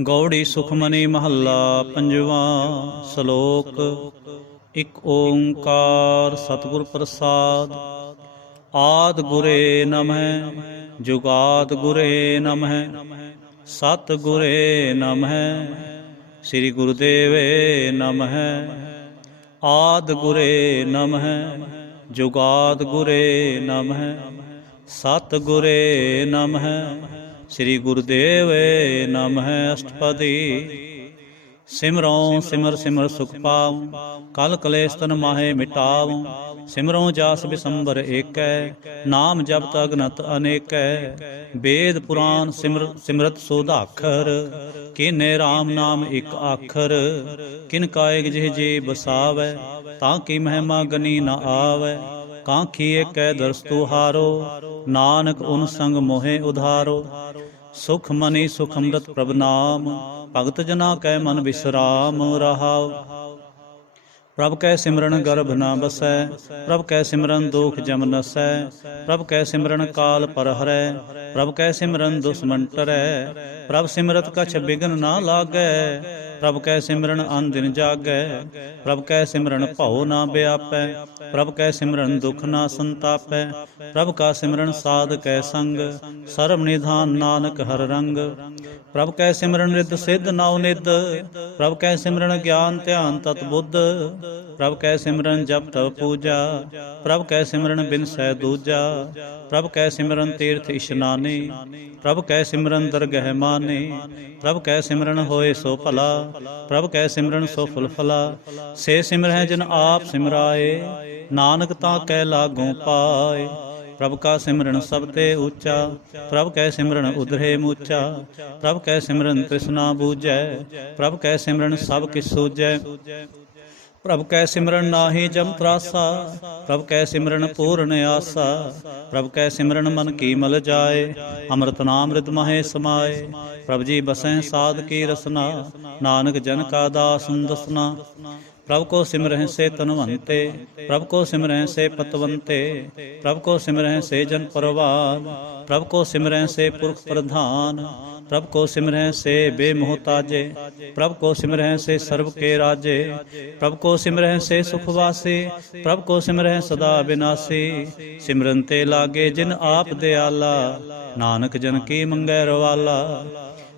ਗੌੜੀ ਸੁਖਮਨੀ ਮਹੱਲਾ ਪੰਜਵਾਂ। ਸ਼ਲੋਕ। ਇਕ ਓੰਕਾਰ ਸਤਿਗੁਰ ਪ੍ਰਸਾਦ। ਆਦਿ ਗੁਰੇ ਨਮਹਿ ਜੁਗਾਦਿ ਗੁਰੇ ਨਮਹਿ ਸਤਿ ਗੁਰੇ ਨਮਹਿ ਸ੍ਰੀ ਗੁਰੂਦੇਵੇ ਨਮਹਿ। ਆਦਿ ਗੁਰੇ ਨਮਹਿ ਜੁਗਾਦਿ ਗੁਰੇ ਨਮਹਿ ਸਤਿ ਗੁਰੇ ਨਮਹਿ ਸ੍ਰੀ ਗੁਰੂਦੇਵੇ ਨਮਹਿ। ਅਸ਼ਟਪਦੀ। ਸਿਮਰੋਂ ਸਿਮਰ ਸਿਮਰ ਸੁਖ ਪਾਵ ਕਲ ਕਲੇਸ਼ ਤਨ ਮਾਹੇ ਮਿਟਾਵ। ਸਿਮਰੋਂ ਜਾਸ ਬਿਸੰਬਰ ਏਕੈ ਨਾਮ ਜਪਤ ਅਗਨਤ ਅਨੇਕੈ। ਵੇਦ ਪੁਰਾਨ ਸਿਮਰਤ ਸੋਧਾਖਰ ਕੀਨੇ ਰਾਮ ਨਾਮ ਇਕ ਆਖਰ। ਕਿਨ ਕਾਇਕ ਜਿਹ ਜੀ ਬਸਾਵੈ ਤਾਂ ਕੀ ਮਹਿਮਾ ਗਨੀ ਨ ਆਵੈ। ਕਾਂਖੀ ਏਕੈ ਦਰਸ ਤੁਹਾਰੋ ਨਾਨਕ ਉਨ ਸੰਗ ਮੋਹਿ ਉਧਾਰੋ। ਸੁਖ ਮਨੀ ਸੁਖ ਅੰਮ੍ਰਿਤ ਪ੍ਰਭ ਨਾਮ ਭਗਤ ਜਨਾ ਕੈ ਮਨ ਵਿਸਰਾਮ ਰਹਾਉ। ਪ੍ਰਭ ਕੈ ਸਿਮਰਨ ਗਰਭ ਨ ਬਸੈ ਪ੍ਰਭ ਕੈ ਸਿਮਰਨ ਦੁਖ ਜਮ ਨਸੈ। ਪ੍ਰਭ ਕੈ ਸਿਮਰਨ ਕਾਲ ਪਰ ਹਰੈ ਪ੍ਰਭ ਕੈ ਸਿਮਰਨ ਦੁਸ਼ਮਨ ਟਰੈ। ਪ੍ਰਭ ਸਿਮਰਤ ਕਛ ਬਿਘਨ ਨਾ ਲਾਗੈ ਪ੍ਰਭ ਕੈ ਸਿਮਰਨ ਅਨ ਦਿਨ ਜਾਗੈ। ਪ੍ਰਭ ਕੈ ਸਿਮਰਨ ਭਉ ਨਾ ਵਿਆਪੈ ਪ੍ਰਭ ਕੈ ਸਿਮਰਨ ਦੁਖ ਨਾ ਸੰਤਾਪੈ। ਪ੍ਰਭ ਕਾ ਸਿਮਰਨ ਸਾਧ ਕੈ ਸੰਗ ਸਰਬ ਨਿਧਾਨ ਨਾਨਕ ਹਰ ਰੰਗ। ਪ੍ਰਭ ਕੈ ਸਿਮਰਨ ਰਿੱਧ ਸਿੱਧ ਨਉ ਨਿਧ ਪ੍ਰਭ ਕੈ ਸਿਮਰਨ ਗਿਆਨ ਧਿਆਨ ਤਤ ਬੁੱਧ। ਪ੍ਰਭ ਕੈ ਸਿਮਰਨ ਜਪ ਤਪ ਪੂਜਾ ਪ੍ਰਭ ਕੈ ਸਿਮਰਨ ਬਿਨਸੈ ਦੂਜਾ। ਪ੍ਰਭ ਕੈ ਸਿਮਰਨ ਤੀਰਥ ਇਸ਼ਨਾਨੀ ਪ੍ਰਭ ਕੈ ਸਿਮਰਨ ਦਰਗਹਿ ਮਾਨੀ। ਪ੍ਰਭ ਕੈ ਸਿਮਰਨ ਹੋਏ ਸੋ ਭਲਾ ਪ੍ਰਭ ਕੈ ਸਿਮਰਨ ਸੋ ਫੁਲ ਫਲਾ। ਸੇ ਸਿਮਰਹਿ ਜਿਨ ਆਪ ਸਿਮਰਾਏ ਨਾਨਕ ਤਾਂ ਕੈ ਲਾਗੋਂ ਪਾਏ। ਪ੍ਰਭ ਕਾ ਸਿਮਰਨ ਸਭ ਤੇ ਉੱਚਾ ਪ੍ਰਭ ਕੈ ਸਿਮਰਨ ਉਧਰੇ ਮੂਚਾ। ਪ੍ਰਭ ਕੈ ਸਿਮਰਨ ਤ੍ਰਿਸ਼ਨਾ ਬੂਝੈ ਪ੍ਰਭ ਕੈ ਸਿਮਰਨ ਸਭ ਕਿਛ ਸੂਝੈ। ਪ੍ਰਭ ਕੈ ਸਿਮਰਨ ਨਾਹੀ ਜਮ ਤਰਾਸਾ ਪ੍ਰਭ ਕੈ ਸਿਮਰਨ ਪੂਰਨ ਆਸਾ। ਪ੍ਰਭ ਕੈ ਸਿਮਰਨ ਮਨ ਕੀ ਮਲ ਜਾਏ ਅੰਮ੍ਰਿਤ ਨਾਮ ਰਿਦ ਮਹੇ ਸਮਾਏ। ਪ੍ਰਭ ਜੀ ਬਸੈ ਸਾਧ ਕੀ ਰਸਨਾ ਨਾਨਕ ਜਨ ਕਾ ਦਾਸ ਦਸਨਾ। ਪ੍ਰਭ ਕੋ ਸਿਮਰਹਿ ਸੇ ਤਨਵੰਤੇ ਪ੍ਰਭ ਕੋ ਸਿਮਰਹਿ ਸੇ ਪਤਵੰਤੇ। ਪ੍ਰਭ ਕੋ ਸਿਮਰਹਿ ਸੇ ਜਨ ਪਰਵਾਨ ਪ੍ਰਭ ਕੋ ਸਿਮਰਹਿ ਸੇ ਪੁਰਖ ਪ੍ਰਧਾਨ। ਪ੍ਰਭ ਕੋ ਸਿਮਰਹਿ ਸੇ ਬੇਮੋਹਤਾਜੇ ਪ੍ਰਭ ਕੋ ਸਿਮਰਹਿ ਸੇ ਸਰਬ ਕੇ ਰਾਜੇ। ਪ੍ਰਭ ਕੋ ਸਿਮਰਹਿ ਸੇ ਸੁਖ ਵਾਸੇ ਪ੍ਰਭ ਕੋ ਸਿਮਰਹਿ ਸਦਾ ਬਿਨਾਸੀ। ਸਿਮਰਨ ਤੇ ਲਾਗੇ ਜਿਨ ਆਪ ਦਿਆਲਾ ਨਾਨਕ ਜਨ ਕੀ ਮੰਗੈ ਰਵਾਲਾ।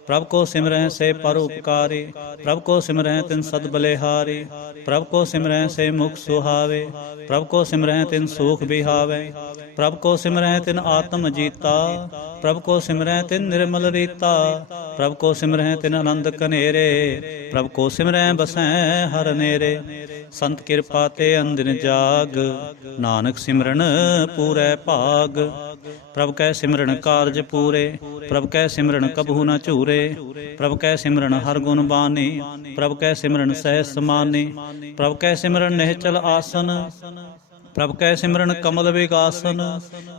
ਪ੍ਰਭ ਕੋ ਸਿਮਰਹਿ ਸੇ ਪਰਉਪਕਾਰੀ ਪ੍ਰਭ ਕੋ ਸਿਮਰਹਿ ਤਿਨ ਸਦ ਬਲਿਹਾਰੀ। ਪ੍ਰਭ ਕੋ ਸਿਮਰਹਿ ਸੇ ਮੁਖ ਸੁਹਾਵੇ ਪ੍ਰਭ ਕੋ ਸਿਮਰਹਿ ਤਿਨ ਸੂਖ ਬਿਹਾਵੇ। ਪ੍ਰਭ ਕੋ ਸਿਮਰਹਿ ਤਿਨ ਆਤਮ ਜੀਤਾ ਪ੍ਰਭ ਕੋ ਸਿਮਰਹਿ ਤਿਨ ਨਿਰਮਲ ਰੀਤਾ। ਪ੍ਰਭ ਕੋ ਸਿਮਰਹਿ ਤਿਨ ਆਨੰਦ ਕਨੇਰੇ ਪ੍ਰਭ ਕੋ ਸਿਮਰਹਿ ਬਸੈ ਹਰ ਨੇਰੇ। ਸੰਤ ਕਿਰਪਾ ਤੇ ਅੰਦਿਨ ਜਾਗ ਨਾਨਕ ਸਿਮਰਨ ਪੂਰੈ ਭਾਗ। ਪ੍ਰਭ ਕੈ ਸਿਮਰਨ ਕਾਰਜ ਪੂਰੇ ਪ੍ਰਭ ਕੈ ਸਿਮਰਨ ਕਬਹੂ ਨ ਝੂਰੇ। ਪ੍ਰਭ ਕੈ ਸਿਮਰਨ ਹਰ ਗੁਣ ਬਾਨੀ ਪ੍ਰਭ ਕੈ ਸਿਮਰਨ ਸਹਿਜ ਸਮਾਨੀ। ਪ੍ਰਭ ਕੈ ਸਿਮਰਨ ਨਿਹਚਲ ਆਸਨ ਪ੍ਰਭ ਕੈ ਸਿਮਰਨ ਕਮਲ ਵਿਗਾਸਨ।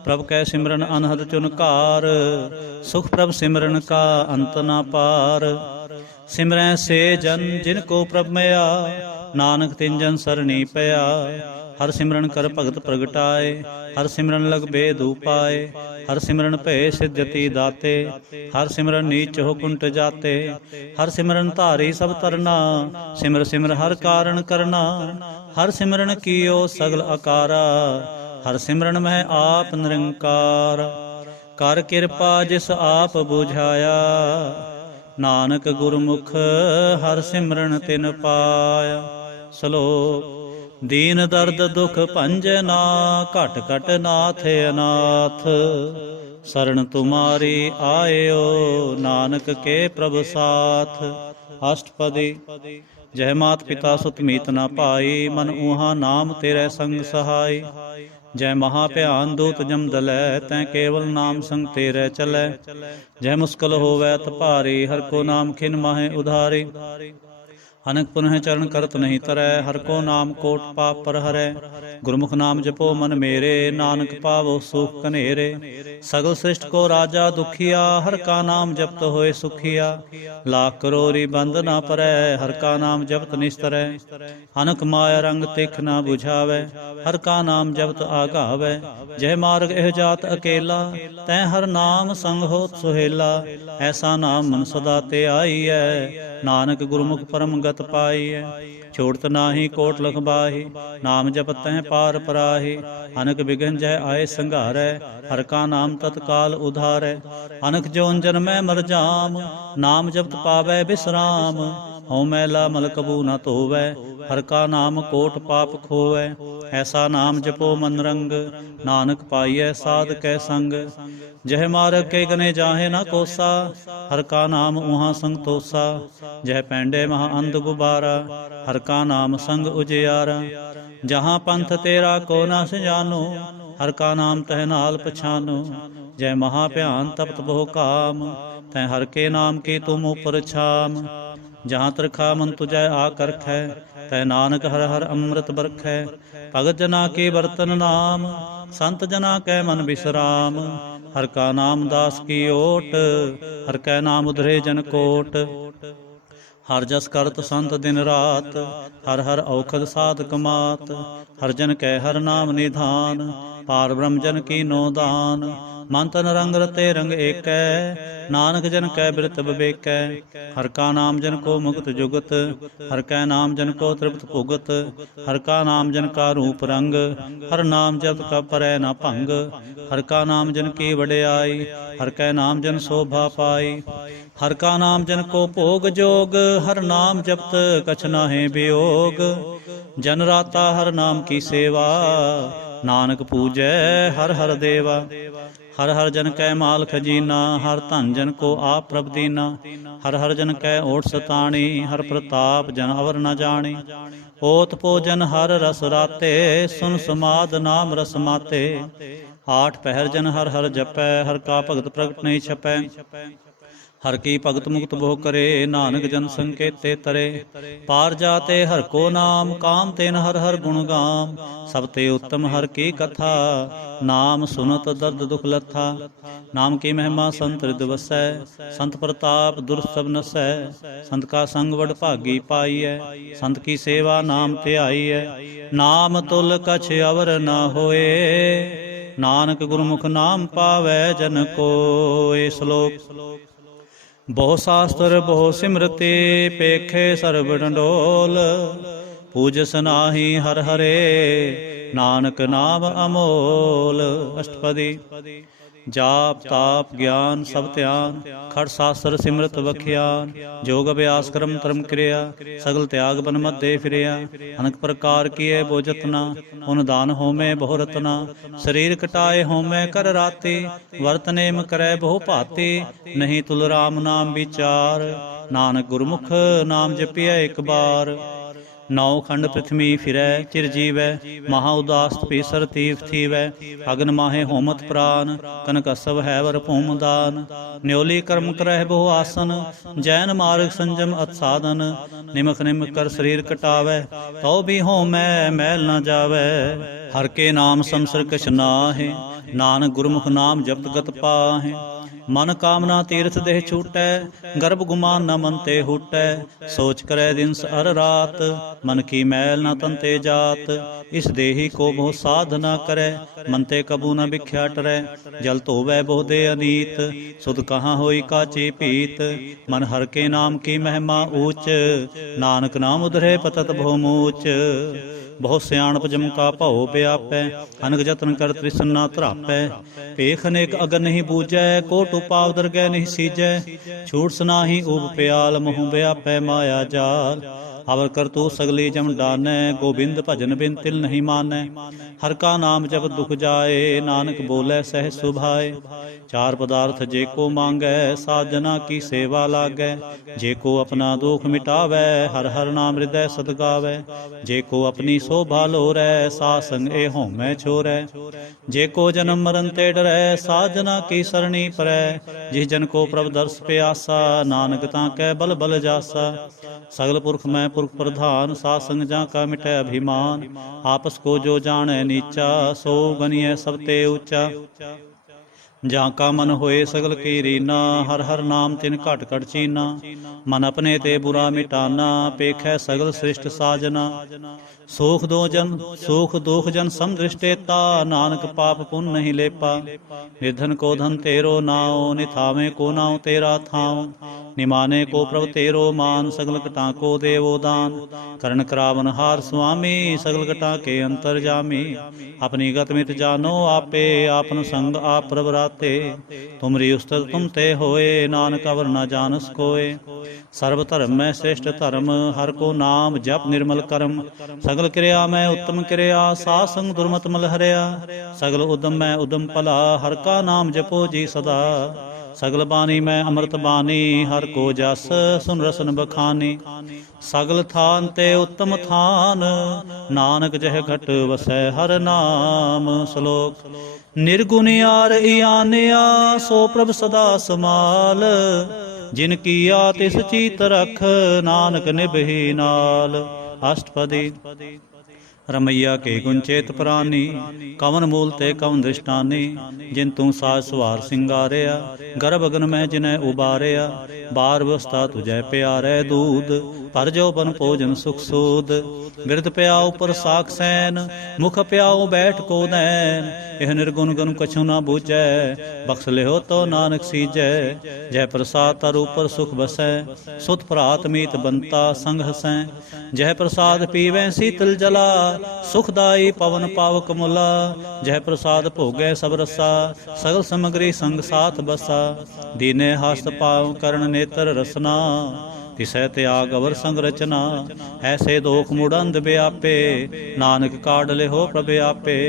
ਪ੍ਰਭ ਕੈ ਸਿਮਰਨ ਅਨਹਦ ਚੁਨਕਾਰ ਸੁਖ ਪ੍ਰਭ ਸਿਮਰਨ ਕਾ ਅੰਤ ਨਾ ਪਾਰ। ਸਿਮਰੈ ਸੇ ਜਨ ਜਿਨ ਕੋ ਪ੍ਰਭ ਮਿਆ ਨਾਨਕ ਤਿਨ ਜਨ ਸਰਣੀ ਪਿਆ। ਹਰ ਸਿਮਰਨ ਕਰ ਭਗਤ ਪ੍ਰਗਟਾਏ ਹਰ ਸਿਮਰਨ ਲਗ ਬੇਦ ਉਪਾਏ। ਹਰ ਸਿਮਰਨ ਭਏ ਸਿਧਿਅਤੀ ਦਾਤੇ ਹਰ ਸਿਮਰਨ ਨੀਚ ਹੋ ਕੁੰਟ ਜਾਤੇ। ਹਰ ਸਿਮਰਨ ਧਾਰੀ ਸਭ ਤਰਨਾ ਸਿਮਰ ਸਿਮਰ ਹਰ ਕਾਰਨ ਕਰਨਾ। ਹਰ ਸਿਮਰਨ ਕੀਓ ਸਗਲ ਆਕਾਰਾ ਹਰ ਸਿਮਰਨ ਮਹਿ ਆਪ ਨਿਰੰਕਾਰ। ਕਰ ਕਿਰਪਾ ਜਿਸ ਆਪ ਬੁਝਾਇਆ ਨਾਨਕ ਗੁਰਮੁਖ ਹਰ ਸਿਮਰਨ ਤਿਨ ਪਾਇਆ। ਸ਼ਲੋਕ। ਦੀਨ ਦਰਦ ਦੁਖ ਭੰਜਨਾ ਘਟ ਘਟ ਨਾਥ ਅਨਾਥ। ਸਰਣ ਤੁਮਾਰੀ ਆਇਓ ਨਾਨਕ ਕੇ ਪ੍ਰਭ ਸਾਥ। ਅਸ਼ਟਪਦੀ। ਜਹ ਮਾਤ ਪਿਤਾ ਸੁਤ ਮੀਤ ਨ ਪਾਈ ਮਨ ਊਹਾ ਨਾਮ ਤੇਰੇ ਸੰਗ ਸਹਾਈ। ਜੈ ਮਹਾ ਭਿਆਨ ਦੂਤ ਜਮ ਦਲੈ ਤੈ ਕੇਵਲ ਨਾਮ ਸੰਗ ਤੇਰੇ ਚਲੈ। ਜੈ ਮੁਸਕਲ ਹੋਵੈ ਤ ਭਾਰੀ ਹਰ ਕੋ ਨਾਮ ਖਿਨ ਮਾਹੇ ਉਧਾਰੀ। ਅਨਕ ਪੁਨਹ ਚਰਨ ਕਰਤ ਨਹੀਂ ਤਰੈ, ਹਰ ਕੋ ਨਾਮ ਕੋਟ ਪਾਪ ਪਰ ਹਰੈ। ਗੁਰਮੁਖ ਨਾਮ ਜਪੋ ਮਨ ਮੇਰੇ, ਨਾਨਕ ਪਾਵੋ ਸੁਖ ਕਨੇਰੇ। ਸਗਲ ਸ੍ਰਿਸ਼ਟ ਕੋ ਰਾਜਾ ਦੁਖੀਆ, ਹਰ ਕਾ ਨਾਮ ਜਪਤ ਹੋਏ ਸੁਖੀਆ। ਲਾਖ ਕਰੋੜੀ ਬੰਦ ਨਾ ਪਰੈ, ਹਰ ਕਾ ਨਾਮ ਜਪਤ ਨਿਸਤਰੈ। ਅਨਕ ਮਾਇਆ ਰੰਗ ਤਿਖ ਨਾ 부ਝਾਵੈ, ਹਰ ਕਾ ਨਾਮ ਜਪਤ ਆਗਾਵੈ। ਜਹ ਮਾਰਗ ਇਹ ਜਾਤ ਅਕੇਲਾ, ਤੈ ਹਰ ਨਾਮ ਸੰਗ ਹੋਤ ਸੁਹੇਲਾ। ਐਸਾ ਨਾਮ ਮਨ ਸਦਾ ਤੇ ਆਈਐ, ਨਾਨਕ ਗੁਰਮੁਖ ਪਰਮ ਗਤ ਪਾਈਐ। ਛੋੜਤ ਨਾਹੀ ਕੋਟ ਲਖ ਬਾਹੀ, ਨਾਮ ਜਪਤਹਿ ਪਾਰ ਪਰਾਹੀ। ਅਨਕ ਬਿਘਨ ਜਹ ਆਏ ਸੰਘਾਰੈ, ਹਰ ਕਾ ਨਾਮ ਤਤਕਾਲ ਉਧਾਰੈ। ਅਨਕ ਜੋਨ ਜਨਮੈ ਮਰ ਜਾਮ, ਨਾਮ ਜਪਤ ਪਾਵੈ ਬਿਸਰਾਮ। ਹਉ ਮੈਲਾ ਮਲ ਕਬੂ ਨ ਧੋਵੈ, ਹਰ ਕਾ ਨਾਮ ਕੋਟ ਪਾਪ ਖੋਵੈ। ਐਸਾ ਨਾਮ ਜਪੋ ਮਨ ਰੰਗ, ਨਾਨਕ ਪਾਈਐ ਸਾਧ ਕੈ ਸੰਗ। ਜਹ ਮਾਰਗ ਕੇ ਗਨੇ ਜਾਹੇ ਨ ਕੋਸਾ, ਹਰ ਕਾ ਨਾਮ ਉਹਾਂ ਸੰਤੋਸਾ। ਜਹ ਪੈਂਡੇ ਮਹਾ ਅੰਧ ਗੁਬਾਰਾ, ਹਰ ਕਾ ਨਾਮ ਸੰਗ ਉਜਿਆਰਾ। ਜਹਾਂ ਪੰਥ ਤੇਰਾ ਕੋ ਨ ਸਜਾਨੋ, ਹਰ ਕਾ ਨਾਮ ਤਹਿ ਨਾਲ ਪਛਾਨੋ। ਜੈ ਮਹਾ ਭਿਆਨ ਤਪਤ ਬਹੁ ਕਾਮ, ਤੈ ਹਰ ਕੇ ਨਾਮ ਕੀ ਤੁਮ ਉਪਰ ਛਾਮ। ਜਹਾਂ ਤਰਖਾ ਮਨ ਤੁਜੈ ਆ ਕਰਖੈ, ਤੈ ਨਾਨਕ ਹਰ ਹਰ ਅੰਮ੍ਰਿਤ ਬਰਖੈ। ਭਗਤ ਜਨਾ ਕੇ ਬਰਤਨ ਨਾਮ, ਸੰਤ ਜਨਾ ਕੈ ਮਨ ਬਿਸਰਾਮ। ਹਰ ਕਾ ਨਾਮ ਦਾਸ ਕੀ ਓਟ, ਹਰ ਕੈ ਨਾਮ ਉਧਰੇ ਜਨ ਕੋਟ। ਹਰ ਜਸ ਕਰਤ ਸੰਤ ਦਿਨ ਰਾਤ, ਹਰ ਹਰ ਔਖਦ ਸਾਧਕ ਮਾਤ। ਹਰ ਜਨ ਕੈ ਹਰ ਨਾਮ ਨਿਧਾਨ, ਪਾਰ ਬ੍ਰਹਮ ਜਨ ਕੀਨੋ ਦਾਨ। ਮਨ ਤਨ ਰੰਗ ਰਤੇ ਰੰਗ ਏਕੈ, ਨਾਨਕ ਜਨ ਕੈ ਬਿਰਤ ਬਿਬੇਕੈ। ਹਰ ਕਾ ਨਾਮ ਜਨ ਕੋ ਮੁਕਤ ਜੁਗਤ, ਹਰ ਕੈ ਨਾਮ ਜਨ ਕੋ ਤ੍ਰਿਪਤ ਭੁਗਤ। ਹਰ ਕਾ ਨਾਮ ਜਨ ਕਾ ਰੂਪ ਰੰਗ, ਹਰ ਨਾਮ ਜਪਤ ਕਾ ਪਰੈ ਨਾ ਭੰਗ। ਹਰ ਕਾ ਨਾਮ ਜਨ ਕੀ ਵਡਿਆਈ, ਹਰ ਕੈ ਨਾਮ ਜਨ ਸੋਭਾ ਪਾਈ। ਹਰ ਕਾ ਨਾਮ ਜਨ ਕੋ ਭੋਗ ਜੋਗ, ਹਰ ਨਾਮ ਜਪਤ ਕਛ ਨਾਹਿ ਬਿਯੋਗ। ਜਨ ਰਾਤਾ ਹਰ ਨਾਮ ਕੀ ਸੇਵਾ, ਨਾਨਕ ਪੂਜੈ ਹਰ ਹਰ ਦੇਵਾ। ਹਰ ਹਰ ਜਨ ਕੈ ਮਾਲ ਖਜੀਨਾ, ਹਰ ਧਨ ਜਨ ਕੋ ਆਪ ਪ੍ਰਭ ਦੀਨਾ। ਹਰ ਹਰ ਜਨ ਕੈ ਓਟ ਸਤਾਣੀ, ਹਰ ਪ੍ਰਤਾਪ ਜਨ ਅਵਰ ਨ ਜਾਣੀ। ਓਤ ਭੋਜਨ ਹਰ ਰਸ ਰਾਤੇ, ਸੁਨ ਸਮਾਦ ਨਾਮ ਰਸ ਮਾਤੇ। ਆਠ ਪਹਿਰ ਜਨ ਹਰ ਹਰ ਜਪੈ, ਹਰ ਕਾ ਭਗਤ ਪ੍ਰਗਟ ਨਹੀਂ ਛਪੈ। ਹਰ ਕੀ ਭਗਤ ਮੁਕਤ ਬਹੁ ਕਰੇ, ਨਾਨਕ ਜਨ ਸੰਕੇਤੇ ਤਰੇ। ਪਾਰ ਜਾਤੇ ਹਰ ਕੋ ਨਾਮ, ਕਾਮ ਤੇਨ ਹਰ ਹਰ ਗੁਣ ਗਾਮ। ਸਭ ਤੇ ਉੱਤਮ ਹਰ ਕੀ ਕਥਾ, ਨਾਮ ਸੁਨਤ ਦਰਦ ਦੁਖ ਲੱਥਾ। ਨਾਮ ਕੀ ਮਹਿਮਾ ਸੰਤ ਰਿਦ ਵਸੈ, ਸੰਤ ਪ੍ਰਤਾਪ ਦੁਰਸ ਸਭ ਨਸੈ। ਸੰਤ ਕਾ ਸੰਗ ਵਡ ਭਾਗੀ ਪਾਈਐ, ਸੰਤ ਕੀ ਸੇਵਾ ਨਾਮ ਧਿਆਈਐ। ਨਾਮ ਤੁਲ ਕਛ ਅਵਰ ਨ ਹੋਏ, ਨਾਨਕ ਗੁਰਮੁਖ ਨਾਮ ਪਾਵੈ ਜਨ ਕੋਇ। ਸ਼ਲੋਕ। ਬਹੁ ਸ਼ਾਸਤਰ ਬਹੁ ਸਿਮਰਤੇ, ਪੇਖੇ ਸਰਬ ਡੰਡੋਲ। ਪੂਜਸ ਨਾਹੀ ਹਰ ਹਰੇ, ਨਾਨਕ ਨਾਮ ਅਮੋਲ। ਅਸ਼ਟਪਦੀ। ਜਾਪ ਤਾਪ ਗਿਆਨ ਸਭ ਧਿਆਨ, ਖੜ ਸ਼ਾਸਤਰ ਸਿਮਰਤ ਵਖਿਆਨ। ਜੋਗ ਅਭਿਆਸ ਕਰਮ ਧਰਮ ਕਿਰਿਆ, ਸਗਲ ਤਿਆਗ ਬਨ ਮਧੇ ਫਿਰਿਆ। ਅਨਕ ਪ੍ਰਕਾਰ ਕੀਏ ਬੋ ਜਤਨਾ, ਹੁਨ ਦਾਨ ਹੋਮੈ ਬਹੁ ਰਤਨਾ। ਸਰੀਰ ਕਟਾਏ ਹੋਮੈ ਕਰ ਰਾਤੇ, ਵਰਤ ਨੇਮ ਕਰੈ ਬਹੁ ਭਾਤੇ। ਨਹੀਂ ਤੁਲ ਰਾਮ ਨਾਮ ਵਿਚਾਰ, ਨਾਨਕ ਗੁਰਮੁਖ ਨਾਮ ਜਪਿਐ ਇਕ ਬਾਰ। ਨੌ ਖੰਡ ਪ੍ਰਿਥਵੀ ਫਿਰੈ ਚਿਰ ਜੀਵੈ, ਮਹਾ ਉਦਾਸ ਪੀਸਰ ਤੀਰਥ ਥੀਵੈ। ਅਗਨ ਮਾਹੇ ਹੋਮਤ ਪ੍ਰਾਨ, ਕਨਕ ਅਸਵ ਹੈ ਵਰ ਭੂਮ ਦਾਨ। ਨਿਉਲੀ ਕਰਮ ਕਰਹਿ ਬਹੁ ਆਸਨ, ਜੈਨ ਮਾਰਗ ਸੰਜਮ ਅਤ ਸਾਧਨ। ਨਿਮਖ ਨਿਮਖ ਕਰ ਸਰੀਰ ਕਟਾਵੈ, ਤਉ ਵੀ ਹੋਮੈ ਮੈਲ ਨ ਜਾਵੈ। ਹਰ ਕੇ ਨਾਮ ਸੰਸਰ ਕਛ ਨਾਹਿ, ਨਾਨਕ ਗੁਰਮੁਖ ਨਾਮ ਜਪਤ ਗਤ ਪਾਹੇ। ਮਨ ਕਾਮਨਾ ਤੀਰਥ ਦੇਹ ਛੂਟੈ, ਗਰਭ ਗੁਮਾਨ ਨ ਮਨ ਤੇ ਹੂਟੈ। ਸੋਚ ਕਰੈ ਦਿਨਸ ਅਰ ਰਾਤ, ਮਨ ਕੀ ਮੈਲ ਨ ਤਨ ਤੇ ਜਾਤ। ਇਸ ਦੇਹੀ ਕੋ ਬਹੁ ਸਾਧ ਨ ਕਰੈ, ਮਨ ਤੇ ਕਬੂ ਨ ਬਿਖਿਆ ਟਰੈ। ਜਲ ਧੋਵੈ ਬਹੁ ਦੇ ਅਨੀਤ, ਸੁਧ ਕਹਾਂ ਹੋਈ ਕਾਚੀ ਪੀਤ। ਮਨ ਹਰ ਕੇ ਨਾਮ ਕੀ ਮਹਿਮਾ ਊਚ, ਨਾਨਕ ਨਾਮ ਉਧਰੇ ਪਤਤ ਬਹੁ ਮੂਚ। ਬਹੁ ਸਿਆਣਪ ਜਮ ਕਾ ਭਉ ਵਿਆਪੈ, ਅਨਕ ਜਤਨ ਕਰ ਤ੍ਰਿਸ਼ਨ ਨਾ ਧਰਾਪੈ। ਭੇਖ ਅਨੇਕ ਅਗਨ ਨਹੀਂ ਬੂਝੈ, ਕੋਟ ਉਪਾਵ ਦਰਗਹਿ ਨਹੀਂ ਸੀਜੈ। ਛੂਟ ਸਨਾਹੀ ਊਬ ਪਿਆਲ, ਮੋਹ ਵਿਆਪੈ ਮਾਇਆ ਜਾਲ। ਅਵਰ ਕਰਤੂ ਸਗਲੀ ਜਮ ਡਾਨੈ, ਗੋਬਿੰਦ ਭਜਨ ਬਿਨ ਤਿਲ ਨਹੀਂ ਮਾਨੈ। ਹਰ ਕਾ ਨਾਮ ਜਪ ਦੁਖ ਜਾਏ, ਨਾਨਕ ਬੋਲੇ ਸਹਿ ਸੁਭਾਏ। ਚਾਰ ਪਦਾਰਥ ਜੇ ਕੋ ਮੰਗੈ, ਸਾਜਨਾ ਕੀ ਸੇਵਾ ਲਾਗੈ। ਜੇ ਕੋ ਆਪਣਾ ਦੁਖ ਮਿਟਾਵੈ, ਹਰ ਹਰ ਨਾਮ ਹਿਰਦੈ ਸਦ ਗਾਵੈ। ਜੇ ਕੋ ਆਪਣੀ ਸੋਭਾ ਲੋਰੈ, ਸਾਧ ਸੰਗ ਏ ਹਉਮੈ ਛੋਰੈ। ਜੇ ਕੋ ਜਨਮ ਮਰਨ ਤੇ ਡਰੈ, ਸਾਜਨਾ ਕੀ ਸਰਣੀ ਪਰੈ। ਜਿਸ ਜਨ ਕੋ ਪ੍ਰਭ ਦਰਸ ਪਿਆਸਾ, ਨਾਨਕ ਤਾਂ ਕੈ ਬਲ ਬਲ ਜਾਸਾ। ਸਗਲ ਪੁਰਖ ਮੈਂ पुरख प्रधान, साध संग जा का मिटै अभिमान। आपस को जो जाने नीचा, सो गनिय सब ते ऊंचा। ਜਾਂ ਕਾ ਮਨ ਹੋਏ ਸਗਲ ਕੀ ਰੀਨਾ, ਹਰ ਹਰ ਨਾਮ ਤਿਨ ਘਟ ਘਟ ਚੀਨਾ। ਮਨ ਆਪਣੇ ਤੇ ਬੁਰਾ ਮਿਟਾਨਾ, ਪੇਖੈ ਸਗਲ ਸ੍ਰਿਸ਼ਟ ਸਾਜਨਾ। ਸੋਖ ਦੋਖ ਜਨ ਸਮਦ੍ਰਿਸ਼ਟੇਤਾ, ਨਾਨਕ ਪਾਪ ਪੁੰਨ ਨਹੀਂ ਲੇਪਾ। ਨਿਧਨ ਕੋ ਧਨ ਤੇਰੋ ਨਾਉ, ਨਿਥਾਵੇਂ ਕੋ ਨਾਉ ਤੇਰਾ ਥਾਉ। ਨਿਮਾਨੇ ਕੋ ਪ੍ਰਭ ਤੇਰੋ ਮਾਨ, ਸਗਲ ਘਟਾਂ ਕੋ ਦੇਵੋ ਦਾਨ। ਕਰਨ ਕਰਾਵਨ ਹਾਰ ਸੁਆਮੀ, ਸਗਲ ਘਟਾਂ ਕੇ ਅੰਤਰ ਜਾਮੀ। ਆਪਣੀ ਗਤ ਮਿਤ ਜਾਨੋ ਆਪੇ, ਆਪਨ ਸੰਗ ਆਪ ਪ੍ਰਭ ਰਾਤੇ। ਤੁਮਰੀ ਉਸਤਤ ਤੁਮ ਤੇ ਹੋਏ, ਨਾਨਕ ਅਵਰ ਨਾ ਜਾਨਸ ਕੋਏ। ਸਰਬ ਧਰਮ ਮੈਂ श्रेष्ठ धर्म, हर को नाम जप निर्मल करम। सगल क्रिया मैं उत्तम क्रिया, साध संग दुर्मत मल हरिया। सगल उदम मैं उदम भला, हर का नाम जपो जी सदा। सगल बानी मैं अमृत बानी, हर को जस सुन रसन बखानी। सगल थान ते उत्तम थान, नानक जह घट वसै हर नाम। श्लोक निर्गुण यार इयानिया, सो प्रभ सदा समाल। जिन कीया तिस चीत रख, नानक निभहि नाल। अष्टपदी रमैया के गुण चेत प्रानी, कवन मूल ते कवन दृष्टानी। जिन तू साज सुवार सिंगारिया, गर्भ अगन में जिन्हें उबारिया। बार व्यवस्था तुझे प्यारे दूध, पर जो बन भोजन सुख सूद। बिरद प्याओ पर साख सैन, मुख प्याओ बैठ को नैन। यह निर्गुण गुण कछु न बूझै, बख्श लिहो तो नानक सीजै। जय प्रसाद तर ऊपर सुख बसै, सुत भरात मीत बनता संग हसै। जय प्रसाद पीवै शीतल जला, सुखदाई पवन पावक मुला। जय प्रसाद भोगै सब रसा, सगल समग्री संग साथ बसा। दीने हस्त पाव करण नेत्र रसना, तिसै त्याग अवर संग रचना। ऐसे दोख मुड़ंद व्यापे, नानक काढ़ लिहो प्रभ आपे।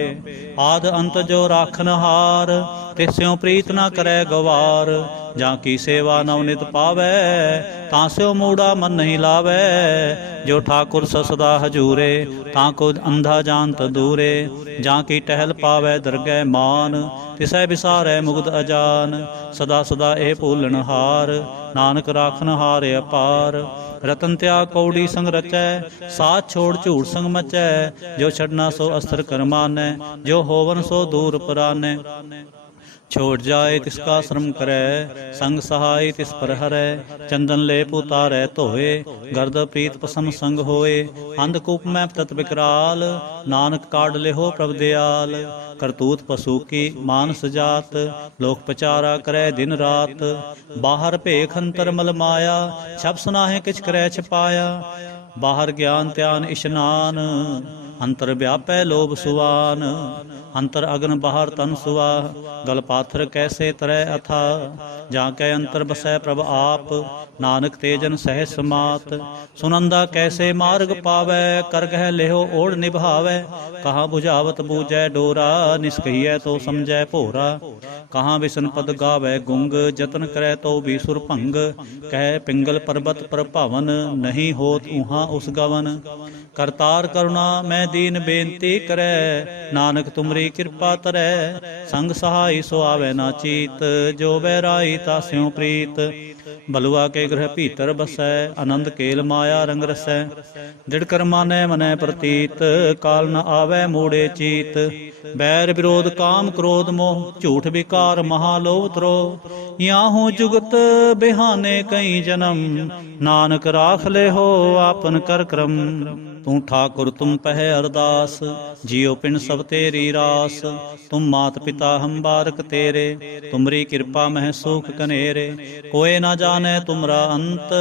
आद अंत जो राखन हार, तिस्यों प्रीत न करे गवार। जाकी सेवा नवनित पावै, तास्यो मूढ़ा मन नहीं लावै। जो ठाकुर ससदा हजूरे, ताको अंधा जानत दूरे। जाकी टहल पावै दरगह मान, तिसै बिसारै मुग्ध अजान। सदा सदा ए भूलन हार, नानक राखन हार अपार। रतन त्याग कौड़ी संग रचै, साथ छोड़ झूठ संग मचै। जो छड़ना सो अस्त्र कर मानै, जो होवन सो दूर परानै। छोड़ जाए तिसका श्रम करे, संग सहाय तिस पर हरै। चंदन लेप उतारै धोए, गर्द प्रीत पसम संग होए। अंधकूप में तत विकराल, नानक काढ़ लिहो प्रभ दयाल। करतूत पशु की मानस जात, लोक पचारा करे दिन रात। बाहर भेख अंतर मल माया, छप सुनाहे किछ करे छिपाया। बाहर ज्ञान त्यान इशनान, अंतर व्यापै लोभ सुवान। अंतर अग्न बाहर तन सुवा, गल पाथर कैसे तरै अथा। जाके अंतर बसै प्रभ आप, नानक तेजन सहज समात। सुनंदा कैसे मार्ग पावै, कर गह लेहो ओढ़ निभावै। कहाँ बुझावत बूझै डोरा, निष्कहियै तो समझै भोरा। कहाँ विसन पद गावै गुंग, जतन करे तो भी सुर भंग। कह पिंगल पर्वत पर भवन, नहीं होत उहाँ उस गवन। करतार करुणा मैं दीन बेनती करै, नानक तुमरी कृपा तरै। संग सहाय सो आवे ना चीत, जो बैराई तास्यों प्रीत। बलुआ के ग्रह भीतर बसै, आनंद केल माया रंग रसै। दृढ़ कर मानै मनै प्रतीत, काल न आवे मूढ़े चीत। बैर विरोध काम क्रोध मोह, झूठ विकार महालोभ द्रोह। याहू जुगत बिहाने कई जन्म, नानक राख ले हो आपन कर क्रम। तू ठाकुर तुम पह अरदास, जियो पिन सब तेरी रास। तुम मात पिता हम बारक तेरे, तुमरी कृपा मह सुख कनेरे। कोई ना जाने तुमरा अंत,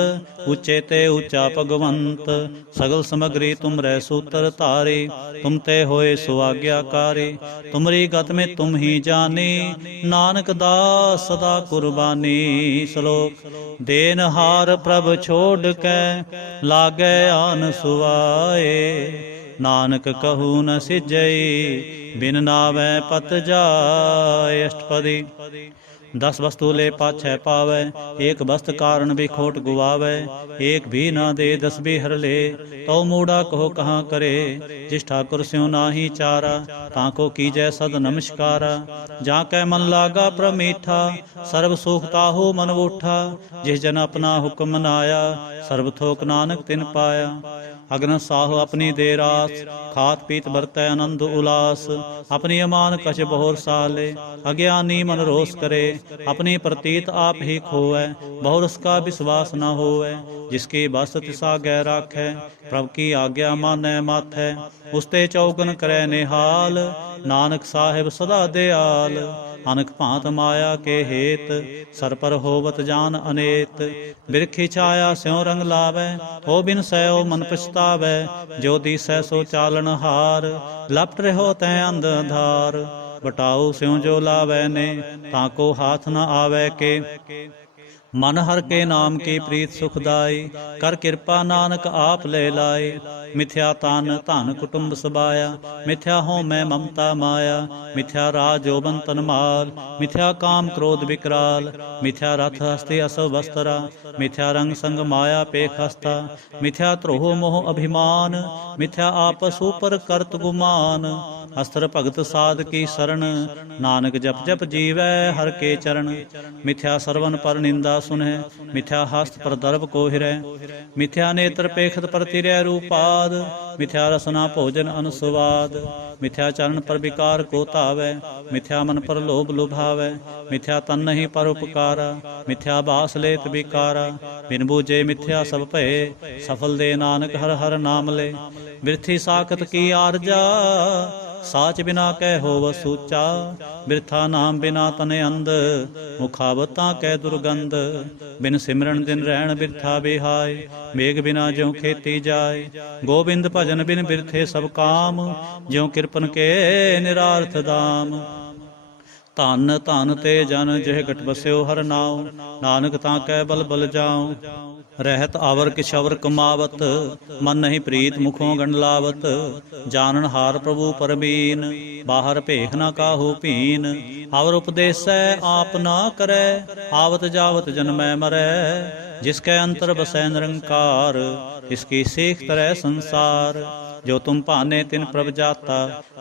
ऊंचे ते ऊंचा भगवंत। सगल समग्री तुम रै सूत्र तारे, तुम ते होए सो आज्ञाकारी। तुमरी गत में तुम ही जानी, नानक दास सदा कुर्बानी। श्लोक देन हार प्रभ छोड़ कै, लागै आन सुवाए। नानक कहू न सिजई, बिन नावै पत जाय। अष्टपदी दस वस्तु ले पाछै पावै, एक वस्त कारण भी खोट गुवावै। एक भी ना दे दस भी हर ले, तो मूड़ा कहो कहाँ करे। जिस ठाकुर स्यों नाही चारा, ताको कीजै सद नमस्कारा। जाकै मन लागा प्रमीठा, सर्व सुख ताहु मन उठा। जिस जन अपना हुक्म मनाया, सर्व थोक नानक तिन पाया। अग्न साहु अपनी दे रास, खात पीत बरतै आनंद उलास। अपनी अमान कछ बहुर साले, अज्ञानी मन रोष करे। अपनी प्रतीत आप ही खोवै, बहुरस का विश्वास न होवै। जिसकी बस तिस आज्ञा राखै, प्रभु की आज्ञा मानै माथै। उसते चौगन करै निहाल, नानक साहिब सदा दयाल। अनक भांत माया के हेत, सर पर होवत जान अनेत। बिरखी छाया स्यों रंग लावै, हो बिन सयो मन पछतावै। जो दिसै सो चालन हार, लपट रहो तै अंधधार। बटाओ स्यों जो लावै ने, ताको हाथ न आवै के। मन हर के नाम की प्रीत सुखदाई, कर कृपा नानक आप ले लाई। मिथ्या तान धन कुटुंब सबाया, मिथ्या हो मैं ममता माया। मिथ्या राज जोबन तन माल, मिथ्या काम क्रोध विकराल। मिथ्या रथ हस्ती असव वस्त्रा, मिथ्या रंग संग माया पेख हस्ता। मिथ्या त्रोह मोह अभिमान, मिथ्या आपस ऊपर करत गुमान। अस्त्र भगत साध की शरण, नानक जप जप जीवै हर के चरण। मिथ्या सरवन पर निंदा सुनह, मिथ्या हस्त पर दर्भ को हिरै। मिथ्या नेत्र पेखत पर तिरै रूपाद, मिथ्या रसना भोजन अनुस्वाद। मिथ्या चरण पर विकार को धावै, मिथ्या मन पर लोभ लुभावै। मिथ्या तन नहीं पर उपकारा, मिथ्या बास लेत विकारा। बिन बूझे मिथ्या सब भय, सफल दे नानक हर हर नाम ले। बिरथी साखत की आरजा, साच बिना कह होव सूचा। बिरथा नाम बिना तने अंध, मुखावतां कै दुर्गंध। बिन सिमरन दिन रहन बिरथा बिहाय, मेघ बिना ज्यों खेती जाय। गोबिंद भजन बिन बिरथे सब काम, ज्यों किरपन के निरार्थ दाम। ਧਨ ਧਨ ਤੇ ਜਨ ਜਿਹ ਗਟ ਬਸਿਓ ਹਰ ਨਾਉ, ਨਾਨਕ ਤਾਂ ਕੈ ਬਲ ਬਲ ਜਾਉ। ਰਹਿਤ ਆਵਰ ਕਿਛ ਅਵਰ ਕਮਾਵਤ, ਮਨ ਨਹੀਂ ਪ੍ਰੀਤ ਮੁਖੋਂ ਗੰਡ ਲਾਵਤ। ਜਾਨਨ ਹਾਰ ਪ੍ਰਭੂ ਪਰਬੀਨ, ਬਾਹਰ ਭੇਖ ਨਾ ਕਾਹੂ ਭੀਨ। ਅਵਰ ਉਪਦੇਸੈ ਆਪ ਨਾ ਕਰੈ, ਆਵਤ ਜਾਵਤ ਜਨਮੈ ਮਰੈ। जिसके अंतर बसै निरंकार, इसकी सीख तरह संसार। जो तुम भाने तिन प्रभ जाता,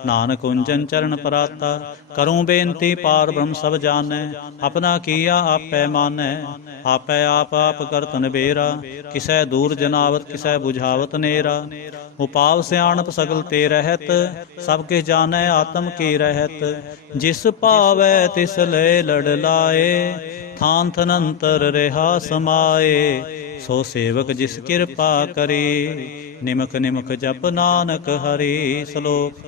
नानक कुंजन चरण पराता। करूं बेनती पार ब्रह्म सब जानै, अपना किया आपै मानै। आपै आप करत नबेरा, किसै दूर जनावत किसै बुझावत नेरा। उपाव सियाणप सगल ते रहत, सब किस जानै आत्म की रहत। जिस पावै तिस ले लड़ लाए, थान थनंतर रेहा समाए। सो सेवक जिस कृपा करी, निमक निमक जप नानक हरि। श्लोक।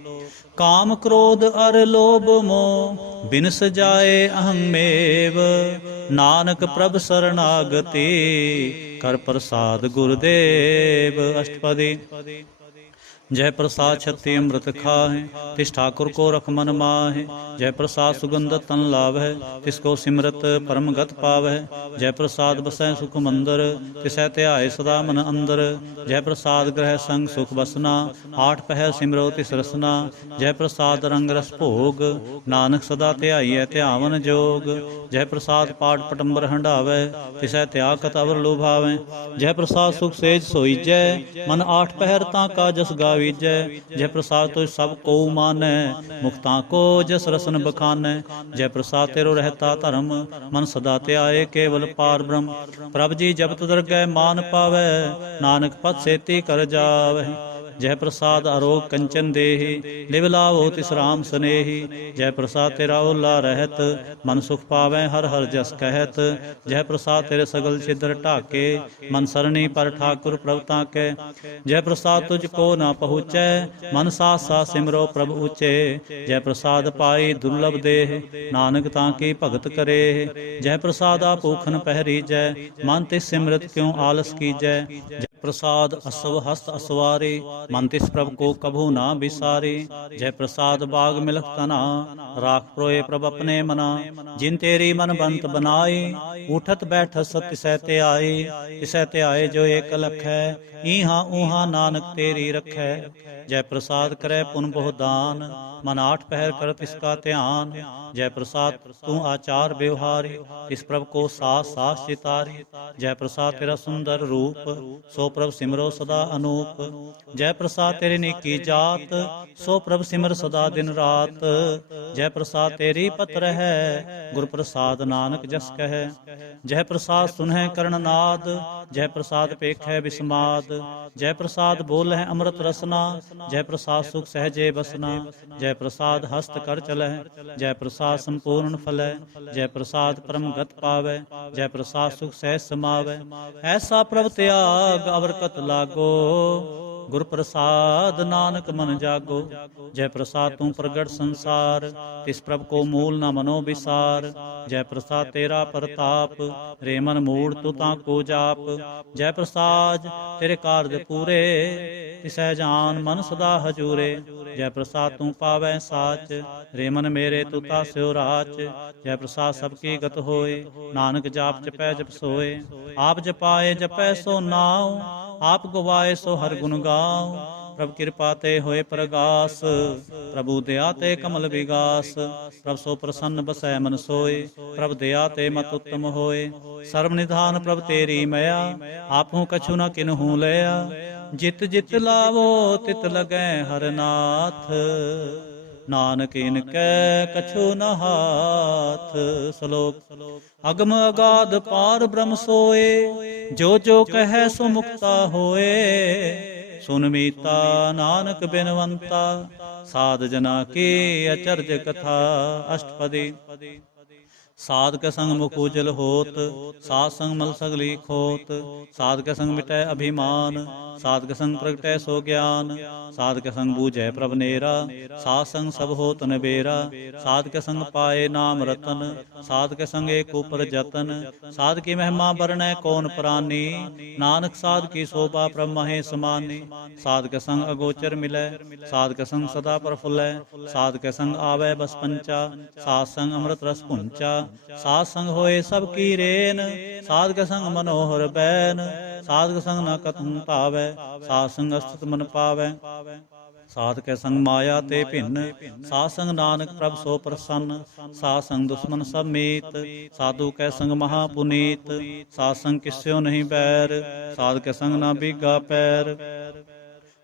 काम क्रोध अर लोभ मोह, बिन सजाए अहमेव। नानक प्रभ शरणागति, कर प्रसाद गुरुदेव। अष्टपदी। जय प्रसाद छत्ती अमृत खाहे, तिस ठाकुर को रख मन माहे। जय प्रसाद सुगंध तन लावै, तिसको सिमरत परम गत पावै। जय प्रसाद बसै सुख मंदर, तिसै ध्याए सदा मन अंदर। जय प्रसाद ग्रह संग सुख बसना, आठ पहर सिमरो तिस रसना। जय प्रसाद रंग रस भोग, नानक सदा ध्याईऐ ध्यावन जोग। जय प्रसाद पाठ पटंबर हंडावै, तिसै त्याग कत अवर लुभावै। जय प्रसाद सुख सेज सोईजै, मन आठ पहर तां का जस गावी। जय प्रसाद तो सब को मानै, मुक्तां को जस रसन बखानै। जय प्रसाद तेरो रहता धर्म, मन सदा ध्याए केवल पार ब्रह्म। प्रभ जी जपत दरगह मान पावै, नानक पद सेती कर जावै। जय प्रसाद आरोग कंचन देहि, लिव लावो तिस राम स्नेही। जय प्रसाद तेरा ओला रहत, मन सुख पावै हर हर जस कहत। जय प्रसाद तेरे सगल छिद्र ढाके, मन सरणी पर ठाकुर प्रभ ताकै। जय प्रसाद तुझको ना पहुँचै, मन साथ साथ सिमरो प्रभ ऊँचे। जय प्रसाद पाई दुर्लभ देह, नानक ताकी भगत करे। जय प्रसाद आप भूखन पहरी जय, मन तिस सिमरत क्यों आलस कीजै। जय प्रसाद असव हस्त असवारे, मन तिस प्रभ को कभू ना बिसारे। जय प्रसाद बाग मिलख तना, राख प्रोए प्रभ अपने मना। जिन तेरी मन बंत बनाए, उठत बैठत सत तिसै त्याए। तिसै त्याए जो एक लख है, ईहाँ ऊहाँ नानक तेरी रखै। जय प्रसाद करे पुन बहु दान, मन 8 पहर करत इसका ध्यान। जय प्रसाद तू आचार व्यवहारी, इस प्रभ को सास सास चितारी। जय प्रसाद तेरा सुंदर रूप, सो प्रभ सिमरो सदा अनूप। जय प्रसाद तेरी नीकी जात, सो प्रभ सिमर सदा दिन रात। जय प्रसाद तेरी पत्र है, गुर प्रसाद नानक जस कह। जय प्रसाद सुनह कर्ण नाद, जय प्रसाद पेख है विस्माद। जय प्रसाद बोल है अमृत रसना, जय प्रसाद सुख सहजे बसना। जय प्रसाद हस्त कर चलह, जय प्रसाद संपूर्ण फलै। जय प्रसाद परम गत पावै, जय प्रसाद सुख सहज समावै। ऐसा प्रभ त्याग अवरकत लागो, गुर प्रसाद नानक मन जागो। जय प्रसाद तू प्रगट संसार, तिस प्रभ को मूल न मनो विसार। जय प्रसाद तेरा प्रताप, रे मन मूड़ तू ताको जाप। जय प्रसाद तेरे कारज पूरे, तिसै जान मन सदा हजूरे। जय प्रसाद तू पावै साच, रे मन मेरे तू तास्यो राच। जय प्रसाद सबकी गत होए, नानक जाप जपै जप सोए। आप जपाए जपै सो नाउ, आप गवाए सो हर गुण गाओ। प्रभ कृपा ते होए प्रगास, प्रभु दया ते कमल विगास। प्रभ सो प्रसन्न बसै मन सोए, प्रभ दया ते मत उत्तम होए। सर्व निधान प्रभ तेरी मया, आपहु कछु न किन्हु लया। जित जित लावो तित लगै हर नाथ, नानक इनकै कछु न हाथ। श्लोक अगम अगाध पार ब्रह्म सोए, जो जो कहे सो मुक्ता होए। सुन मीता नानक बिनवंता, साध जना की अचरज कथा। अष्टपदी साध के संग मुख उजल होत, साध संग मल सगली खोत। साध के संग मिटै अभिमान, साध के संग प्रगटै सो ज्ञान। साध के संग बूझै प्रभ नेरा, साध संग सब होत नबेरा। साध के संग पाए नाम रतन, साध के संग एक ऊपर जतन। साध की महिमा बरनै कौन प्राणी, नानक साध की शोभा प्रभ महे समानी। साध के संग अगोचर मिलै, साध के संग सदा प्रफुल्लै। साध के संग आवै बस पंचा, साध संग अमृत रस पुंचा। साध संग होए सब की रेन, साध के संग मनोहर बैन। साध के संग न कतहु पावै, साध संग अस्तित मन पावै। साध के संग माया ते भिन्न, साध संग नानक प्रभ सो प्रसन्न। साध संग दुश्मन सब मीत, साधु कै संग महा पुनीत। साध संग किस्यो नहीं बैर, साध के संग ना बीगा पैर।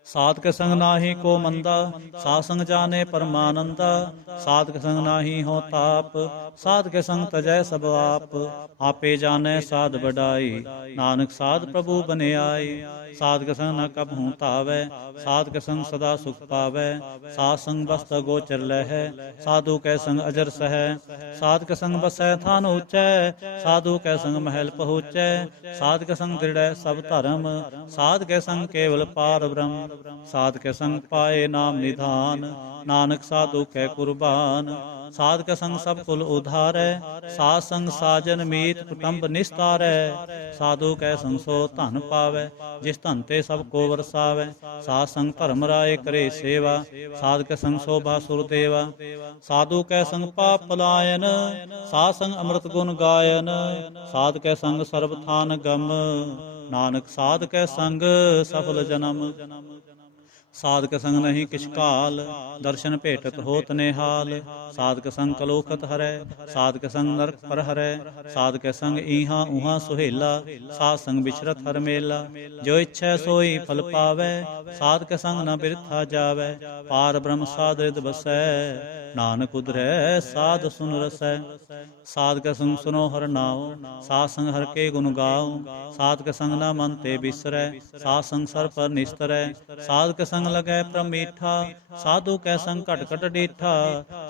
साध के संग नाहि को मंदा, साध संग जाने परमानंदा। साध के संग नाहि हो ताप, साध के संग तजै सब आप। आपे जानै साध बढ़ाई, नानक साध प्रभु बने आई। साध के संग न कबहु तावै, साध के संग सदा सुख पावै। साध संग बस्त गोचर लहै, साधु कै संग अजर सहै। साध के संग बसै थान ऊंचै, साधु कै संग महल पहुँचै। साध के संग दृढ़ सब धर्म, साध के संग केवल पार ब्रह्म। साध के संग पाए नाम निधान, नानक साधु कै कुर्बान। साध के संग सब कुल उधारै, साध संग साजन मीत कुटुंब निस्तारै। साधु कै संग सो धन पावै, जिस धन ते सब को वरसावै। साध संग धर्म राय करे सेवा, साध के संग शोभा सुरदेवा। साधु कै संग पाप पलायन, साध संग अमृत गुण गायन। साध कै संग सर्व थान गम, नानक साध कै संग सफल जन्म। साध के संग नहीं किछ काल, दर्शन भेटत होत निहाल। साध के संग कलोखत हरै, साध के संग नरक पर हरै। साध के संग ईहा उहा सुहेला, साध संग बिछरत हर मेला। जो इच्छै सोई फल पावै, साध के संग न बिरथा जावै। पार ब्रह्म साध हृद बसै, नानक उधरै साध सुन रसै। साध के संग सुनो हर नाओ, साध संग हर के गुण गाओ। साध के संग न मन ते बिसरै, साध संग सर पर निस्तरै। साध के संग लगे प्रभ मीठा, साधु कै संग घट घट डीठा।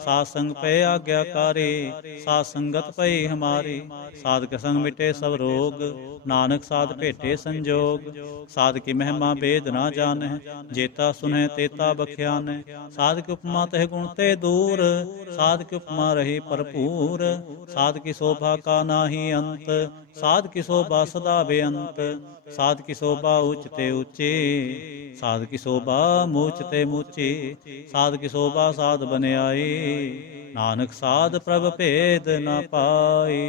साध संग पे आज्ञाकारी, साध संगत पई हमारी। साध के संग मिटे सब रोग, नानक साध भेटे संजोग। साध की महिमा वेद ना जाने, जेता सुने तेता बख्याने। साध की उपमा तह गुण ते दूर, साध की उपमा रही भरपूर। साध की शोभा का नाही अंत, साध की शोभा सदा बेअंत। साध की शोभा उच्चते ऊंची, साध की शोभा मूचते मूची। साध की शोभा साध बन आई, नानक साध प्रभ भेद न पाई।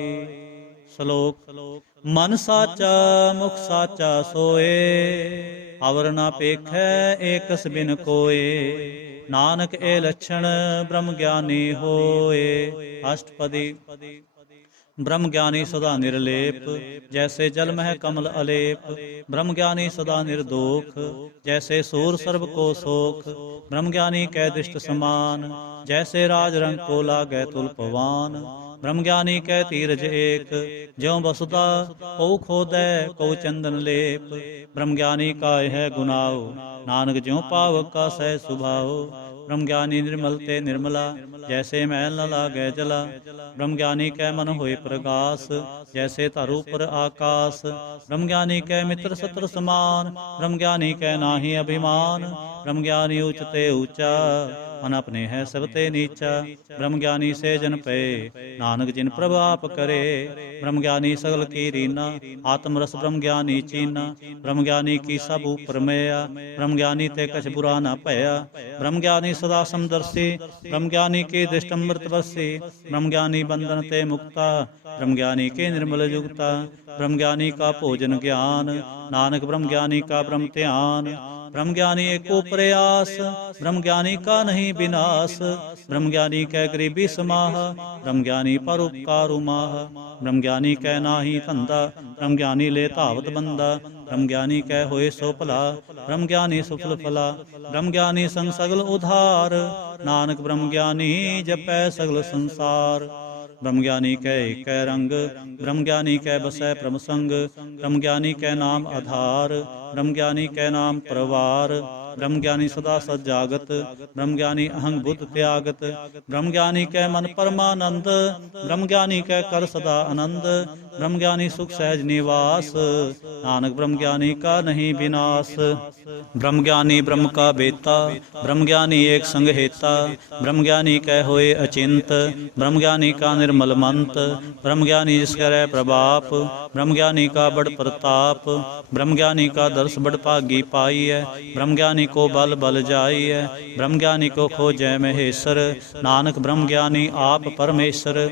श्लोक मन साचा मुख साचा सोए, ਅਵਰ ਨਾ ਪੇਖੈ ਏਕਸ ਬਿਨ ਕੋਏ। ਨਾਨਕ ਇਹ ਲੱਛਣ ਬ੍ਰਹਮ ਗਿਆਨੀ ਹੋਏ। ਅਸ਼ਟਪਦੀ। ब्रह्म ज्ञानी सदा निर्लेप, जैसे जल मह कमल अलेप। ब्रह्म ज्ञानी सदा निर्दोख, जैसे सूर सर्व को सोख। ब्रह्म ज्ञानी कै दृष्ट समान, जैसे राज रंग को लागै तुल पवान। ब्रह्म ज्ञानी कै तीरज एक, ज्यों वसुधा को खोदै को चंदन लेप। ब्रह्म ज्ञानी का है गुनाओ, नानक ज्यों पावक का सह सुभाओ। ब्रह्म ज्ञानी निर्मल ते निर्मला, जैसे मैल न लागै जला। ब्रह्म ज्ञानी कै मन होए प्रगास, जैसे धरु पर आकाश। ब्रह्म ज्ञानी कै मित्र सत्र समान, ब्रह्म ज्ञानी कै नाहि अभिमान। ब्रह्म ज्ञानी ऊच ते ऊंचा, मन अपने है सब ते नीचा। ब्रह्म ज्ञानी से जन पे, नानक जिन प्रभ आप करे। ब्रह्म ज्ञानी सगल की रीना, आत्म रस ब्रह्म ज्ञानी चीना। ब्रह्म ज्ञानी की सब ऊपर मैया, ब्रह्म ज्ञानी ते कछ बुरा न भया। ब्रह्म ज्ञानी सदा समदर्शी, ब्रह्म ज्ञानी की दृष्ट अमृत वर्षी। ब्रह्म ज्ञानी बंधन ते मुक्ता, ब्रह्म ज्ञानी के निर्मल युक्ता। ब्रह्म ज्ञानी का भोजन ज्ञान, नानक ब्रह्म ज्ञानी का ब्रह्म ध्यान। ब्रह्म ज्ञानी एको प्रयास, ब्रह्म ज्ञानी का नहीं विनाश। ब्रह्म ज्ञानी कै गरीबी समाह, ब्रह्म ज्ञानी पर उपकार उमाह। ब्रह्म ज्ञानी कै नाहि धंधा, ब्रह्म ज्ञानी ले धावत बंदा। ब्रह्म ज्ञानी कै होए सो भला, ब्रह्म ज्ञानी सुफल फला। ब्रह्म ज्ञानी संग सगल उधार, नानक ब्रह्म ज्ञानी जपै सगल संसार। ब्रह्म ज्ञानी कै एक रंग, ब्रह्म ज्ञानी कै बसै प्रम संग। ब्रह्म ज्ञानी कै नाम आधार, ब्रह्म ज्ञानी कै नाम परवार। ब्रह्म ज्ञानी सदा सजागत, ब्रह्म ज्ञानी अहंग बुद्ध त्यागत। ब्रह्म ज्ञानी कै मन परमानंद, ब्रह्म ज्ञानी कै कर सदा आनंद। ब्रह्म ज्ञानी सुख सहज निवास, नानक ब्रह्म ज्ञानी का नहीं विनाश। ब्रह्म ज्ञानी ब्रह्म का बेता, ब्रह्म ज्ञानी एक संग हेता। ब्रह्म ज्ञानी कै होए अचिंत, ब्रह्म ज्ञानी का निर्मल मंत। ब्रह्म ज्ञानी जिस करे प्रभाप, ब्रह्म ज्ञानी का बड़ प्रताप। ब्रह्म ज्ञानी का दर्श बड़ भागी पाई है, ब्रह्म ज्ञानी को बल बल जाई है। ब्रह्म ज्ञानी को खोजै महेश्वर, नानक ब्रह्म ज्ञानी आप परमेश्वर।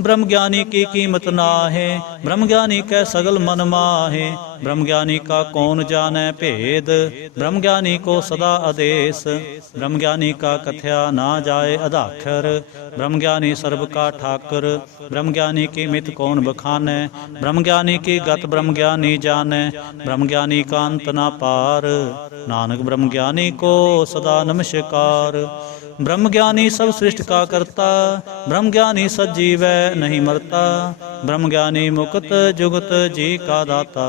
ब्रह्म ज्ञानी की कीमत ना है, ब्रह्म ज्ञानी कै सगल मन माहे। ब्रह्म ज्ञानी का कौन जाने भेद, ब्रह्म ज्ञानी को सदा आदेश। ब्रह्म ज्ञानी का कथया ना जाए अधाक्षर, ब्रह्म ज्ञानी सर्व का ठाकर। ब्रह्म ज्ञानी की मित कौन बखाने, ब्रह्म ज्ञानी की गत ब्रह्म ज्ञानी जाने। ब्रह्म ज्ञानी का अंत ना पार, नानक ब्रह्म ज्ञानी को सदा नमस्कार। ब्रह्म ज्ञानी सब सृष्टि का करता, ब्रह्म ज्ञानी सजीवै नहीं मरता। ब्रह्म ज्ञानी मुक्त जुगत जी का दाता,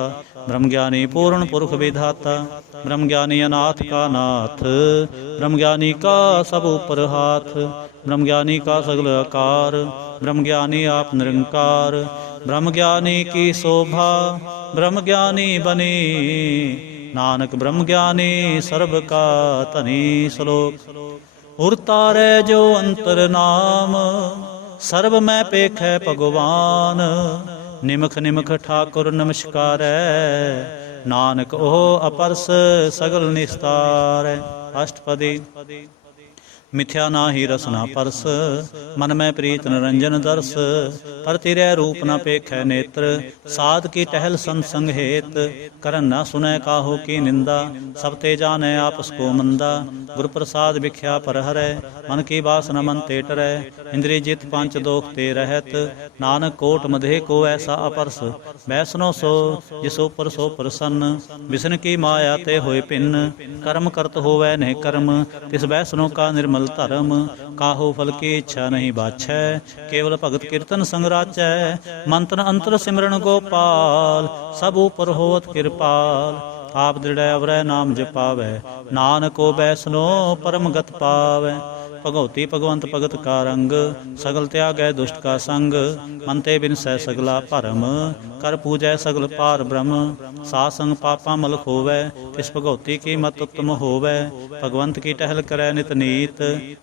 ब्रह्म ज्ञानी पूर्ण पुरुष विधाता। ब्रह्म ज्ञानी अनाथ का नाथ, ब्रह्म ज्ञानी का सब ऊपर हाथ। ब्रह्म ज्ञानी का सगल आकार, ब्रह्म ज्ञानी आप निरंकार। ब्रह्म ज्ञानी की शोभा, ब्रह्म ज्ञानी बनी। नानक ब्रह्म ज्ञानी सर्व का धनी। श्लोक। उर तारै जो अंतर नाम, सर्व मैं पेखै भगवान। निमख निमख ठाकुर नमस्कारै, नानक ओह अपरस सगल निस्तारै। अष्टपदी। मिथ्या नाही रसना परस, मन में प्रीत निरंजन दर्श। पर तिरै रूप न पेखै नेत्र, साध की टहल संग हेत। करन न सुनै काहू की निंदा, सब ते जानै आपस को मंदा। गुर प्रसाद विख्या पर हरै, मन की वासना मन ते टरै। इंद्रिय जित पंच दोख ते रहत, नानक कोट मधे को ऐसा अपरस। वैसनो सो जिस ऊपर सो प्रसन्न, विष्णु की माया ते होए भिन्न। कर्म करत होवै नहीं कर्म, तिस वैसनो का निर्मल धर्म। काहू फल की इच्छा नहीं बाछै, केवल भगत कीर्तन संग राचै। मंत्र अंतर सिमरन गोपाल, सब ऊपर होवत कृपाल। आप दृढ़ अवरै नाम जपावै, नानक को बैसनो परम गत पावै। भगवती भगवंत भगत का रंग, सगल त्यागै दुष्ट का संग। मन ते बिनसै सगला भरम, कर पूजै सगल पार ब्रह्म। सासंग पापा मल खोवै, तिस भगवती की मत उत्तम होवै। भगवंत की टहल करै नित नीत,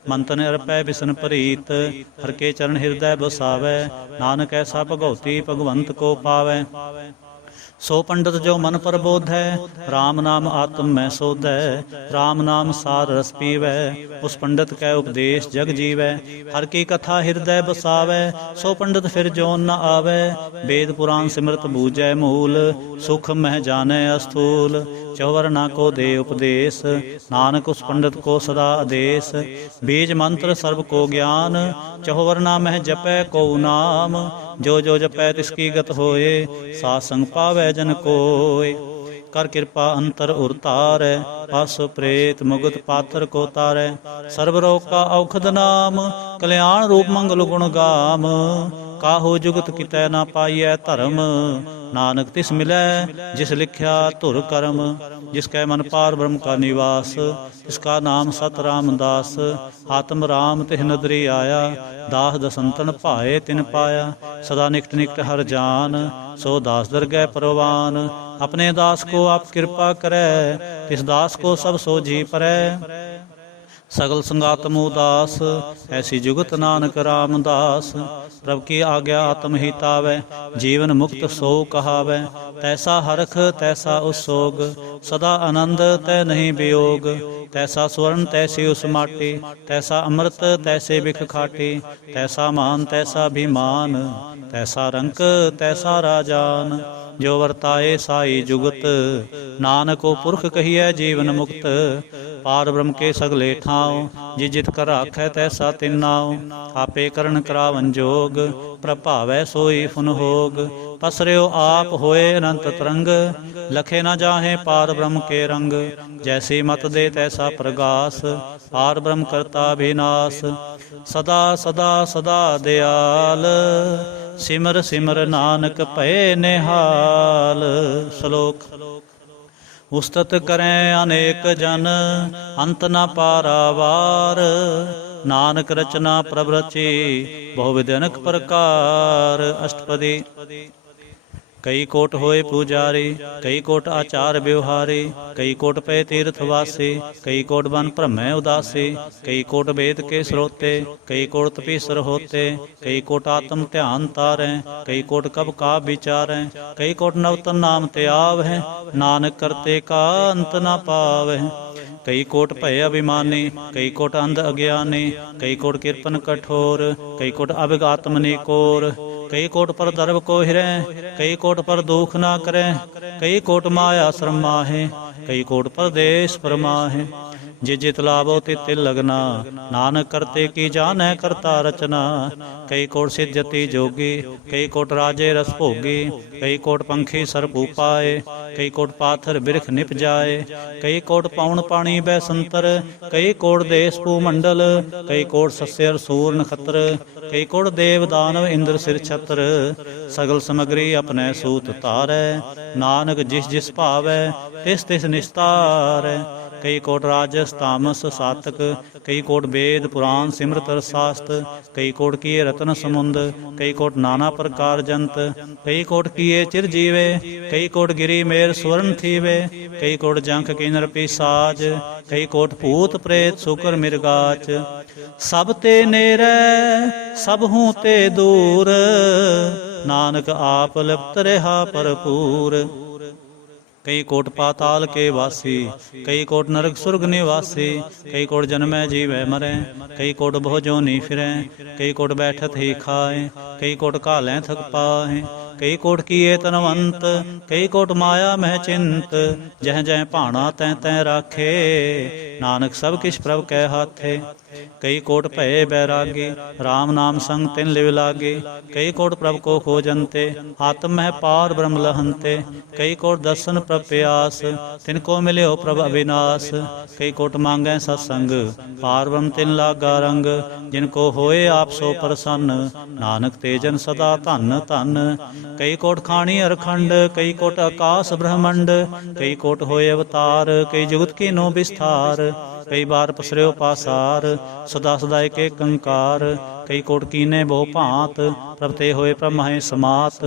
मन तन अर्पै बिसन प्रीत। हर के चरण हृदय बसावै, नानक ऐसा भगवती भगवंत को पावै। ਸੋ ਪੰਡਤ ਜੋ ਮਨ ਪ੍ਰਬੋਧੈ, RAM ਨਾਮ ਆਤਮ ਮੈਂ ਸੋਧੈ। RAM ਨਾਮ ਸਾਰ ਰਸ ਪੀਵੈ, ਉਸ ਪੰਡਤ ਕੈ ਉਪਦੇਸ਼ ਜਗ ਜੀਵੈ। ਹਰ ਕੀ ਕਥਾ ਹਿਰਦੈ ਬਸਾਵੈ, ਸੋ ਪੰਡਤ ਫਿਰ ਜੋਨ ਨ ਆਵੈ। ਵੇਦ ਪੁਰਾਨ ਸਿਮਰਤ ਬੂਝੈ ਮੂਲ, ਸੁਖ ਮਹਿ ਜਾਣੈ ਅਸਥੂਲ। ਚਹੁਵਰਨਾ ਕੋ ਦੇ ਉਪਦੇਸ਼, ਨਾਨਕ ਉਸ ਪੰਡਤ ਕੋ ਸਦਾ ਆਦੇਸ਼। ਬੀਜ ਮੰਤਰ ਸਰਬ ਕੋ ਗਿਆਨ, ਚਹੁਵਰਨਾ ਮਹਿ ਜਪੈ ਕਉ ਨਾਮ। ਜੋ ਜੋ ਜਪੈ ਤਿਸ ਕੀ ਗਤ ਹੋਏ, ਸਾਧ ਸੰਗ ਪਾਵੈ ਜਨ ਕੋਇ। ਕਰ ਕਿਰਪਾ ਅੰਤਰ ਉਰ ਤਾਰੈ, ਪਸ ਪ੍ਰੇਤ ਮੁਗਤ ਪਾਥਰ ਕੋ ਤਾਰੈ। ਸਰਬ ਰੋਗ ਕਾ ਔਖਦ ਨਾਮ, ਕਲਿਆਣ ਰੂਪ ਮੰਗਲ ਗੁਣ ਗਾਮ। ਕਾਹੋ ਜੁਗਤ ਕਿਤੈ ਨਾ ਪਾਈਐ ਧਰਮ, ਨਾਨਕ ਤਿਸ ਮਿਲੈ ਜਿਸ ਲਿਖਿਆ ਧੁਰ ਕਰਮ। ਜਿਸ ਕੈ ਮਨ ਪਾਰ ਬ੍ਰਹਮ ਕਾ ਨਿਵਾਸ, ਤਿਸ ਕਾ ਨਾਮ ਸਤ ਰਾਮਦਾਸ। ਆਤਮ ਰਾਮ ਤਿਹ ਨਦਰੀ ਆਇਆ, ਦਾਸ ਦਸੰਤਨ ਭਾਏ ਤਿਨ ਪਾਇਆ। ਸਦਾ ਨਿਕਟ ਨਿਕਟ ਹਰ ਜਾਨ, ਸੋ ਦਾਸ ਦਰਗਹਿ ਪਰਵਾਨ। ਆਪਣੇ ਦਾਸ ਕੋ ਆਪ ਕਿਰਪਾ ਕਰੈ, ਤਿਸ ਦਾਸ ਕੋ ਸਭ ਸੋ ਜੀ ਪਰੈ। ਸਗਲ ਸੰਗਾਤਮ ਉਦਾਸ, ਐਸੀ ਜੁਗਤ ਨਾਨਕ ਰਾਮਦਾਸ। ਪ੍ਰਭ ਕੀ ਆਗਿਆ ਆਤਮ ਹੀ ਤਾਵੈ, ਜੀਵਨ ਮੁਕਤ ਸੋ ਕਹਾਵੈ। ਤੈਸਾ ਹਰਖ ਤੈਸਾ ਉਸੋਗ, ਸਦਾ ਆਨੰਦ ਤੈ ਨਹੀਂ ਵਿਯੋਗ। ਤੈਸਾ ਸਵਰਨ ਤੈਸੀ ਉਸ ਮਾਟੀ, ਤੈਸਾ ਅੰਮ੍ਰਿਤ ਤੈਸੇ ਬਿਖ ਖਾਟੀ। ਤੈਸਾ ਮਾਨ ਤੈਸਾ ਅਭਿਮਾਨ, ਤੈਸਾ ਰੰਕ ਤੈਸਾ ਰਾਜਾਨ। ਜੋ ਵਰਤਾਏ ਸਾਈ ਜੁਗਤ, ਨਾਨਕੋ ਪੁਰਖ ਕਹੀਐ ਜੀਵਨ ਮੁਕਤ। ਪਾਰ ਬ੍ਰਹਮ ਕੇ ਸਗਲੇ ਠਾਉ, ਜਿ ਜਿਤ ਕਰ ਰਾਖੈ ਤੈਸਾ ਤਿਨ ਨਾਉ। ਆਪੇ ਕਰਨ ਕਰਾਵਨ ਜੋਗ, ਪ੍ਰਭਾਵੈ ਸੋਈ ਫੁਨ ਹੋਗ। ਪਸਰਿਓ ਆਪ ਹੋਏ ਅਨੰਤ ਤਰੰਗ, ਲਖੇ ਨਾ ਜਾਹੇ ਪਾਰ ਬ੍ਰਹਮ ਕੇ ਰੰਗ। ਜੈਸੀ ਮਤ ਦੇ ਤੈਸਾ ਪ੍ਰਗਾਸ, ਪਾਰ ਬ੍ਰਹਮ ਕਰਤਾ ਬਿਨਾਸ। ਸਦਾ ਸਦਾ ਸਦਾ ਦਿਆਲ, ਸਿਮਰ ਸਿਮਰ ਨਾਨਕ ਭਏ ਨਿਹਾਲ। ਸ਼ਲੋਕ। ਉਸਤਤ ਕਰੈ ਅਨੇਕ ਜਨ, ਅੰਤ ਨ ਪਾਰਾਵਾਰ। ਨਾਨਕ ਰਚਨਾ ਪ੍ਰਭ ਰਚੀ, ਬਹੁ ਵਿਧ ਅਨੇਕ ਪ੍ਰਕਾਰ। ਅਸ਼ਟਪਦੀ। ਕਈ ਕੋਟ ਹੋਏ ਪੂਜਾਰੀ, ਕਈ ਕੋਟ ਆਚਾਰ ਵਿਵਹਾਰੀ। ਕਈ ਕੋਟ ਪਏ ਤੀਰਥ ਵਾਸੀ, ਕਈ ਕੋਟ ਬਨ ਭ੍ਰਮੈ ਉਦਾਸੀ। ਕਈ ਕੋਟ ਵੇਦ ਕੇ ਸਰੋਤੇ, ਕਈ ਕੋਟ ਤਪੀਸਰ ਹੋਤੇ। ਕਈ ਕੋਟ ਆਤਮ ਧਿਆਨ ਤਾਰੈ, ਕਈ ਕੋਟ ਕਬ ਕਾ ਵਿਚਾਰੈ। ਕਈ ਕੋਟ ਨਵਤਨ ਨਾਮ ਤੇ ਆਵਹਿ, ਨਾਨਕ ਕਰਤੇ ਕਾ ਅੰਤ ਨ ਪਾਵਹਿ। ਕਈ ਕੋਟ ਭਏ ਅਭਿਮਾਨੀ, ਕਈ ਕੋਟ ਅੰਧ ਅਗਿਆਨੀ। ਕਈ ਕੋਟ ਕਿਰਪਨ ਕਠੋਰ, ਕਈ ਕੋਟ ਅਭਿਗ ਆਤਮ ਨਿਕੋਰ। ਕਈ ਕੋਟ ਪਰ ਦਰਬ ਕੋ ਹਿਰੈ, ਕਈ ਕੋਟ ਪਰ ਦੁਖ ਨਾ ਕਰੈ। ਕਈ ਕੋਟ ਮਾਇਆ ਸ਼ਰਮ ਮਾਹੇ, ਕਈ ਕੋਟ ਪਰਦੇਸ ਪਰਮਾਹੇ। ਜਿ ਜਿਤ ਲਾਭੋ ਤਿਤ ਤਿਲ ਲਗਨਾ, ਨਾਨਕ ਕਰਤੇ ਕੀ ਜਾਣੈ ਕਰਤਾ ਰਚਨਾ। ਕਈ ਕੋਟ ਸਿਧਜਤੀ ਜੋਗੀ, ਕਈ ਕੋਟ ਰਾਜੇ ਰਸ ਭੋਗੀ। ਕਈ ਕੋਟ ਪੰਖੀ ਸਰਪ ਉਪਾਏ, ਕਈ ਕੋਟ ਪਾਥਰ ਬਿਰਖ ਨਿਪ ਜਾਏ। ਕਈ ਕੋਟ ਪੌਣ ਪਾਣੀ ਬੈ ਸੰਤਰ, ਕਈ ਕੋਟ ਦੇਸ ਭੂ ਮੰਡਲ। ਕਈ ਕੋਟ ਸੱਸਿਅਰ ਸੂਰ ਨਖਤਰ, ਕਈ ਕੋਟ ਦੇਵ ਦਾਨਵ ਇੰਦਰ ਸਿਰ ਛਤਰ। ਸਗਲ ਸਮਗਰੀ ਆਪਣੈ ਸੂਤ ਧਾਰੈ, ਨਾਨਕ ਜਿਸ ਜਿਸ ਭਾਵੈ ਤਿਸ ਤਿਸ ਨਿਸਤਾਰੈ। ਕਈ ਕੋਟ ਰਾਜਸ ਤਾਮਸ ਸਾਤਕ, ਕਈ ਕੋਟ ਵੇਦ ਪੁਰਾਨ ਸਿਮਰਤ ਰਸਾਸਤ। ਕਈ ਕੋਟ ਕੀਏ ਰਤਨ ਸਮੁੰਦ, ਕਈ ਕੋਟ ਨਾਨਾ ਪ੍ਰਕਾਰ ਜੰਤ। ਕਈ ਕੋਟ ਕੀਏ ਚਿਰ ਜੀਵੇ, ਕਈ ਕੋਟ ਗਿਰੀ ਮੇਰ ਸਵਰਨ ਥੀਵੇ। ਕਈ ਕੋਟ ਜੰਖ ਕਿਨਰ ਪਿਸਾਜ, ਕਈ ਕੋਟ ਭੂਤ ਪ੍ਰੇਤ ਸੁਕਰ ਮਿਰਗਾਚ। ਸਭ ਤੇ ਨੇਰੈ ਸਭ ਹੂੰ ਤੇ ਦੂਰ, ਨਾਨਕ ਆਪ ਲਿਪਤ ਰਿਹਾ ਭਰਪੂਰ। ਕਈ ਕੋਟ ਪਾਤਾਲ ਕੇ ਵਾਸੀ, ਕਈ ਕੋਟ ਨਰਕ ਸੁਰਗ ਨਿਵਾਸੀ। ਕਈ ਕੋਟ ਜਨਮੈ ਜੀਵੈ ਮਰੈ, ਕਈ ਕੋਟ ਬਹੁ ਜੋਨੀ ਫਿਰੈ। ਕਈ ਕੋਟ ਬੈਠਤ ਹੀ ਖਾਏ, ਕਈ ਕੋਟ ਘਾਲੈ ਥਕ ਪਾਹੇ। ਕਈ ਕੋਟ ਕੀਏ ਤਨਵੰਤ, ਕਈ ਕੋਟ ਮਾਇਆ ਮਹਿ ਚਿੰਤ। ਜਹ ਜਹ ਭਾਣਾ ਤੈ ਤੈ ਰਾਖੇ, ਨਾਨਕ ਸਭ ਕਿਛ ਪ੍ਰਭ ਕੈ ਹਾਥੇ। ਕਈ ਕੋਟ ਭਏ ਬੈਰਾਗੀ, RAM ਨਾਮ ਸੰਗ ਤਿਨ ਲਿਵ ਲਾਗੇ। ਕਈ ਕੋਟ ਪ੍ਰਭ ਕੋ ਖੋਜੰਤੇ, ਆਤਮ ਮਹਿ ਪਾਰ ਬ੍ਰਹਮ ਲਹੰਤੇ। ਕਈ ਕੋਟ ਦਰਸ਼ਨ ਪ੍ਰਭ ਪਿਆਸ, ਤਿਨ ਕੋ ਮਿਲਿਓ ਪ੍ਰਭ ਅਵਿਨਾਸ਼। ਕਈ ਕੋਟ ਮੰਗੈ ਸਤਸੰਗ, ਪਾਰ ਬ੍ਰਹਮ ਤਿਨ ਲਾਗਾ ਰੰਗ। ਜਿਨ ਕੋ ਹੋਏ ਆਪ ਸੋ ਪ੍ਰਸੰਨ, ਨਾਨਕ ਤੇ ਜਨ ਸਦਾ ਧਨ ਧਨ। ਕਈ ਕੋਟ ਖਾਣੀ ਅਰਖੰਡ, ਕਈ ਕੋਟ ਆਕਾਸ ਬ੍ਰਹਮੰਡ। ਕਈ ਕੋਟ ਹੋਏ ਅਵਤਾਰ, ਕਈ ਜੁਗਤ ਕੀਨੋ ਵਿਸਥਾਰ। ਕਈ ਬਾਰ ਪਸਰਿਓ ਪਾਸਾਰ, ਸਦਾ ਸਦਾ ਏਕ ਏਕੰਕਾਰ। कई कोट कीने बहु भांत, प्रभ ते होए प्रभ महे समात,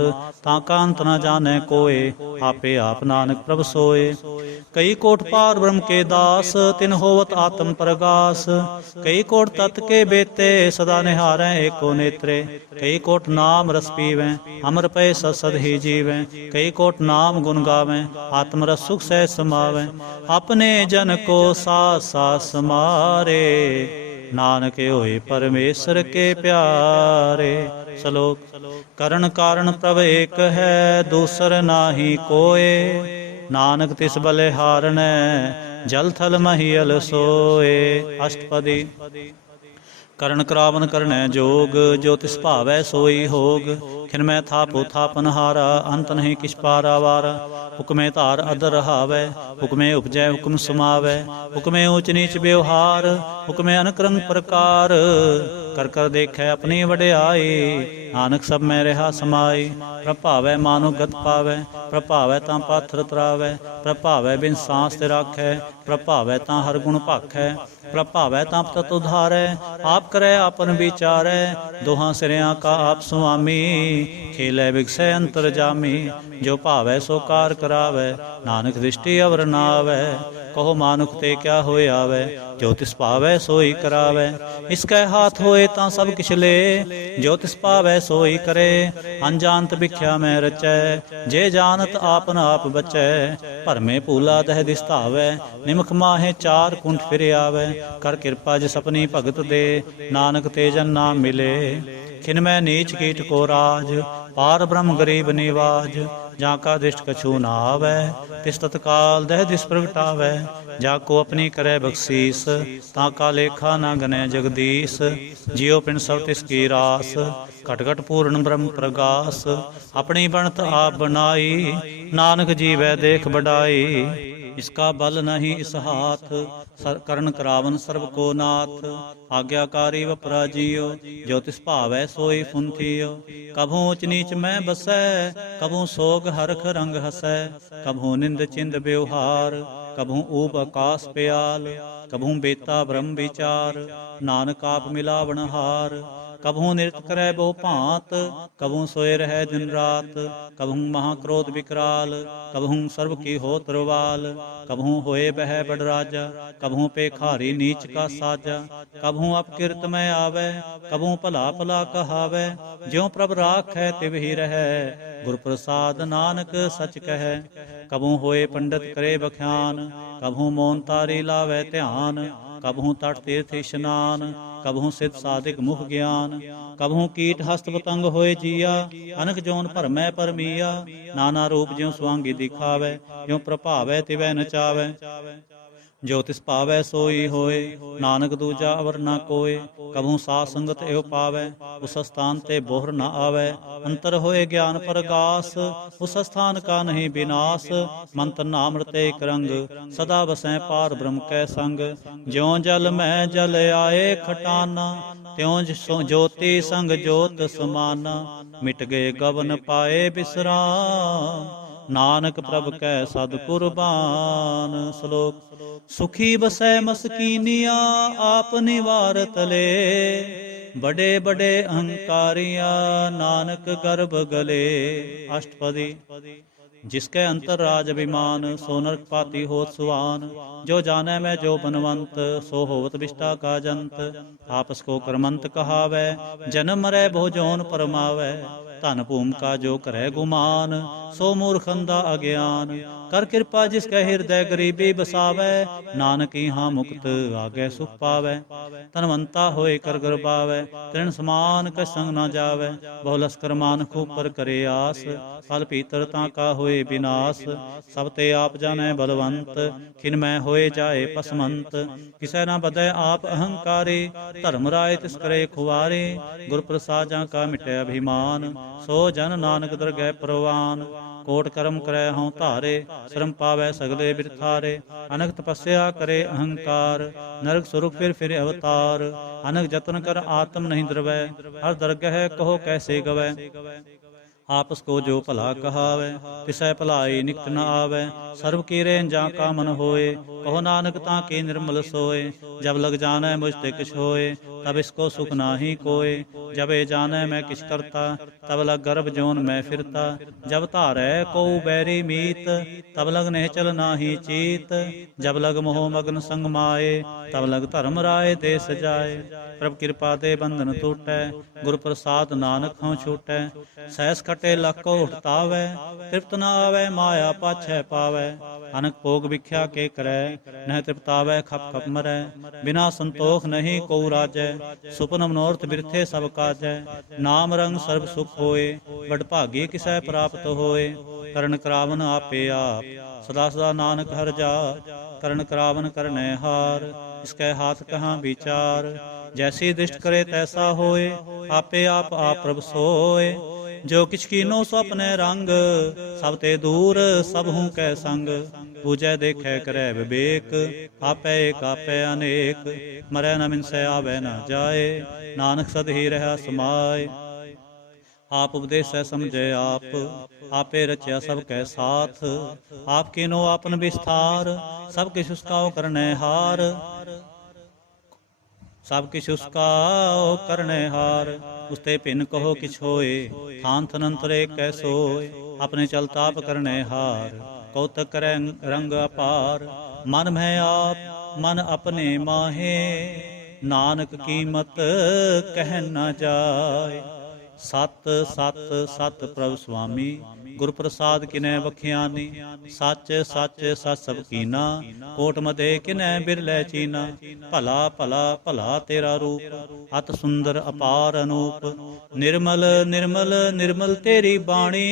ताका अंत न जाने कोय, आपे आप नानक प्रभ सोए। कई कोट पार ब्रह्म के दास, तिन होवत आत्म प्रगास, कई कोट तत् के बेते, सदा निहारै एको नेत्रे, कई कोट नाम रस पीवै, अमर पय सद ही जीवै, कई कोट नाम गुण गावै, आत्म रस सुख सह समावै, अपने जन को सास सास समारे, नानक होए परमेश्वर के प्यारे। श्लोक। करण कारण प्रभ एक है, दूसर नाहि कोय, नानक तिस बलिहारणै, जल थल महियल सोए। अष्टपदी। करण करावन करनै जोग, जो तिस भावै सोई होग, खिन मैं थापो थापनहारा, अंत नहीं किछ पारावारा, हुक्मे धार अदर रहावै, हुक्मे उपजै हुक्म समावै, हुक्मे ऊंच नीच व्यवहार, हुक्मे अनक्रम प्रकार, कर कर देखै अपनी वड्याई, नानक सब मैं रहा समाई, प्रभावै मानो गत पावै, प्रभावै तां पाथर तरावै, प्रभावै बिन सांस ते राखै, प्रभावै तां हर गुण भाखै, प्रभावै तां तत उधारै, आप करै आपन विचारै, दोहां सिरियां का आप सुआमी, खेलै विगसै अंतर जामी, जो भावै सो कार करावै, नानक दृष्टि अवर नावै, कहो मानुख ते क्या होए आवै, जो तिस भावै सोई करावै, इसकै हाथ होए तां सब किछ ले, जो तिस भावै सोई करे, अनजानत भिख्या मैं रचै, जे जानत आपन आप बचै, भरमे भूला दह दिस धावै, निमख माहे चार कुंठ फिर आवै, कर किरपा जिस अपनी भगत दे, नानक ते जन नाम मिले, खिन मैं नीच कीट को राज, पार ब्रह्म गरीब निवाज, जाका दृष्ट कछु न आवै, तिस तत्काल दह दिस प्रगटावै, जाको अपनी करे बख्शीस, ताका लेखा न गनै जगदीश, जियो पिंड सब तिसकी रास, घट घट पूर्ण ब्रह्म प्रगास, अपनी बनत आप बनाई, नानक जीवै देख बढ़ाई, इसका बल नहीं इस हाथ, करण करावन सर्व को नाथ, आज्ञाकारी व पराजियो, जो तिस भावै सोई फुंथियो, कभू ऊंच नीच मैं बसै, कभू सोग हरख रंग हसै, कभू निंद चिंद व्यवहार, कभू ऊब आकाश प्याल, कभू बेता ब्रह्म विचार, नानक आप मिलावण हार, कभू नृत्य करै बहु भांत, कभू सोए रहै दिन रात, कभू महाक्रोध विकराल, कभू सर्व की होत रवाल, कभू होए बह बड़ राजा, कभू पेखारी नीच का साजा, कभू अपकिरत में आवे, कभू भला भला कहावै, ज्यों प्रभ राखै तिव ही रहै, गुर प्रसाद नानक सच कहै, कभू होए पंडित करे बख्यान, कभू मौन तारी लावै ध्यान, कभू तट तीर्थ इशनान, कभू सिद्ध साधिक मुख ज्ञान, कभू कीट हस्त पतंग होए जिया, अनक जोन भरमै परमिया, नाना रूप ज्यों स्वांगी दिखावै, ज्यों प्रभावै तिवै नचावै, जो तिस पावै सोई होए, नानक दूजा अवर न कोय, कभू साध संगत एव पावै, उस स्थान ते बोहर न आवै, अंतर होए ज्ञान प्रगास, उस स्थान का नहीं विनाश, मंत्र नाम रते एक रंग, सदा बसै पार ब्रह्म कै संग, ज्यों जल में जल आए खटाना, त्यों ज्योति संग ज्योत समाना, मिट गए गवन पाए बिसराम, नानक प्रभ कै सद कुरबान। श्लोक। सुखी बसै मस्कीनिया आप निवारत ले, बड़े बड़े अहंकारिया नानक गर्भ गले। अष्टपदी। जिसके अंतर राज अभिमान, सो नरक पाती होत सुहान, जो जाने मैं जो बनवंत, सो होवत विष्टा का जंत, आपस को करमंत कहावै, जन्म मरै बहु जोन परमावै, धन भूम का जो करे गुमान, सो मूर्ख अंधा अज्ञान, कर कृपा जिसके हृदय गरीबी बसावै, नानक यहाँ मुक्त आगे सुख पावै, तनवंता होए कर गरबावै, तृण समान कछ संग न जावै, बहु लस्कर मान खूब पर करे आस, फल पीतरता का होए विनाश, सब ते आप जाने बलवंत, खिन मैं होए जाए पसमंत, किसै न बदै आप अहंकारी, धर्म राय तिस करे खुवारे, गुर प्रसादा का मिटे अभिमान, सो जन नानक दरगह परवान, कोट कर्म करे हों धारे, श्रम पावै सगले बिरथारे, अनक तपस्या करे अहंकार, नरक सुरुख फिर अवतार, अनक जतन कर आत्म नहीं द्रवै, हर दरगह कहो कैसे गवै, आपस को जो भला कहावै तिसै भलाई निकट न आवै। सर्व कीरे जा का मन होए कहो नानक ताके निर्मल सोए। जब लग जानै मुझ ते किछ होए तब इसको सुख नाही कोय। जब ए जानै मैं किछ करता तब लग गर्भ जोन मैं फिरता। जब धारै को बैरी मीत तब लग निहचल नाही चीत। जब लग मोह मगन संग माए तब लग धर्म राय दे सजाए। प्रभ कृपा दे बंधन टूटै गुर प्रसाद नानक हों छूटै। सैस खटे लको उठतावै तृप्त न आवै माया पाछै पावै। अनक भोग विख्या के करै नह तृप्तावै खप खप मरै। बिना संतोख नहीं को राजै सुपन मनोरथ बिरथे सब काजै। नाम रंग सर्व सुख होए बड़ भागी किसै प्राप्त होए। करण करावन आपे आप सदा सदा नानक हर जाप। करण करावन करनै हार इसकै हाथ कहाँ विचार। जैसी दृष्ट करे तैसा होए आपे आप प्रभ सोए। जो किछ कीनो सो अपने रंग सब ते दूर सब हूँ कै संग। पूजै देखै करै विवेक आपै एक आपै अनेक। मरै न मिनसै आवै न जाए नानक सद ही रहा समाए। आप उपदेसै समझै आप आपे रचया सब कै साथ। आप कीनो आपन विस्तार सब किछ उसकाओ करनै हार। सब किछ उसका करनै हार उसते भिन्न कहो किछ होए। थान थनंतर एक कै सोए अपने चल ताप करनै हार। कौतक करै रंग अपार मन में आप मन अपने माहे। नानक कीमत कह न जाए। सत सत सत प्रभ स्वामी गुर प्रसाद किनै बखियानी। सच सच सच सब कीना कोट मदे किनै बिरलै चीना। भला भला भला तेरा रूप अत सुंदर अपार अनूप। निर्मल निर्मल निर्मल तेरी बाणी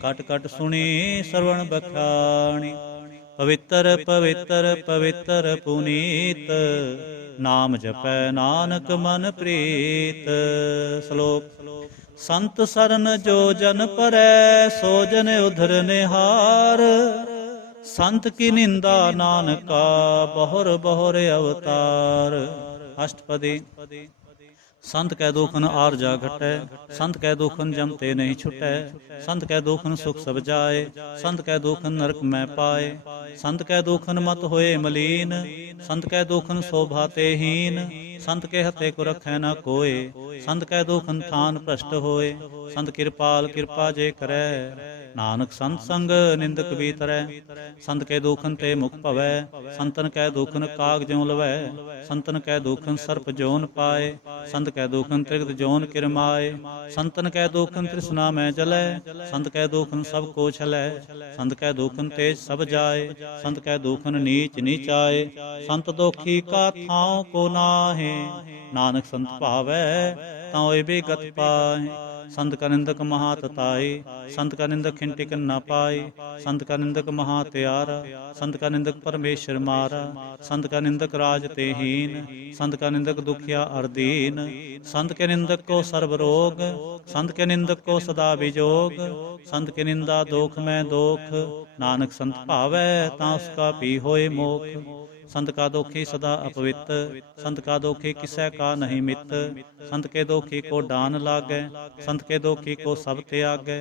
कट कट सुनी श्रवण बखानी। पवित्र पवित्र पवित्र पुनीत नाम जपै नानक मन प्रीत। श्लोक संत सरन जो जन परै सो जन उधर निहार। संत की निंदा नानका बहुर बहुर अवतार। अष्टपदी संत कै दुखन आरजा घटै संत कै दुखन जम ते नहीं छुटै। संत कै दुखन सुख सब जाए संत कै दुखन नरक में पाए। संत कै दुखन मत होए मलीन संत कै दुखन शोभा ते हीन। संत के हते को रखै न कोय संत कै दुखन थान भ्रष्ट होए। संत कृपाल कृपा जे करै नानक संत संग निंदक भी तरै। संत के दुखन ते मुख भवै संतन कै दुखन काग ज्यों लवै। संतन कै दुखन सर्प जोन पाए संत कै दुखन त्रिगत जोन किरमाए। संतन कै दुखन तृष्णा में जलै संत कै दुखन सब को छलै। संत कै दुखन तेज सब जाए संत कै दुखन नीच नीचाए। संत दोखी का थाव को नाहे नानक संत भावै ताओ बेगत पाए। संत का निंदक महातताई संत का निंदक खिंटिक न पाए। संत का निंदक महात्यारा संत का निंदक परमेश्वर मारा। संत का निंदक राज ते हीन संत का निंदक दुखिया अर्दीन। संत के निंदक को सर्व रोग संत के निंदक को सदा विजोग। संत की निंदा दोख में दोख नानक संत भावै ता उसका पी होए मोख। संत का दोखी सदा अपवित्र संत का दोखी किसै का नहीं मित। संत के दोखी को डान लागै संत के दोखी को सब त्यागै।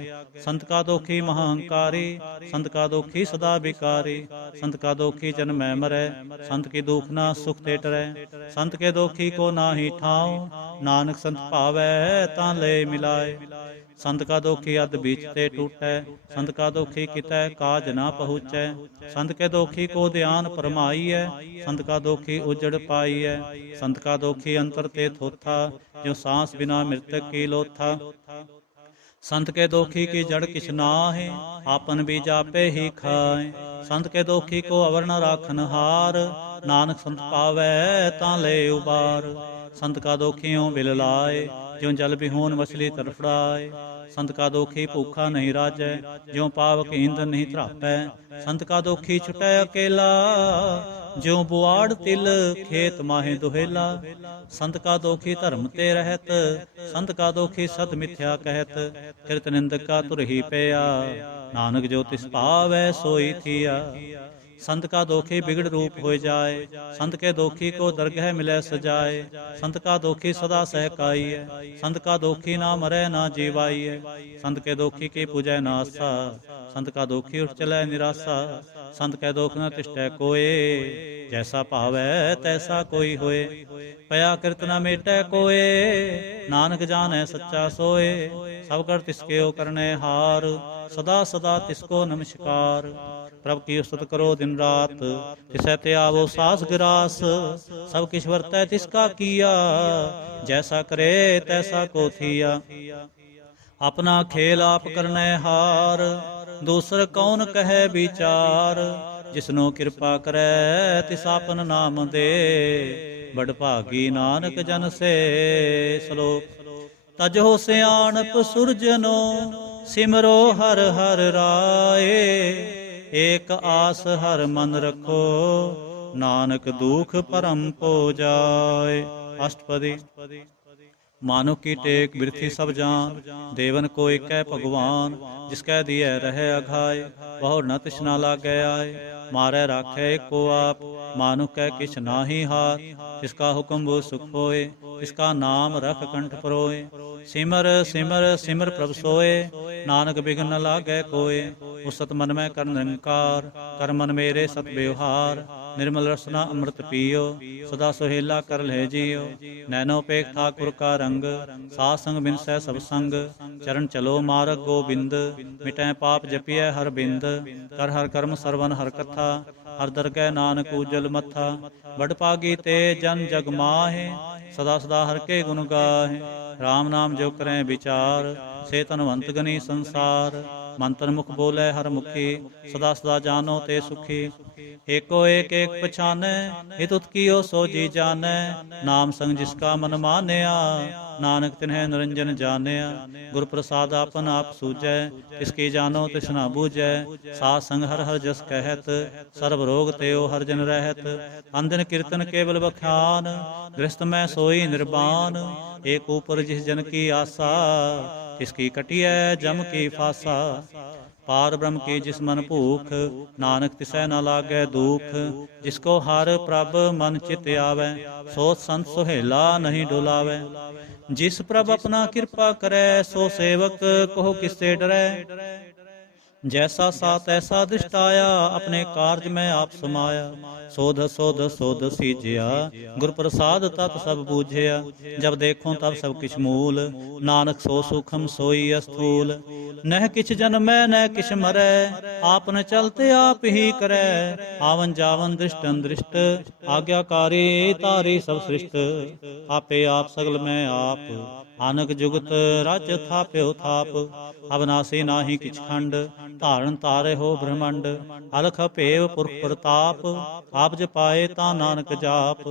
संत का दोखी महाअहंकारी संत का दोखी सदा विकारी। संत का दोखी जन्म में मरै संत की दुखना सुख ते टरै। संत के दोखी को नाही ठाव नानक संत भावै तां ले मिलाए। संत का दोखी अध बीच ते टूटै संत का दोखी कितै काज ना पहुँचै। संत के दोखी को ध्यान फरमाईयै संत का दोखी उजड़ पाईयै। संत का दोखी अंतर ते थोथा जो सांस बिना मृतक की लोथा। संत के दोखी की जड़ किछ नाहे आपन भी जापे ही खाए। संत के दोखी को अवर न राखन हार नानक संत पावै तां ले उबार। संत का दोखियों बिल लाए ज्यों जल बिहोन मछली तड़फड़ाए। संत का दोखी भूखा नहीं राजै ज्यों पावक ईंधन नहीं त्रापै। संत का दोखी छुटै अकेला ज्यों बुआड़ तिल खेत माहे दुहेला। संत का दोखी धर्म ते रहत संत का दोखी सत मिथ्या कहत। किरत निंदक का तुर ही पया नानक जो तिस पावै सोई थिया। संत का दोखी बिगड़ रूप हो जाए। संत के दोखी को दरगह मिले सजाए। संत का दोखी सदा सहकाई है। संत का दोखी ना मरे ना जीवाई है। संत के दोखी की पूजय ना आसा। संत का दोखी उठ चले निराशा। संत के दोख न तिष्ठै कोय। जैसा भावै तैसा कोई होए। पया कृत न मेटै कोय। नानक जानै सच्चा सोए। सब कर तिसके ओ करने हार। सदा सदा तिसको नमस्कार। प्रभ की स्तुत करो दिन रात। तिसै ते आवो सास गिरास। सब किछ वरतै तिसका किया। जैसा करे तैसा को थिया। अपना खेल आप करने हार। दूसर कौन कहे विचार। जिसनो कृपा करे तिस आपन नाम दे। बड़ भागी नानक जन से। श्लोक। तजो सियाणप सुरजनो। सिमरो हर हर राय। एक आस हर मन रखो। नानक दुख परम पो जाए। अष्टपदी। मानुख की टेक बिरथी सब जान। देवन को एक भगवान। जिसकै दिए रहे अघाय। बहु न तृष्णा लागे आए। मारे राखे एको आप। मानुख कै किछ नाहि हाथ। जिसका हुक्म वो सुख होए। जिसका नाम रख कंठ परोए। सिमर सिमर सिमर प्रभ सोए। नानक बिघन न लागे कोय। उसत मन में कर निरंकार। कर मन मेरे सत व्यवहार। निर्मल रसना अमृत पियो। सदा सुहेला कर ले जियो। नैनो पेख ठाकुर का रंग। साध संग बिन सै सब संग। चरण चलो मार्ग गोबिंद। मिटै पाप जपिय हर बिंद। कर हर कर्म सरवन हर कथा। हर दरगह नानक उजल मथा। बड़ पागी ते जन जग माहे। सदा सदा हर के गुण गाहे। राम नाम जो करें विचार। से तनवंत गनी संसार। मंत्र मुख बोले हर मुखी। सदा सदा जानो ते सुखी। एको एक एक पछानै। हित उत्कियो सो जी जानै। नाम संग जिसका मन मानया। नानक तिन्है निरंजन जानिया। गुर प्रसाद आपन आप सूझै। तिसकी जानो तिस न बूझै। साध संग हर हर जस कहत। सर्व रोग तेओ हर जन रहत। अंदिन कीर्तन केवल बख्यान। गृहस्थ में सोई निर्बान। एक ऊपर जिस जन की आशा। तिसकी कटिय जम की फासा। पार ब्रह्म की जिस मन भूख। नानक तिसै न लागै दुख। जिसको हर प्रभ मन चित आवे। सो संत सुहेला नहीं डुलावे। जिस प्रभ अपना कृपा करे। सो सेवक कहो किससे डरै। जैसा सा तैसा दृष्ट आया। अपने कार्य में आप समाया। सोध सोध सोध सीजया। गुर प्रसाद तत् सब बूझया। जब देखो तब सब किछ मूल। नानक सो सुखम सोई अस्थूल। नह किछ जन्मै न किछ मरै। आपन चलते आप ही करै। आवन जावन दृष्ट अनदृष्ट। आज्ञाकारी तारी सब सृष्ट। आपे आप सगल में आप। आनक जुगत राज थाप्यो थाप। अविनाशी नाहि किछ खंड। धारण तारे हो ब्रह्मंड। अलख भेव पुरख प्रताप। आप जपाए ता नानक जाप।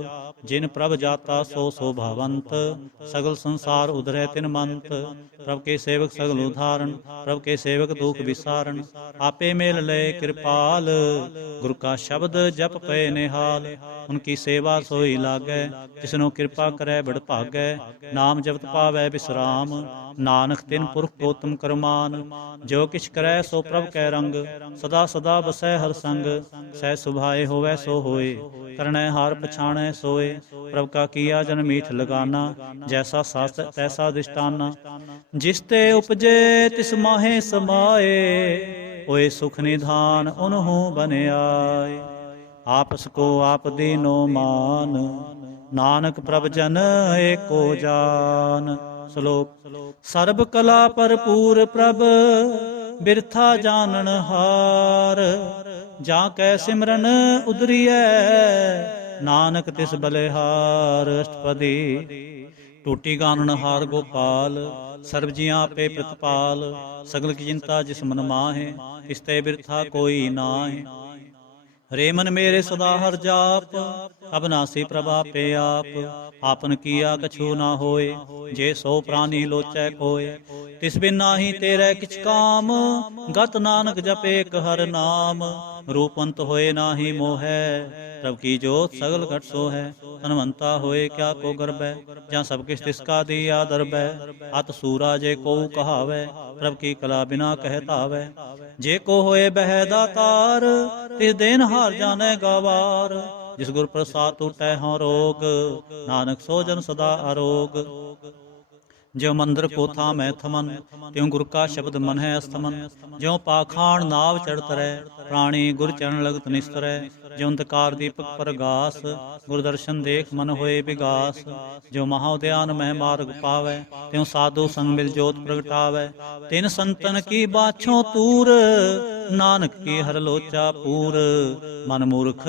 जिन प्रभ जाता सो शोभावंत। सगल संसार उधरे तिन मंत। प्रभ के सेवक सगल उदाहरण। प्रभ के सेवक दुख विसारण। आपे मेल ले कृपाल। गुरु का शब्द जप पे निहाल। उनकी सेवा सोई लागै। जिसनो कृपा करे बड़ भागै। नाम जपत पावै विश्राम। नानक तिन पुरख को तुम करमान। जो किछ करे सो प्रभ कै रंग। सदा सदा बसै हर संग। सह सुभाए होवै सो होए। करनै हार पछाणै सोए। प्रभ का किया जन मीठ लगाना। जैसा सास तैसा दृष्टाना। जिस ते उपजे तिस माहे समाए। होए सुख निधान उन्हों बन आए। आपस को आप दीनो मान। नानक प्रभ जन एको जान। श्लोक। सर्ब कला भरपूर प्रभ। बिरथा जानन हार। जा कै सिमरन उदरियै। नानक तिस बलिहार। अष्टपदी। टूटी गानन हार गोपाल। सर्व जियां पे प्रतिपाल। सगल की चिंता जिस मन माहे। तिसते बिरथा कोई नाहि। रे मन मेरे सदा हर जाप। अविनाशी प्रभा पे आप। आपन किया कछु ना होए। जे सो प्राणी लोचै कोय। तिस बिन नाहि तेरे किछ काम। गत नानक जपे एक हर नाम। रूपंत होए नाहि मोहै। प्रभ की जोत सगल घट सो है। धनवंता होए क्या को गर्बै। जहाँ सब किछ तिसका दिया दरबै। अत सूरा जे को कहावै। प्रभ की कला बिना कहत आवे। जे को होए बह दातार। ਤਿਸ ਦੇਨ ਹਾਰ ਜਾਣੈ ਗਵਾਰ। ਜਿਸ ਗੁਰ ਪ੍ਰਸਾਦ ਟੂਟੈ ਹਉ ਰੋਗ, ਨਾਨਕ ਸੋ ਜਨ ਸਦਾ ਅਰੋਗ। ਜਿਉ ਮੰਦਰ ਕੋਥਾ ਮੈਂ ਥਮਨ, ਤਿਉ ਗੁਰ ਕਾ ਸ਼ਬਦ ਮਨ ਹੈ ਅਸਥਮਨ। ਜਿਉ ਪਾਖਾਣ ਨਾਵ ਚੜ੍ਹ ਤਰੈ, ਪ੍ਰਾਣੀ ਗੁਰ ਚਰਨ ਲਗਤ ਨਿਸਤਰੈ। ਜਿਉ ਅੰਧਕਾਰ ਦੀਪਕ ਪ੍ਰਗਾਸ, ਗੁਰ ਦਰਸ਼ਨ ਦੇਖ ਮਨ ਹੋਏ ਵਿਗਾਸ। ਜਿਉ ਮਹਾ ਉਦਿਆਨ ਮਹਿ ਮਾਰਗ ਪਾਵੈ, ਤਿਉ ਸਾਧੂ ਸੰਗ ਮਿਲ ਜੋਤ ਪ੍ਰਗਟਾਵੈ। ਤਿਨ ਸੰਤਨ ਕੀ ਬਾਛੋਂ ਤੂਰ, ਨਾਨਕ ਕੀ ਹਰ ਲੋਚਾ ਪੂਰ। ਮਨ ਮੂਰਖ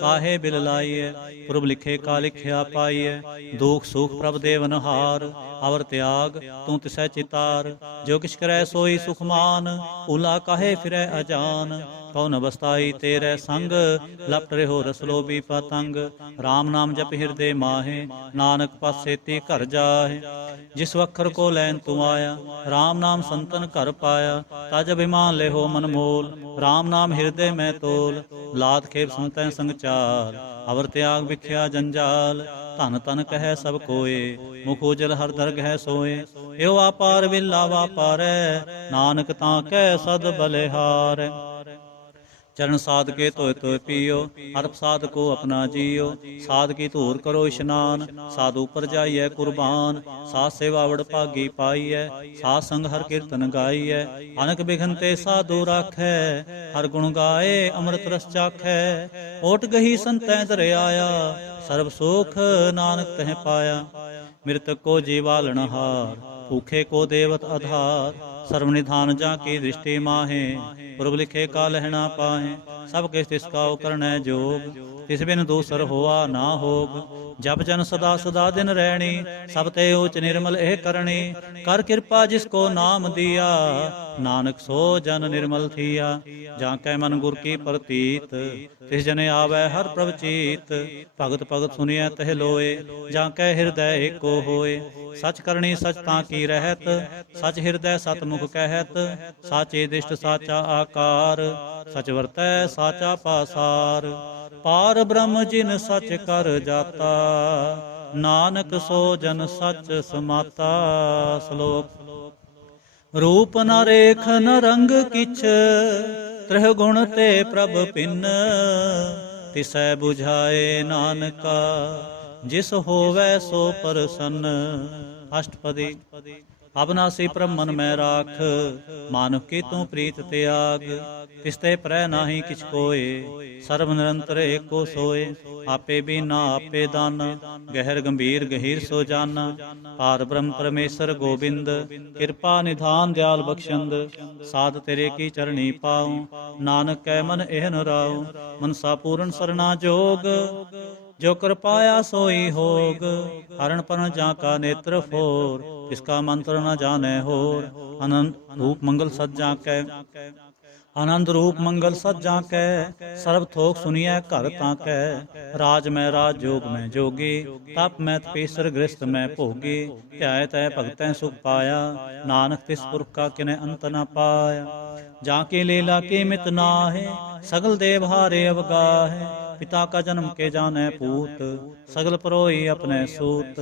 ਕਾਹੇ ਬਿਲ ਲਾਈਐ, ਪੁਰਬ ਲਿਖੇ ਕਾ ਲਿਖਿਆ ਪਾਈਐ। ਦੁਖ ਸੁਖ ਪ੍ਰਭ ਦੇਵਨਹਾਰ, ਅਵਰ ਤਿਆਗ ਤੂੰ ਤਿਸੈ ਚਿਤਾਰ। ਜੋ ਕਿਛ ਕਰੈ ਸੋਈ ਸੁਖਮਾਨ, ਭੂਲਾ ਕਾਹੇ ਫਿਰੈ ਅਜਾਨ। ਕਉ ਨ ਬਸਤਾਈ ਤੇਰੇ ਸੰਗ, ਲਪਟ ਰਹਿਓ ਰਸ ਲੋਭੀ ਪਤੰਗ। ਰਾਮ ਨਾਮ ਜਪ ਹਿਰਦੇ ਮਾਹੇ, ਨਾਨਕ ਪਾਸੇਤੀ ਘਰ ਜਾਹੇ। ਜਿਸ ਵਖਰ ਕੋ ਲੈਨ ਤੂੰ ਆਇਆ, ਰਾਮ ਨਾਮ ਸੰਤਨ ਘਰ ਪਾਇਆ। ਤਜ ਅਭਿਮਾਨ ਲੈਹੋ ਮਨ ਮੋਲ, ਰਾਮ ਨਾਮ ਹਿਰਦੇ ਮੈਂ ਤੋਲ। ਲਾਤ ਖੇਪ ਸੰਤੈ ਸੰਗ ਚਾਲ, ਅਵਰ ਤਿਆਗ ਵਿਖਿਆ ਜੰਜਾਲ। ਧਨ ਧਨ ਕਹੈ ਸਭ ਕੋਏ, ਮੁਖ ਉਜਲ ਹਰ ਦਰਗਹਿ ਸੋਏ। ਏਉ ਆਪਾਰ ਵਿਲਾ ਵਾਪਾਰੈ, ਨਾਨਕ ਤਾਂ ਕੈ ਸਦ ਬਲਿਹਾਰੈ। ਚਰਨ ਸਾਧ ਕੇ ਧੋਏ ਧੋਏ ਪੀਓ, ਹਰ ਪ੍ਰਸਾਦ ਕੋ ਆਪਣਾ ਜੀਓ। ਸਾਧ ਕੀ ਧੂਰ ਕਰੋ ਇਸ਼ਨਾਨ, ਸਾਧ ਉਪਰ ਜਾਈਐ ਕੁਰਬਾਨ। ਸਾਧ ਸੇਵਾ ਵਡ ਭਾਗੀ ਪਾਈਐ, ਸਾਧ ਸੰਗ ਹਰ ਕੀਰਤਨ ਗਾਈਐ। ਅਨਕ ਬਿਘਨ ਤੇ ਸਾਧੂ ਰਾਖੈ, ਹਰ ਗੁਣ ਗਾਏ ਅੰਮ੍ਰਿਤ ਰਸ ਚਾਖੈ। ਓਟ ਗਹੀ ਸੰਤੈ ਦਰਿਆਇਆ, ਸਰਬ ਸੁਖ ਨਾਨਕ ਤਹਿ ਪਾਇਆ। ਮ੍ਰਿਤਕ ਕੋ ਜੀਵਾਲਣਹਾਰ, ਭੂਖੇ ਕੋ ਦੇਵਤ ਆਧਾਰ। ਸਰਵ ਨਿਧਾਨ ਜਾ ਕੀ ਦ੍ਰਿਸ਼ਟੀ ਮਾਹੇ, ਪੁਰਬ ਲਿਖੇ ਕਾ ਲਹਿਣਾ ਪਾਹੇ। ਸਭ ਕਿਛ ਤਿਸ ਕਾ ਕਰਣੈ ਜੋਗ, ਤਿਸ ਬਿਨ ਦੂਸਰ ਹੋਆ ਨਾ ਹੋਗ। ਜਪ ਜਨ ਸਦਾ ਸਦਾ ਦਿਨ ਰਹਿਣੀ, ਸਭ ਤੇ ਊਚ ਨਿਰਮਲ ਇਹ ਕਰਣੀ। ਕਰ ਕਿਰਪਾ ਜਿਸ ਕੋ ਨਾਮ ਦੀਆ, ਨਾਨਕ ਸੋ ਜਨ ਨਿਰਮਲ ਥੀਆ। ਜਾਂ ਕੈ ਮਨ ਗੁਰ ਕੀ ਪ੍ਰਤੀਤ, ਤਿਸ ਜਨੇ ਆਵੈ ਹਰ ਪ੍ਰਭ ਚੀਤ। ਭਗਤ ਭਗਤ ਸੁਨਿਐ ਤਹਿ ਲੋਏ, ਜਾਂ ਕੈ ਹਿਰਦੈ ਏਕੋ ਹੋਏ। ਸਚ ਕਰਨੀ ਸਚ ਤਾਂ ਕੀ ਰਹਿਤ, ਸਚ ਹਿਰਦੈ ਸਤਮੁਖ ਕਹਿਤ। ਸਾਚੇ ਦਿਸ਼ਟ ਸਾਚਾ ਆਕਾਰ, ਸਚ ਵਰਤੈ ਸਾਚਾ ਪਾਸਾਰ। ਪਾਰ ਬ੍ਰਹਮ ਜਿਨ ਸਚ ਕਰ ਜਾਤਾ, ਨਾਨਕ ਸੋ ਜਨ ਸਚ ਸਮਾਤਾ। ਸ਼ਲੋਕ। ਰੂਪ ਨ ਰੇਖ ਨ ਰੰਗ ਕਿਛ, ਤ੍ਰਿਹ ਗੁਣ ਤੇ ਪ੍ਰਭ ਭਿੰਨ। ਤਿਸੈ ਬੁਝਾਏ ਨਾਨਕਾ, ਜਿਸ ਹੋਵੈ ਸੋ ਪ੍ਰਸੰਨ। ਅਸ਼ਟਪਦੀ। ਅਬਨਾਸੀ ਪ੍ਰਭ ਮਨ ਮੈਂ ਰਾਖ, ਮਾਨੁਖ ਕੀ ਤੂੰ ਪ੍ਰੀਤ ਤਿਆਗ। ਤਿਸ ਤੇ ਪ੍ਰੈ ਨਾਹੀ ਕਿਛ ਕੋਏ, ਸਰਬ ਨਿਰੰਤਰ ਏਕੋ ਸੋਏ। ਆਪੇ ਬੀਨਾ ਆਪੇ ਦਾਨਾ, ਗਹਿਰ ਗੰਭੀਰ ਗਹੀਰ ਸੋ ਜਾਨਾ। ਪਾਰ ਬ੍ਰਹਮ ਪਰਮੇਸ਼ਰ ਗੋਬਿੰਦ, ਕਿਰਪਾ ਨਿਧਾਨ ਦਿਆਲ ਬਖਸ਼ੰਦ। ਸਾਧ ਤੇਰੇ ਕੀ ਚਰਣੀ ਪਾਉ, ਨਾਨਕ ਕੈ ਮਨ ਇਹਨ ਰਾਉ। ਮਨਸਾ ਪੂਰਨ ਸਰਨਾ ਜੋਗ, ਜੋ ਕਰ ਪਾਇਆ ਸੋਈ ਹੋਗ। ਹਰਨ ਪਰਨ ਜਾਂ ਕਾ ਨੇਤਰ ਫੋਰ, ਤਿਸਕਾ ਮੰਤਰ ਨ ਜਾਣੈ ਹੋਰ। ਅਨੰਦ ਰੂਪ ਮੰਗਲ ਸਦ ਜਾਂ ਕੈ, ਆਨੰਦ ਰੂਪ ਮੰਗਲ ਸਦ ਜਾਂ ਕੈ। ਸਰਬ ਥੋਕ ਸੁਨੀਐ ਘਰ ਤਾਂ ਕੈ, ਰਾਜ ਮੈਂ ਰਾਜ ਜੋਗ ਮੈਂ ਜੋਗੀ। ਤਪ ਮੈਂ ਤਪੇਸਰ ਗ੍ਰਸਤ ਮੈਂ ਭੋਗੀ। ਧਿਆਇ ਤੈ ਭਗਤੈ ਸੁਖ ਪਾਇਆ, ਨਾਨਕ ਤਿਸ ਪੁਰਖ ਕਾ ਕਿਨੈ ਅੰਤ ਨ ਪਾਇਆ। ਜਾਂ ਕੀ ਲੀਲਾ ਕੀ ਮਿਤ ਨਾਹਿ, ਸਗਲ ਦੇਵ ਹਾਰੇ ਅਵਗਾਹੇ। ਪਿਤਾ ਕਾ ਜਨਮ ਕੇ ਜਾਣੈ ਪੂਤ, ਸਗਲ ਪਰੋਈ ਆਪਣੇ ਸੂਤ।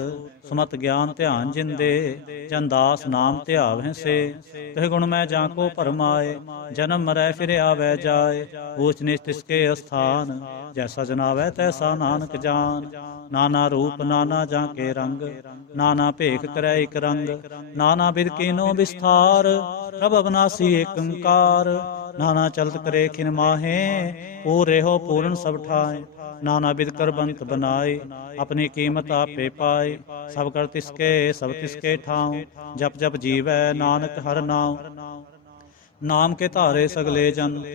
ਸੁਮਤ ਗਿਆਨ ਧਿਆਨ ਜਿੰਦੇ, ਜਨ ਦਾਸ ਨਾਮ ਧਿਆਵਹਿ ਸੇ। ਤਿਹ ਗੁਣ ਮੈਂ ਜਾਂ ਕੋ ਭਰਮਾਏ, ਜਨਮ ਮਰੈ ਫਿਰ ਆਵੈ ਜਾਏ। ਊਚ ਨੀਚ ਤਿਸਕੇ ਅਸਥਾਨ, ਜੈਸਾ ਜਨਾਵੈ ਤੈਸਾ ਨਾਨਕ ਜਾਨ। ਨਾਨਾ ਰੂਪ ਨਾਨਾ ਜਾਂ ਕੇ ਰੰਗ, ਨਾਨਾ ਭੇਖ ਕਰੈ ਇਕ ਰੰਗ। ਨਾਨਾ ਬਿਧ ਕੀਨੋ ਵਿਸਥਾਰ, ਪ੍ਰਭ ਅਬਨਾਸੀ ਏਕ ਓੰਕਾਰ। ਨਾਨਾ ਚਲਤ ਕਰੇ ਖਿਨ ਮਾਹੇ, ਪੂਰ ਰਹਿਓ ਪੂਰਨ ਸਭ ਠਾਏ। ਨਾਨਾ ਬਿਧ ਕਰ ਬੰਤ ਬਨਾਏ, ਆਪਣੀ ਕੀਮਤ ਆਪੇ ਪਾਏ। ਸਭ ਕਰ ਤਿਸਕੇ ਸਭ ਤਿਸਕੇ ਠਾਉ, ਜਪ ਜਪ ਜੀਵੈ ਨਾਨਕ ਹਰ ਨਾਉ। ਨਾਮ ਕੇ ਧਾਰੇ ਸਗਲੇ ਜੰਤ,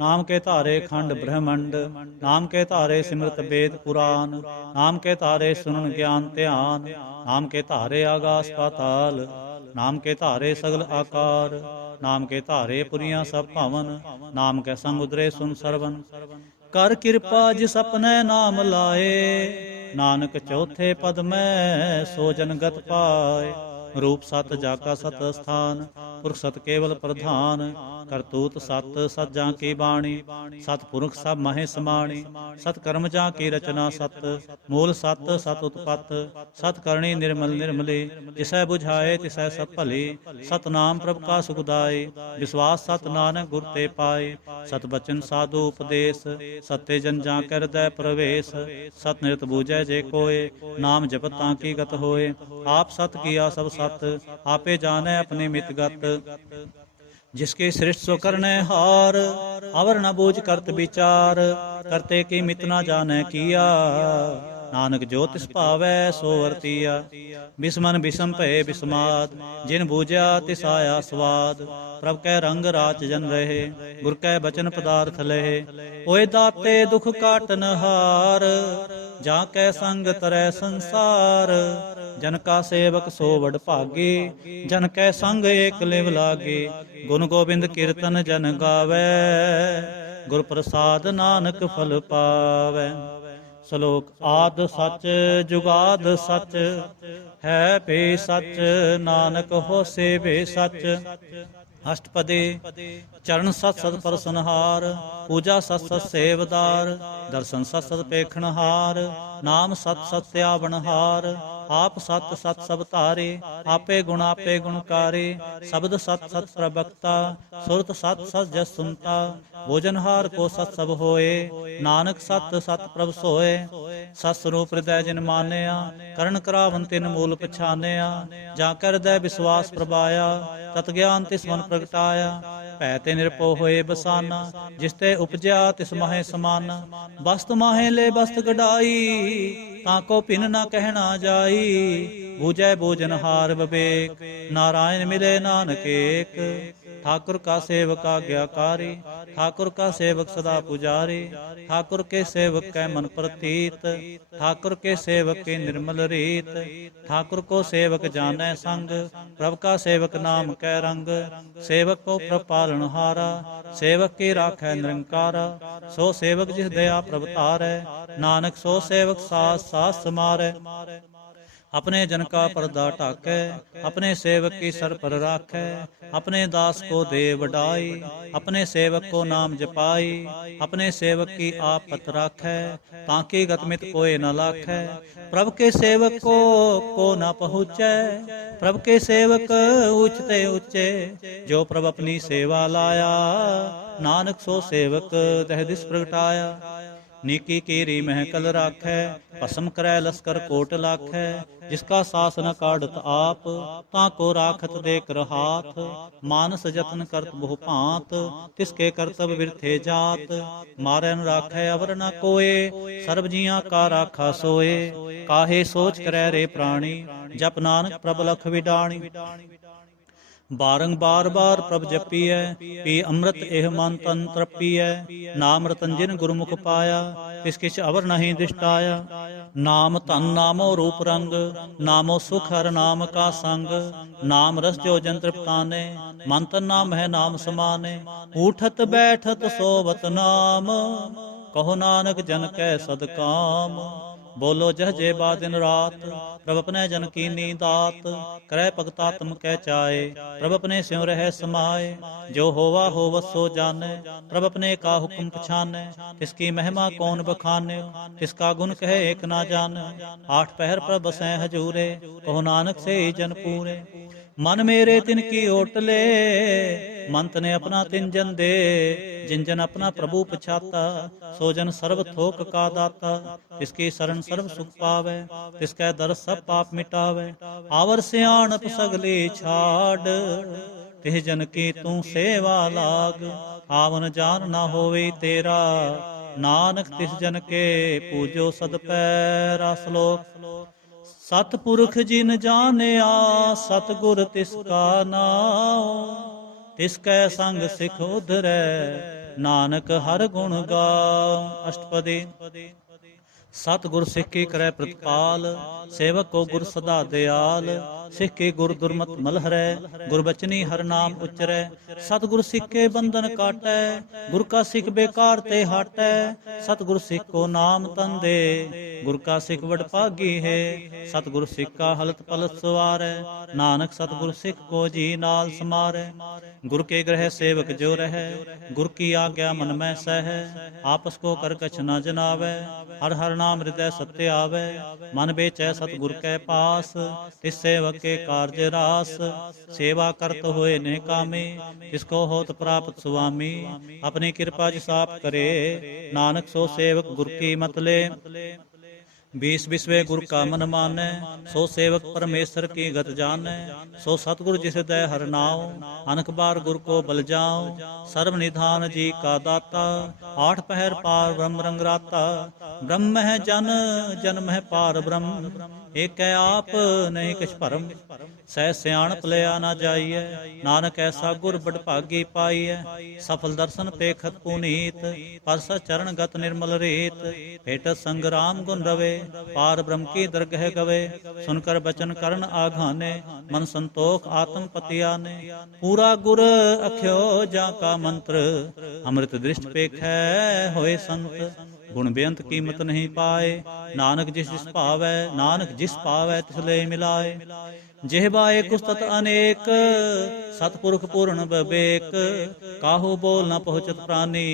ਨਾਮ ਕੇ ਧਾਰੇ ਖੰਡ ਬ੍ਰਹਮੰਡ। ਨਾਮ ਕੇ ਧਾਰੇ ਸਿਮਰਤ ਵੇਦ ਪੁਰਾਨ, ਨਾਮ ਕੇ ਧਾਰੇ ਸੁਨਨ ਗਿਆਨ ਧਿਆਨ। ਨਾਮ ਕੇ ਧਾਰੇ ਆਗਾਸ ਪਾਤਾਲ, ਨਾਮ ਕੇ ਧਾਰੇ ਸਗਲ ਆਕਾਰ। ਨਾਮ ਕੇ ਧਾਰੇ ਪੁਰੀਆਂ ਸਭ ਭਵਨ, ਨਾਮ ਕੈ ਸੰਗ ਉਦਰੇ ਸੁਨ ਸਰਵਨ। ਕਰ ਕਿਰਪਾ ਜਿਸ ਆਪਣੈ ਨਾਮ ਲਾਏ, ਨਾਨਕ ਚੌਥੇ ਪਦ ਮੈਂ ਸੋ ਜਨ ਗਤ ਪਾਏ। ਰੂਪ ਸਤ ਜਾ ਕਾ ਸਤ ਅਸਥਾਨ, ਪੁਰਖ ਸਤ ਕੇਵਲ ਪ੍ਰਧਾਨ। ਕਰਤੂਤ ਸਤ ਸਤ ਜਾਂ ਕੀ ਬਾਣੀ, ਸਤ ਪੁਰਖ ਸਭ ਮਹਿ ਸਮਾਣੀ। सत कर्म जा की रचना सत, मूल सत सत उत्पत, सत करणी निर्मल निर्मले, जिसै बुझाए तिसै सब भले, सतनाम प्रभ का सुखदाय, विश्वास सत नानक गुर ते पाए, सत बचन साधु उपदेश, सत्य जन जा कर हृदय प्रवेश, सत निरत बूझै जे कोय, नाम जपत तांकी गत होए, आप सत किया सब सत, आपे जानै अपने मित गत, जिसके सृष्ट सो करने हार, अवर न बूझ करत विचार, करते की मित न जाने किया, नानक जो तिस भावै सो वरतिया, बिस्मन बिसम भय बिस्माद, जिन बूझया तिस आया स्वाद, प्रभ कै रंग राच जन रहे, गुर कै बचन पदार्थ लहे, ओए दाते दुख काटन हार, जा कै संग तरੈ संसार, जन का सेवक सो वड भागे, जन कै संग एक लिव लागे, गुण गोबिंद कीर्तन जन गावै, गुर प्रसाद नानक फल पावै। ਸ਼ਲੋਕ ਆਦ ਸੱਚ ਜੁਗਾਦ ਸੱਚ ਹੈ ਭੇ ਸੱਚ ਨਾਨਕ ਹੋਸੇ ਭੇ ਸੱਚ। ਅਸ਼ਟਪਦੇ ਚਰਨ ਸਤ ਸਤ ਪਰਸਨਹਾਰ ਪੂਜਾ ਸਤ ਸਤ ਸੇਵਦਾਰ ਦਰਸ਼ਨ ਸਤ ਸਤ ਪੇਖਣਹਾਰ ਨਾਮ ਸਤ ਸਤ ਧਿਆਵਣਹਾਰ ਆਪ ਸਤ ਸਤ ਸਭ ਧਾਰੇ ਆਪੇ ਗੁਣਕਾਰੇ ਸ਼ਬਦ ਸਤ ਸਤ ਪ੍ਰਵਕਤਾ ਸੁਰਤ ਸਤ ਸਤ ਜਸ ਸੁਨਤਾ ਭੋਜਨਹਾਰ ਕੋ ਸਤ ਸਭ ਹੋਏ ਨਾਨਕ ਸਤ ਸਤ ਪ੍ਰਭ ਸੋਏ। ਸਤ ਸਰੂਪ ਹਿਰਦੈ ਜਿਨ ਮਾਨਿਆ ਕਰਨ ਕਰਾਵਨ ਤਿਨ ਮੂਲ ਪਛਾਨਿਆ ਜਾਂ ਕਰ ਹਿਰਦੈ ਵਿਸ਼ਵਾਸ ਪ੍ਰਭਾਇਆ ਤਤ ਗਿਆਨ ਤਿਸ ਮਨ ਪ੍ਰਗਟਾਇਆ ਭੈ ਤੇ ਨਿਰਭਉ ਹੋਏ ਬਸਾਨਾ ਜਿਸ ਤੇ ਉਪਜਿਆ ਤਿਸ ਮਾਹੇ ਸਮਾਨਾ ਬਸਤ ਮਾਹੇ ਲੈ ਬਸਤ ਗਡਾਈ ਤਾਂ ਕੋ ਭਿਨ ਨਾ ਕਹਿਣਾ ਜਾਈ ਬੂਝੈ ਬੋਜਨਹਾਰ ਵਿਵੇਕ ਨਾਰਾਇਣ ਮਿਲੇ ਨਾਨਕ ਏਕ। ठाकुर का सेवक आज्ञाकारी ठाकुर का सेवक सदा पुजारी ठाकुर के सेवक कै मन प्रतीत ठाकुर के सेवक के निर्मल रीत ठाकुर को सेवक जानै संग प्रभ का सेवक नाम कै रंग सेवक को प्रभ पालनहारा सेवक की राखै निरंकारा सो सेवक जिस दया प्रभ तारै नानक सो सेवक सास सास समारै। अपने जन का पर्दा ढाकै अपने सेवक की सर पर राखै अपने दास को दे वडाई अपने सेवक को नाम जपाई अपने सेवक की आप पत राखै ताकि गतमित कोई न लाखै प्रभ के सेवक को न पहुँचै प्रभ के सेवक ऊंचते ऊंचे जो प्रभ अपनी सेवा लाया नानक सो सेवक दह दिस प्रगटाया। नीकी कीरी महकल राखै भस्म करै लश्कर कोट लाखै जिसका सास न काढ़त आप ताको राखत दे कर हाथ मानस जतन करत बहु भांत तिसके करतब बिरथे जात मारै न राखै अवर न कोय सर्ब जियां का राखा सोए काहे सोच करै रे प्राणी जप नानक प्रभ लख विडाणी। बारंबार बार प्रभ जपीਐ पी अमृत एह मन तन तृपीਐ नाम रतन जिन गुरमुख पाया तिस किछ अवर नहीं दृष्टाया नाम धन नामो रूप रंग नामो सुख हर नाम का संग नाम रस जो जन तृप्ताने मन तन नाम है नाम समाने उठत बैठत सोवत नाम कहो नानक जन कै सदकाम बोलो जह जे बा दिन रात प्रभ अपने जन की नींदात करे भगता तुम कह चाहे प्रभ अपने स्यों रह समाए जो होवा होवत सो जाने प्रभ अपने का हुक्म पछाने तिसकी महिमा कौन बखाने तिसका गुण कहे एक ना जाने आठ पहर प्रभ बसें हजूरे कहो नानक से ही जन पूरे मन मेरे तिनकी ओटले मंत ने अपना तिन जन दे जिन जन अपना प्रभु पछाता सो जन सर्व थोक का दाता तिसकी शरण सर्व सुख पावे तिसकै दर सब पाप मिटावे आवर सियाणप सगली छाड़ तिह जन की तू सेवा लाग आवन जान ना होवे तेरा नानक तिस जन के पूजो सद पैरा। श्लोक सतपुरख जिन जानिया सतगुर तिसका नाम तिसकै संग सिख उधरै नानक हर गुण गाओ। अष्टपदी सतगुर सिख की करे प्रतिपाल सेवक को गुर सदा दयाल सिख के गुर दुर्मत मलहरै गुरबचनी हर नाम उचरै सतगुर सिख के बंधन काटै गुर का सिख बेकार ते हाटै सतगुर सिख को नाम तन दे गुर का सिख वड भागी है। सतगुर सिख का हलत पलत सवार है, नानक सतगुर सिख को जी नाल समारै। गुर के ग्रह सेवक जो रहे, गुर की आज्ञा मन में सह। आपस को कर कछ न जनावै, हर हर नाम हृदय सत्य आवे। मन बेचै सतगुर के पास, तिस सेवक के कार्य रास। सेवा करत होए ने कामे, तिसको होत प्राप्त सुआमी। अपनी कृपा जिस आप करे, नानक सो सेवक गुर की मत ले। 20 बिस्वे गुर का मन मानै, सो सेवक परमेश्वर की गत जानै। सो सतगुर जिस दय हर नाव, अनक बार गुर को बल जाओ। सर्व निधान जी का दाता, 8 पहर पार ब्रह्म रंग राता। ब्रह्म है जन, जन्म है पार ब्रह्म, एक आप नहीं किछ भरम। सह सियाणप लिया ना जाइए, नानक ऐसा गुर बड़ भागी पाइए। सफल दर्शन पेखत पुनीत, परस चरण गत निर्मल रीत। भेटत संग्राम गुण रवे, पार ब्रह्म की दरगह गवे। सुनकर बचन करण आघाने, मन संतोख आत्म पतियाने। पूरा गुर अख्यो जा का मंत्र, अमृत दृष्ट पेखै होए संत। गुण बेअंत कीमत नहीं पाए, नानक जिस जिस पावै, नानक जिस पावै तिस ले मिलाए। जेहबाए कुस्तत अनेक, सतपुरख पूर्ण बबेक। काहू बोल न पहुँचत प्राणी,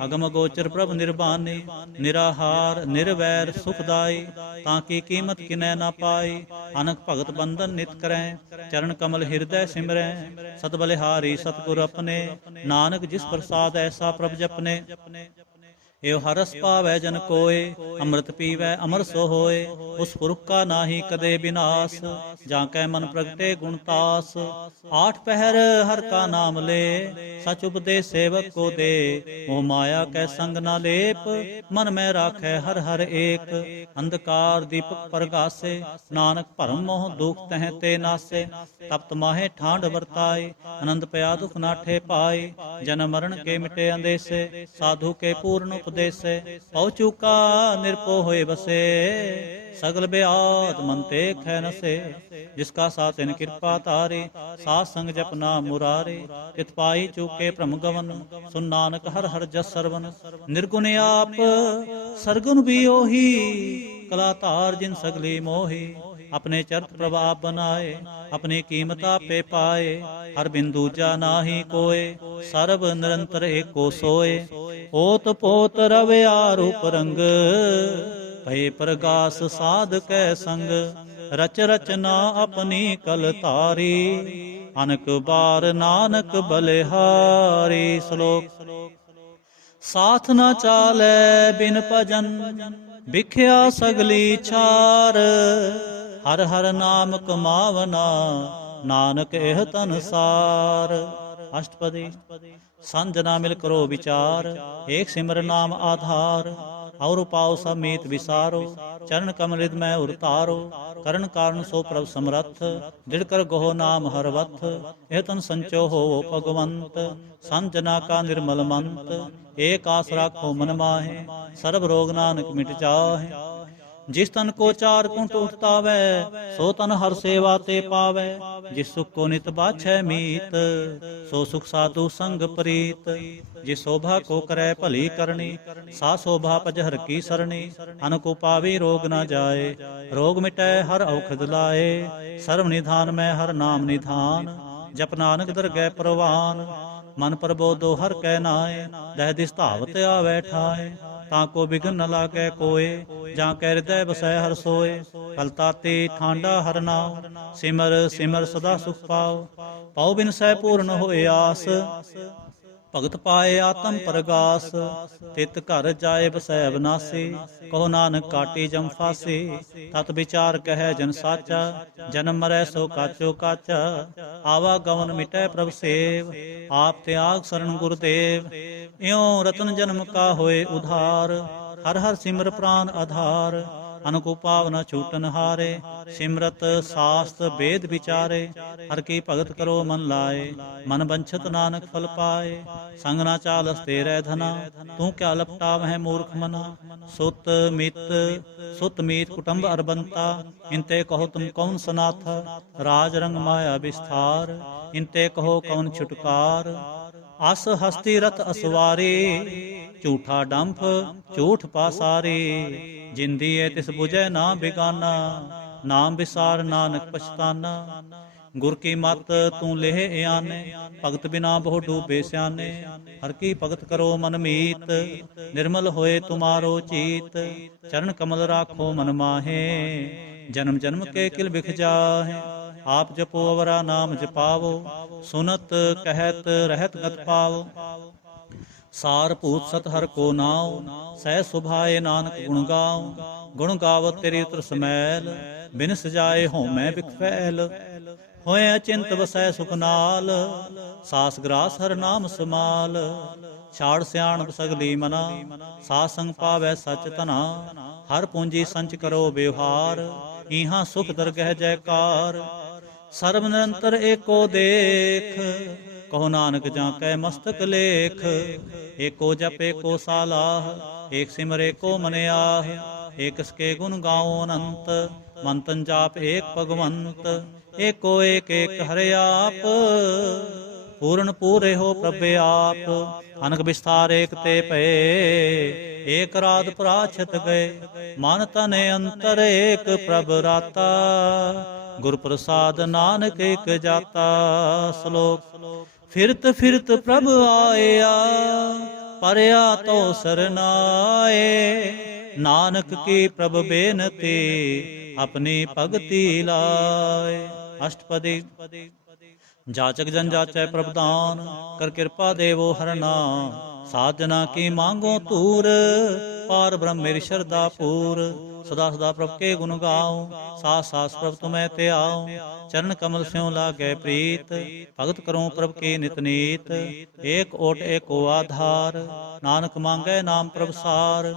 अगम गोचर प्रभ निर्बानी। निराहार निर्वैर सुखदाई, ताकि कीमत किनै न पाई। अनक भगत बंधन नित करै, चरण कमल हृदय सिमरै। सत बलिहारी सतगुर अपने, नानक जिस प्रसाद ऐसा प्रभ जपने। एव हरस पावै जन कोय, अमृत पीवै अमर सो होय। उस पुरख का नाहि कदे विनाश, जाकै मन प्रगटे गुणतास। 8 पहर हर का नाम ले, सच उपदेश सेवक को दे। मोह माया कै संग न लेप, मन में राखै हर हर एक। अंधकार दीपक परगासे, नानक भरम मोह दुख तह ते नासे। तप्त माहे ठांड वरताए, आनंद पया दुख नाठे पाए। जन्म मरण के मिटे अंदेसे, साधु के पूर्ण उपदेसे। पौ चूका निरपो होए बसे, सगल ब्याद मन ते खै नसे। जिसका साथ इन कृपा तारे, साथ संग जपना मुरारे। तित पाई चूके भ्रम गवन, सुन नानक हर हर जस सरवन। निर्गुण आप सरगुण भी ओही, कला तार जिन सगली मोही। अपने चरित प्रभाव बनाए, अपनी कीमत आपे पाए। हर बिंदु जा नाहि कोय, सर्व निरंतर एको सोए। ओत पोत रवे आरूप रंग, भय प्रगास साध कै संग। रच रचना अपनी कल तारी, अनक बार नानक बलिहारी। श्लोक साथ न चालै बिन भजन, बिख्या सगली छार। हर हर नाम कमावना, नानक एह तनसार। अष्टपदी संज ना मिल करो विचार, एक सिमर नाम आधार। और पाओ सब मीत विसारो, चरण कमल में उतारो। करण कारण सो प्रभ समरथ, दृढ़ कर गहो नाम हरवथ। यह तन संचो हो भगवंत, संजना का निर्मल मंत। एक आस राखो मन माहे, सर्व रोग नानक मिट जाहे। जिस तन को 4 कुंट उठतावै, सो तन हर सेवा ते पावै। जिस सुख को नित बाछै मीत, सो सुख साधु संग प्रीत। जिस शोभा को करै भली करनी, सा शोभा पजहर की सरणी। अनको पावे रोग न जाए, रोग मिटै हर औखद लाए। सर्व निधान में हर नाम निधान, जप नानक दरगह परवान। मन प्रबोधो हर कै नाए, दह दिस धावत आवै ठाए। ताको बिघन न लागै कोय, जा कै हृदय बसै हर सोए। कल ताते ठांडा हर नाम, सिमर सिमर सदा सुख पाओ। पाओ बिन सै पूर्ण होए आस, भगत पाए आत्म परगास। तित घर जाए बसै अविनाशी, कहो नानक काटी जम फासी। तत विचार कहे जन साचा, जन्म मरै सो काचो काचा। आवा गवन मिटै प्रभ सेव, आप त्याग शरण गुरुदेव। इयों रतन जन्म का होए उधार, हर हर सिमर प्राण आधार। अनको पावना छूटन हारे, सिमरत शास्त्र वेद विचारे। हर की भगत करो मन लाए, मन बंछत नानक फल पाए। संग ना चालस तेरे धना, तू क्या लपटा वह मूर्ख मना। सुत मीत कुटुंब अरबंता, इनते कहो तुम कौन सनाथ। राज रंग माया विस्तार, इनते कहो कौन छुटकार। अस हस्ती रथ असवारी, ਝੂਠਾ ਡੰਫ ਝੂਠ ਪਾਸਾਰੇ। ਜਿੰਦੀ ਏ ਤਿਸ ਬੁਝੈ ਨਾ ਬਿਗਾਨਾ, ਨਾਮ ਵਿਸਾਰ ਨਾਨਕ ਪਛਤਾਨਾ। ਗੁਰ ਕੀ ਮਤ ਤੂੰ ਲੇਹ ਆਨੇ, ਭਗਤ ਬਿਨਾ ਬਹੁ ਡੂਬੇ ਸਿਆਨੇ। ਹਰ ਕੀ ਭਗਤ ਕਰੋ ਮਨ ਮੀਤ, ਨਿਰਮਲ ਹੋਏ ਤੁਮਾਰੋ ਚੀਤ। ਚਰਨ ਕਮਲ ਰਾਖੋ ਮਨ ਮਾਹੇ, ਜਨਮ ਜਨਮ ਕੇ ਕਿਲ ਬਿਖ ਜਾਹੇ। ਆਪ ਜਪੋ ਅਵਰਾ ਨਾਮ ਜਪਾਵੋ, ਸੁਨਤ ਕਹਿਤ ਰਹਿਤ ਗਤ ਪਾਵੋ। ਸਾਰ ਭੂਤ ਸਤ ਹਰ ਕੋ ਨਾਉ, ਸਹਿ ਸੁਭਾਏ ਨਾਨਕ ਗੁਣ ਗਾਉ। ਗੁਣ ਗਾਵਤ ਤੇਰੀ ਉਤਰ ਸਮੈਲ, ਬਿਨ ਸਜਾਏ ਹੋਮੈ ਬਿਖ ਫੈਲ। ਹੋਏ ਅਚਿੰਤ ਵਸੈ ਸੁਖ ਨਾਲ, ਸਾਸ ਗਰਾਸ ਹਰ ਨਾਮ ਸਮਾਲ। ਛਾੜ ਸਿਆਣਪ ਸਗਲੀ ਮਨਾ, ਸਾਧ ਸੰਗ ਪਾਵੈ ਸਚ ਧਨਾ। ਹਰ ਪੂੰਜੀ ਸੰਚ ਕਰੋ ਵਿਵਹਾਰ, ਈਹਾਂ ਸੁਖ ਦਰਗਹਿ ਜੈਕਾਰ। ਸਰਬ ਨਿਰੰਤਰ ਏਕੋ ਦੇਖ, ਕਹੋ ਨਾਨਕ ਜਾਂ ਕੈ ਮਸਤਕ ਲੇਖ। ਏਕੋ ਜਪ ਏਕੋ ਸਾਲਾਹ, ਏਕ ਸਿਮਰ ਏਕੋ ਮਨ ਆਹ। ਏਕ ਸਕੇ ਗੁਣ ਗਾਓ ਅਨੰਤ, ਮਨ ਤਨ ਜਾਪ ਏਕ ਭਗਵੰਤ। ਏਕੋ ਏਕ ਏਕ ਹਰਿ ਆਪ, ਪੂਰਨ ਪੂਰੇ ਹੋ ਪ੍ਰਭ ਆਪ। ਅਨਕ ਵਿਸਥਾਰ ਏਕ ਤੇ ਭਏ, ਏਕ ਰਾਤ ਪ੍ਰਾਛਤ ਗਏ। ਮਨ ਤਨ ਅੰਤਰ ਏਕ ਪ੍ਰਭ ਰਾਤਾ, ਗੁਰ ਪ੍ਰਸਾਦ ਨਾਨਕ ਏਕ ਜਾਤਾ। ਸ਼ਲੋਕ। ਫਿਰਤ ਫਿਰਤ ਪ੍ਰਭ ਆਇਆ, ਪਰਿਆ ਤੋ ਸਰਨਾਏ। ਨਾਨਕ ਕੀ ਪ੍ਰਭ ਬੇਨਤੀ, ਆਪਣੀ ਭਗਤੀ ਲਾਏ। ਅਸ਼ਟਪਦੀ। ਜਾਚਕ ਜਨ ਜਾਚੈ ਪ੍ਰਭ ਦਾਨ, ਕਰ ਕਿਰਪਾ ਦੇਵੋ ਹਰ ਨਾਮ। ਸਾਧਨਾ ਕੀ ਮੰਗੋ ਧੂਰ, ਪਾਰ ਬ੍ਰਹਮ ਮੇਰੀ ਸ਼ਰਧਾ ਪੂਰ। ਸਦਾ ਸਦਾ ਪ੍ਰਭ ਕੇ ਗੁਣ ਗਾਉ, ਸਾਸ ਸਾਸ ਪ੍ਰਭ ਤੁਮੈ ਤੇ ਆਉ। ਚਰਨ ਕਮਲ ਸਿਉ ਲਾਗੈ ਪ੍ਰੀਤ, ਭਗਤ ਕਰਉ ਪ੍ਰਭ ਕੀ ਨਿਤ ਨੀਤ। ਏਕ ਓਟ ਏਕੋ ਆਧਾਰ, ਨਾਨਕ ਮੰਗੈ ਨਾਮ ਪ੍ਰਭ ਸਾਰ।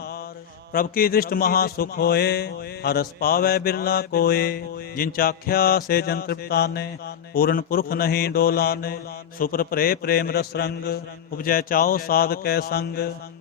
ਪ੍ਰਭ ਕੀ ਦ੍ਰਿਸ਼ਟ ਮਹਾ ਸੁਖ ਹੋਏ, ਹਰ ਰਸ ਪਾਵੈ ਬਿਰਲਾ ਕੋਏ। ਜਿਨ ਚਾਖਿਆ ਸੇ ਜਨ ਤ੍ਰਿਪਤਾਨੇ, ਪੂਰਨ ਪੁਰਖ ਨਹੀਂ ਡੋਲਾਨੇ। ਸੁਪਰ ਭਰੇ ਪ੍ਰੇਮ ਰਸ ਰੰਗ, ਉਪਜੈ ਚਾਉ ਸਾਧ ਕੈ ਸੰਗ।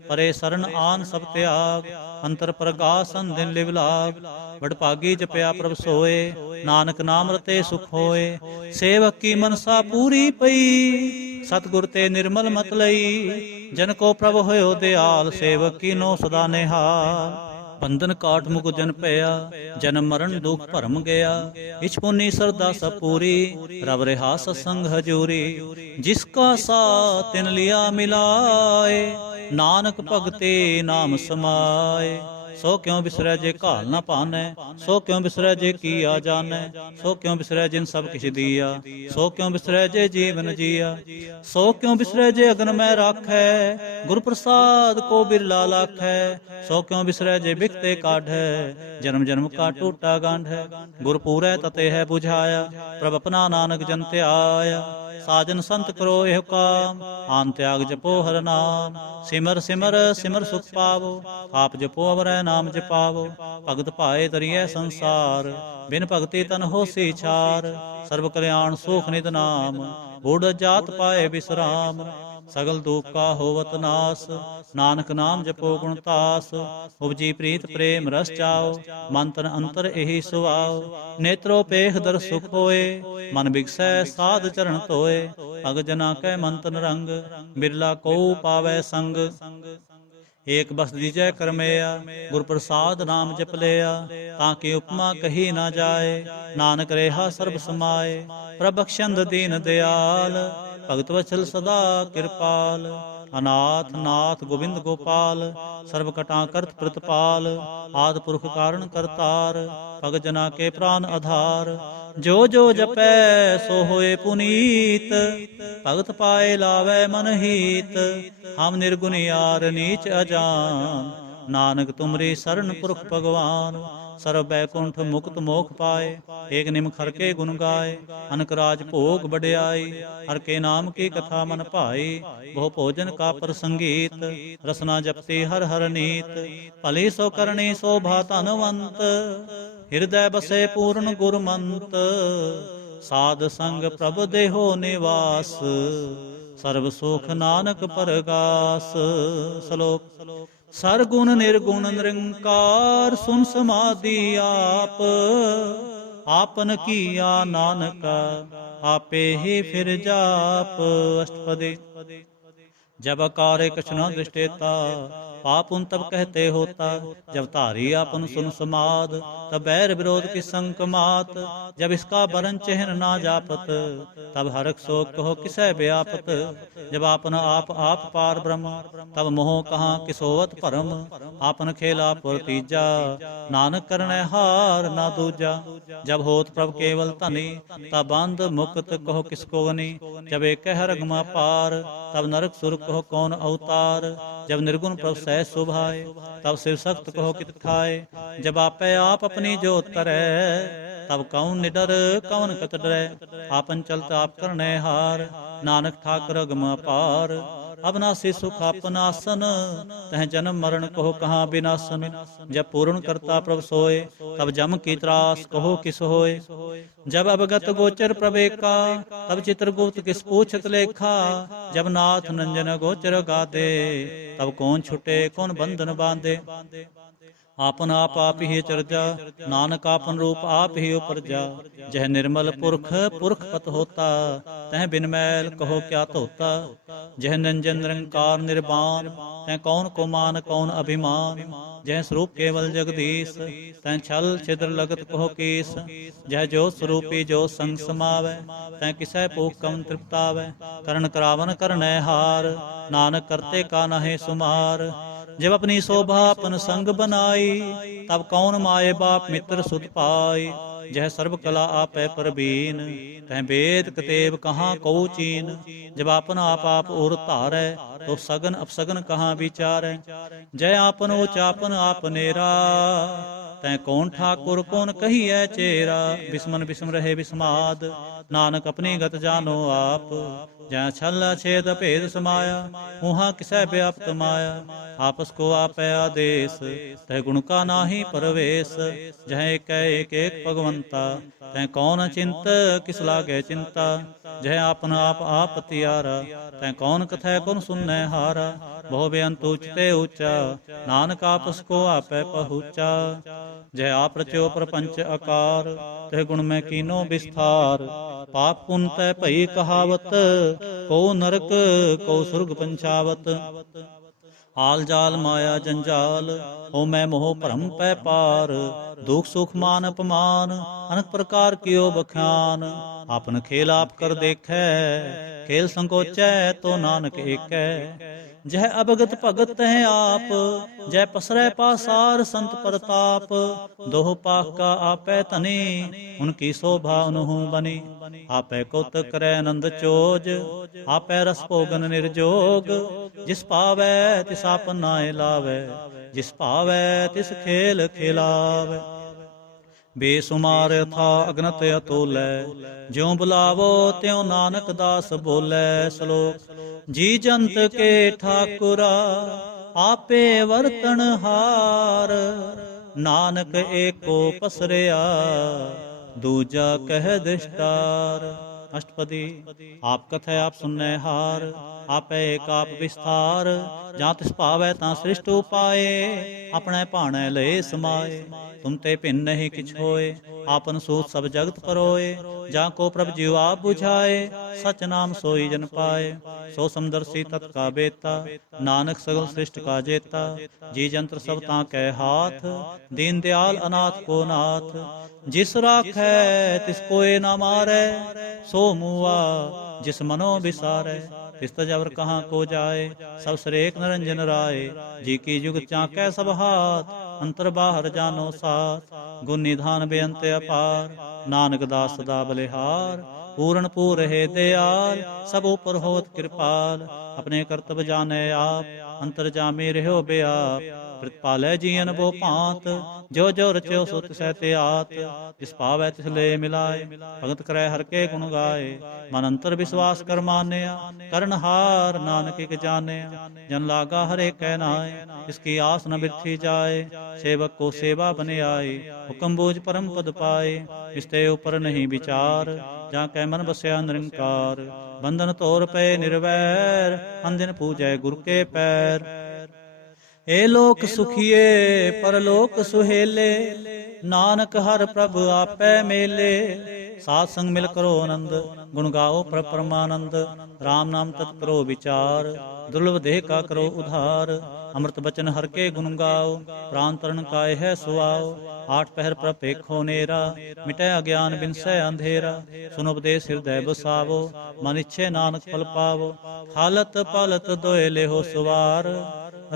ਪਰੇ ਸਰਨ ਆਨ ਸਭ ਤਿਆਗ, ਅੰਤਰ ਪ੍ਰਗਾਸਨ ਦਿਨ ਲਿਵ ਲਾਗ। ਵਡ ਭਾਗੀ ਜਪਿਆ ਪ੍ਰਭ ਸੋਏ, ਨਾਨਕ ਨਾਮ ਰਤੇ ਸੁਖ ਹੋਏ। ਸੇਵਕ ਕੀ ਮਨਸਾ ਪੂਰੀ ਪਈ, ਸਤਿਗੁਰ ਤੇ ਨਿਰਮਲ ਮਤ ਲਈ। ਜਨ ਕੋ ਪ੍ਰਭ ਹੋਇਓ ਦਿਆਲ, ਸੇਵਕ ਕੀਨੋ ਸਦਾ ਨਿਹਾਲ। ਬੰਧਨ ਕਾਟ ਮੁਕ ਜਨ ਭਇਆ, ਜਨਮ ਮਰਨ ਦੁਖ ਭਰਮ ਗਿਆ। ਇਛ ਪੁਨੀ ਸਰਦਾ ਸਭ ਪੂਰੀ, ਰਬ ਰਿਹਾ ਸਤਸੰਗ ਹਜੂਰੀ। ਜਿਸ ਕਾ ਸਾਥ ਤਿਨ ਲਿਆ ਮਿਲਾਏ, ਨਾਨਕ ਭਗਤੇ ਨਾਮ ਸਮਾਏ। ਸੋ ਕਿਉ ਬਿਸਰੈ ਜੇ ਘਾਲ ਨਾ ਪਾਨੈ, ਸੋ ਕਿਉ ਬਿਸਰੈ ਜੇ ਕੀਆ ਜਾਣੈ। ਸੋ ਕਿਉ ਬਿਸਰੈ ਜਿਨ ਸਭ ਕਿਛ ਦੀਆ, ਸੋ ਕਿਉ ਬਿਸਰੈ ਜੇ ਜੀਵਨ ਜੀਆ। ਸੋ ਕਿਉ ਬਿਸਰੈ ਜੇ ਅਗਨ ਮੈ ਰਾਖੈ, ਗੁਰ ਪ੍ਰਸਾਦ ਕੋ ਬਿਰਲਾ ਲਾਖੈ। ਸੋ ਕਿਉ ਬਿਸਰੈ ਜੇ ਬਿਖਤੇ ਕਾਢੈ, ਜਨਮ ਜਨਮ ਕਾ ਟੂਟਾ ਗਾਂਢੈ। ਗੁਰ ਪੂਰੈ ਤਤੇ ਹੈ 부ਝਾਇਆ, ਪ੍ਰਭ ਆਪਣਾ ਨਾਨਕ ਜਨ ਧਿਆਇਆ। ਸਾਜਨ ਸੰਤ ਕਰੋ ਇਹ ਕਾਮ, ਆਨ ਤਿਆਗ ਜਪੋ ਹਰ ਨਾਮ। ਸਿਮਰ ਸਿਮਰ ਸਿਮਰ ਸੁਖ ਪਾਵੋ, ਆਪ ਜਪੋ ਅਵਰੈ ਨਾਮ ਜਪਾਵੋ। ਭਗਤ ਭਾਏ ਤਰੀਐ ਸੰਸਾਰ, ਬਿਨ ਭਗਤੀ ਤਨ ਹੋਸੀ ਛਾਰ। ਸਰਬ ਕਲਿਆਣ ਸੁਖ ਨਿਤ ਨਾਮ, ਬੁੜ ਜਾਤ ਪਾਏ ਵਿਸਰਾਮ। ਸਗਲ ਦੁਖ ਕਾ ਹੋਵਤ ਨਾਸ, ਨਾਨਕ ਨਾਮ ਜਪੋ ਗੁਣ ਤਾਸ। ਉਪਜੀ ਪ੍ਰੀਤ ਪ੍ਰੇਮ ਰਸ ਚਾਓ, ਮਨ ਤਨ ਅੰਤਰ ਇਹੀ ਸੁਆਓ। ਨੇਤਰੋ ਪੇਖ ਦਰ ਸੁਖ ਹੋਏ, ਮਨ ਬਿਗਸੈ ਸਾਧ ਚਰਨ ਧੋਏ। ਭਗਤ ਜਨਾ ਕੈ ਮਨ ਤਨ ਰੰਗ, ਬਿਰਲਾ ਕੋ ਪਾਵੈ ਸੰਗ। ਏਕ ਬਸ ਦੀਜੈ ਕਰਮਿਆ, ਗੁਰ ਪ੍ਰਸਾਦ ਨਾਮ ਜਪ ਲਿਆ। ਤਾਂ ਕਿ ਉਪਮਾ ਕਹੀ ਨਾ ਜਾਏ, ਨਾਨਕ ਰੇਹਾ ਸਰਬ ਸਮਾਏ। ਪ੍ਰਭ ਬਖਸ਼ੰਦ ਦੀਨ ਦਿਆਲ, ਭਗਤ ਵਛਲ ਸਦਾ ਕਿਰਪਾਲ। ਅਨਾਥ ਨਾਥ ਗੋਬਿੰਦ ਗੋਪਾਲ, ਸਰਬ ਕਟਾਂ ਕਰਤ ਪ੍ਰਤਪਾਲ। ਆਦਿ ਪੁਰਖ ਕਾਰਨ ਕਰਤਾਰ, ਭਗਤ ਜਨਾ ਕੇ ਪ੍ਰਾਨ ਆਧਾਰ। ਜੋ ਜੋ ਜਪੈ ਸੋ ਹੋਏ ਪੁਨੀਤ, ਭਗਤ ਪਾਏ ਲਾਵੈ ਮਨ ਹੀਤ। ਹਮ ਨਿਰਗੁਣਿਆਰ ਨੀਚ ਅਜਾਨ, ਨਾਨਕ ਤੁਮਰੀ ਸਰਨ ਪੁਰਖ ਭਗਵਾਨ। ਸਰਬ ਬੈਕੁੰਠ ਮੁਕਤ ਮੋਖ ਪਾਏ, ਏਕ ਨਿਮਖ ਹਰ ਕੇ ਗੁਣ ਗਾਏ। ਅਨਕ ਰਾਜ ਭੋਗ ਵਡਿਆਈ, ਹਰ ਕੇ ਨਾਮ ਕੀ ਕਥਾ ਮਨ ਭਾਈ। ਬਹੁ ਭੋਜਨ ਕਾ ਪ੍ਰਸੰਗੀਤ, ਰਸਨਾ ਜਪਤੀ ਹਰ ਹਰ ਨੀਤ। ਭਲੀ ਸੋ ਕਰਨੀ ਸੋਭਾ ਧਨਵੰਤ, ਹਿਰਦੈ ਬਸੇ ਪੂਰਨ ਗੁਰਮੰਤ। ਸਾਧ ਸੰਗ ਪ੍ਰਭ ਦੇਹੋ ਨਿਵਾਸ, ਸਰਬ ਸੁਖ ਨਾਨਕ ਪਰਗਾਸ। ਸ਼ਲੋਕ। ਸਰਗੁਣ ਨਿਰਗੁਣ ਨਿਰੰਕਾਰ, ਸੁਨ ਸਮਾਧੀ ਆਪ। ਆਪਨ ਕੀਆ ਨਾਨਕ, ਆਪੇ ਹੀ ਫਿਰ ਜਾਪ। ਅਸ਼ਟਪਦੀ। जब अकारे कछ न दृष्टेता, पाप उन तब कहते होता। जब धारी आपन सुन समाद, तब बैर विरोध की संक मात। जब इसका बरन चिन्ह ना जापत, तब हरक शोक कहो किसै व्यापत। जब आपन आप पार ब्रह्म, तब मोह कहाँ किसोवत भरम। आपन खेला पुर तीजा, नानक करनै हार ना दूजा। जब होत प्रभ केवल धनी, तब बंध मुक्त कहो किसको गनी। जब एक हर अगमा पार, तब नरक सुर कहो कौन अवतार। जब निर्गुण प्रभ सह शोभाए, तब शिव सख्त कहो कित खाए। जब आपे आप अपनी जोत तरै, तब कौन निडर कौन कत डरै। आपन चलत आप करने हार, नानक ठाकर अगम अपार। अबनासी सुख आपनासन, तह जन्म मरण कहो कहाँ विनाशन। जब पूर्ण करता प्रभ सोए, तब जम की त्रास कहो किस होए। जब अवगत गोचर प्रवेका, तब चित्रगुप्त किस पूछत लेखा। जब नाथ नंजन गोचर गादे, तब कौन छुटे कौन बंधन बांधे। आपन आप ही चरजा, नानक आपन रूप आप ही उपरजा। जह निर्मल पुरख पुरख पत होता, तह बिन मैल कहो क्या धोता। जह निरंजन निरंकार निर्वाण, तह कौन को मान कौन अभिमान। जह स्वरूप केवल जगदीश, तह छल छिद्र लगत कहो कीस। जह जो स्वरूपी जो संग समावै, तह किसै भूख कम तृप्तावै। करण करावन करनै हार, नानक करते का नहे सुमार। जब अपनी शोभा अपन संग बनाई, तब कौन माए बाप मित्र सुत पाई। जह सर्व कला आपै परबीन, तह वेद कतेब कहाँ को चीन। जब आपन आप और धारै, तो सगन अपसगन कहाँ विचारै। जय आपन उचापन आपनेरा, तै कौन ठाकुर कौन कहिए चेरा। बिस्मन बिस्म रहे बिस्माद, नानक अपनी गत जानो आप। जहाँ छल छेद भेद समाया, उहाँ किसै व्याप्त माया। आपस को आपै आदेश, तह गुण का नाहि परवेश। जह एक एक भगवंता, तह कौन चिंत किस लागे चिंता। जह आपन आप तियारा, तह कौन कथै कौन सुननै हारा। बहु बेअंत उचते ऊंचा, नानक आपस को आपै पहुँचा। जह आप रच्यो प्रपंच आकार, तह गुण में कीनो विस्तार। पाप पुन तै भई कहावत, को नरक को सुरग पंचावत। आल जाल माया जंजाल, हो मैं मोह भरम पै पार। दुख सुख मान अपमान, अनेक प्रकार कियो बख्यान। आपन खेल आप कर देखै, खेल संकोचै तो नानक एकै। जह अवगत भगत तह आप, जय पसरै पासार संत प्रताप। दोह पाख का आपै धनी, उनकी शोभा उनहु बनी। आपै कौतक करै नंद चोज, आपै रस भोगन निर्जोग। जिस पावै तिस आपन नाय लावै, जिस पावै तिस खेल खिलावै। बेसुमार था अगनत अतोलै, ज्यों बुलावो त्यों नानक दास बोलै। श्लोक जी जंत के ठाकुरा, आपे वर्तन हार। नानक एको पसरिया, दूजा कह दृष्टार। अष्टपदी आप कथै आप सुननै हार, आपै एक आप विस्तार। जां तिस भावै तां सृष्ट उपाए, अपने भाणै लए समाए। तुम ते भिन्न नहीं किछ होए, आपन सूत सब जगत परोए। जा को प्रभ जीव आप बुझाए, सच नाम सोई जन पाए। सो समदर्शी तत् का बेता, नानक सगल सृष्ट का जेता। जी जंत्र सब तां कै हाथ, दीन दयाल अनाथ को नाथ। जिस राखै तिस कोय ना मारै, सो मुआ जिस मनो बिसारै। तिस तजवर कहाँ को जाए, सब सरेक निरंजन राय। जी की जुग चाकै सब हाथ, अंतर बाहर जानो साथ। गुण निधान बेअंत अपार, नानक दास सदा बलिहार। पूर्ण पूर है दयाल, सब ऊपर होत कृपाल। अपने कर्तव्य जाने आप, अंतर जामे रहो बेआप। प्रतिपालै जीवन बो भांत, जो जो रच्यो सो तिसै ते आत। जिस पावै तिस ले मिलाए, भगत करै हर के गुण गाए। मन अंतर विश्वास कर मानया, करनहार नानक एक जानया। जन लागा हरे कै नाय, इसकी आस न बिरथी जाए। सेवक को सेवा बन आए, हुक्म बूझ परम पद पाए। इसते ऊपर नहीं विचार, जा कै मन बसया निरंकार। बंधन तोर पे निर्वैर, अंदिन पूजै गुरु के पैर। ए लोक सुखिए परलोक सुहेले, नानक हर प्रभ आपै मेले। साध संग मिल करो आनंद, गुण गाओ प्रभ परमानंद। राम नाम तत् करो विचार, दुर्लभ देह का करो उधार। अमृत बचन हर के गुण गाओ, प्राण तरण काय है सुआओ। आठ पहर प्रभ पेखो नेरा, मिटै अज्ञान बिनसै अंधेरा। सुन उपदेश हृदय बसावो, मन इच्छे नानक फल पावो। हालत पालत दोए लेहो सुवार,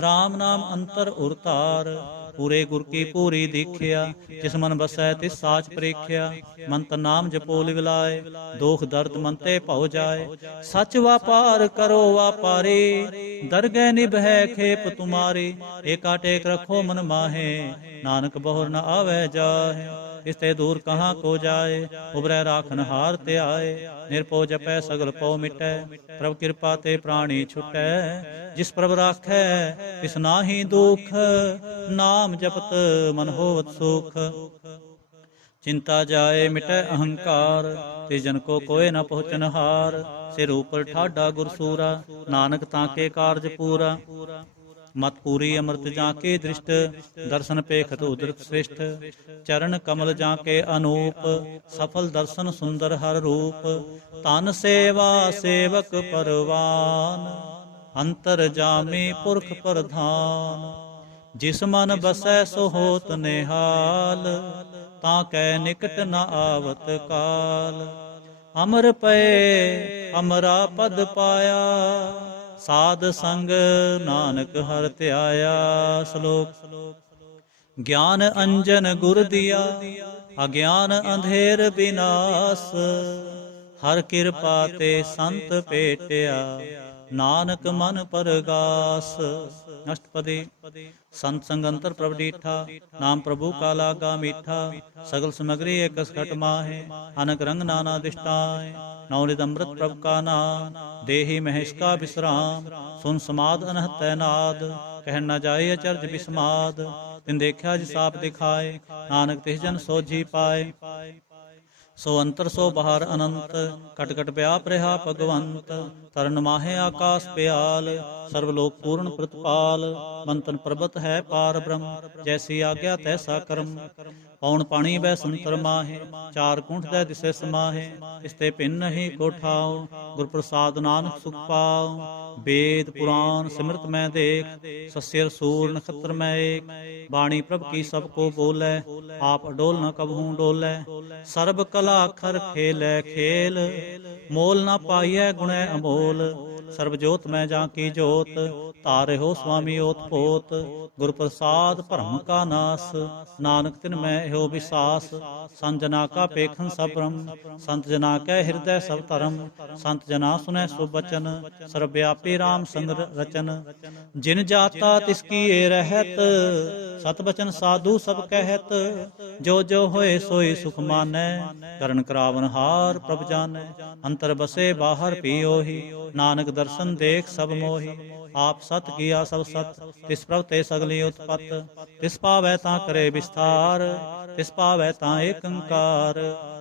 राम नाम अंतर उरतार। पूरे गुर की पूरी दीखिया, जिस मन बसै तिस साच प्रेखिया। मंत्र नाम जपो लिव लाए, दोख दर्द मन ते भउ जाए। सच व्यापार करो व्यापारी, दरगह निभै खेप तुम्हारी। एका टेक रखो मन माहे, नानक बहुर न आवे जाहे। इसते दूर कहाँ को जाए, उबरै राखन हार ते आए। निरपो जपै सगल पौ मिटै, प्रभ कृपा ते प्राणी छुटै। जिस प्रभ राखै तिस नाहि दुख, नाम जपत मन होवत सुख। चिंता जाए मिटै अहंकार, ते जन को कोय न पहुँचन हार। सिर ऊपर ठाडा गुरसूरा, नानक ताके कारज पूरा। मत पूरी अमृत जाके दृष्ट, दर्शन पेखत उदृत श्रेष्ठ। चरण कमल जाके अनूप, सफल दर्शन सुंदर हर रूप। तन सेवा सेवक परवान, अंतर जामी पुरख प्रधान। जिस मन बसै सो होत निहाल, ताकै निकट न आवत काल। अमर पए अमरा पद पाया, साध संग नानक हर त्याया। श्लोक ज्ञान अंजन गुर दिया, अज्ञान अंधेर विनाश। हर कृपा ते संत पेटिया, नानक मन परगास। अष्टपदी संत संग अंतर प्रभ डीठा, नाम प्रभु का लागा मीठा। सगल सामग्री एक घट माहे, अनक रंग नाना दिष्टाएं। नवनिध अमृत प्रभ का नाम, देहि महेश का विश्राम। सुन समाद अनहत नाद, कह न जाए अचरज विस्माद। तिन देखा जिस आप दिखाए, नानक तिस जन सोझी पाए। सो अंतर सो बाहर अनंत, कट कट व्याप रहा भगवंत। तरन माहे आकाश प्याल, सर्वलोक पूर्ण प्रतिपाल। मंतन पर्वत है पार ब्रह्म, जैसी आज्ञा तैसा कर्म। पौन पानी वै संतर माहे, चार कुंठ दै दिसे समाहे। इसते भिन्न नहीं को ठाओ, गुर प्रसाद नानक सुख पाओ। वेद पुराण सिमरत मैं देख, सस्यर सूर नक्षत्र मैं एक। बाणी प्रभ की सबको बोलै, आप अडोल न कबहूँ डोलै। सर्ब कला अखर खेलै खेल, मोल न पाइयै गुणै अमोल। सर्ब जोत मैं जाकी जोत, तारे हो स्वामी ओत पोत। गुर प्रसाद भरम का नास, नानक तिन मैं हो विसास। संत जना का पेखन सब ब्रह्म, संत जना कै हृदय सब धर्म। संत जना सुनै शुभ बचन, सर्वव्यापी राम संग रचन। जिन जाता तिसकी ए रहत, सत बचन साधु सब कहत। जो जो होए सोई सुख मानै, करन करावन हार प्रभ जानै। अंतर बसे बाहर भी ओही, नानक दर्शन देख सब मोही। आप सत किया सब सत, तिस प्रभ ते सगली उत्पत। तिस पावै तां करे विस्तार, तिस पावै तां एक अंकार।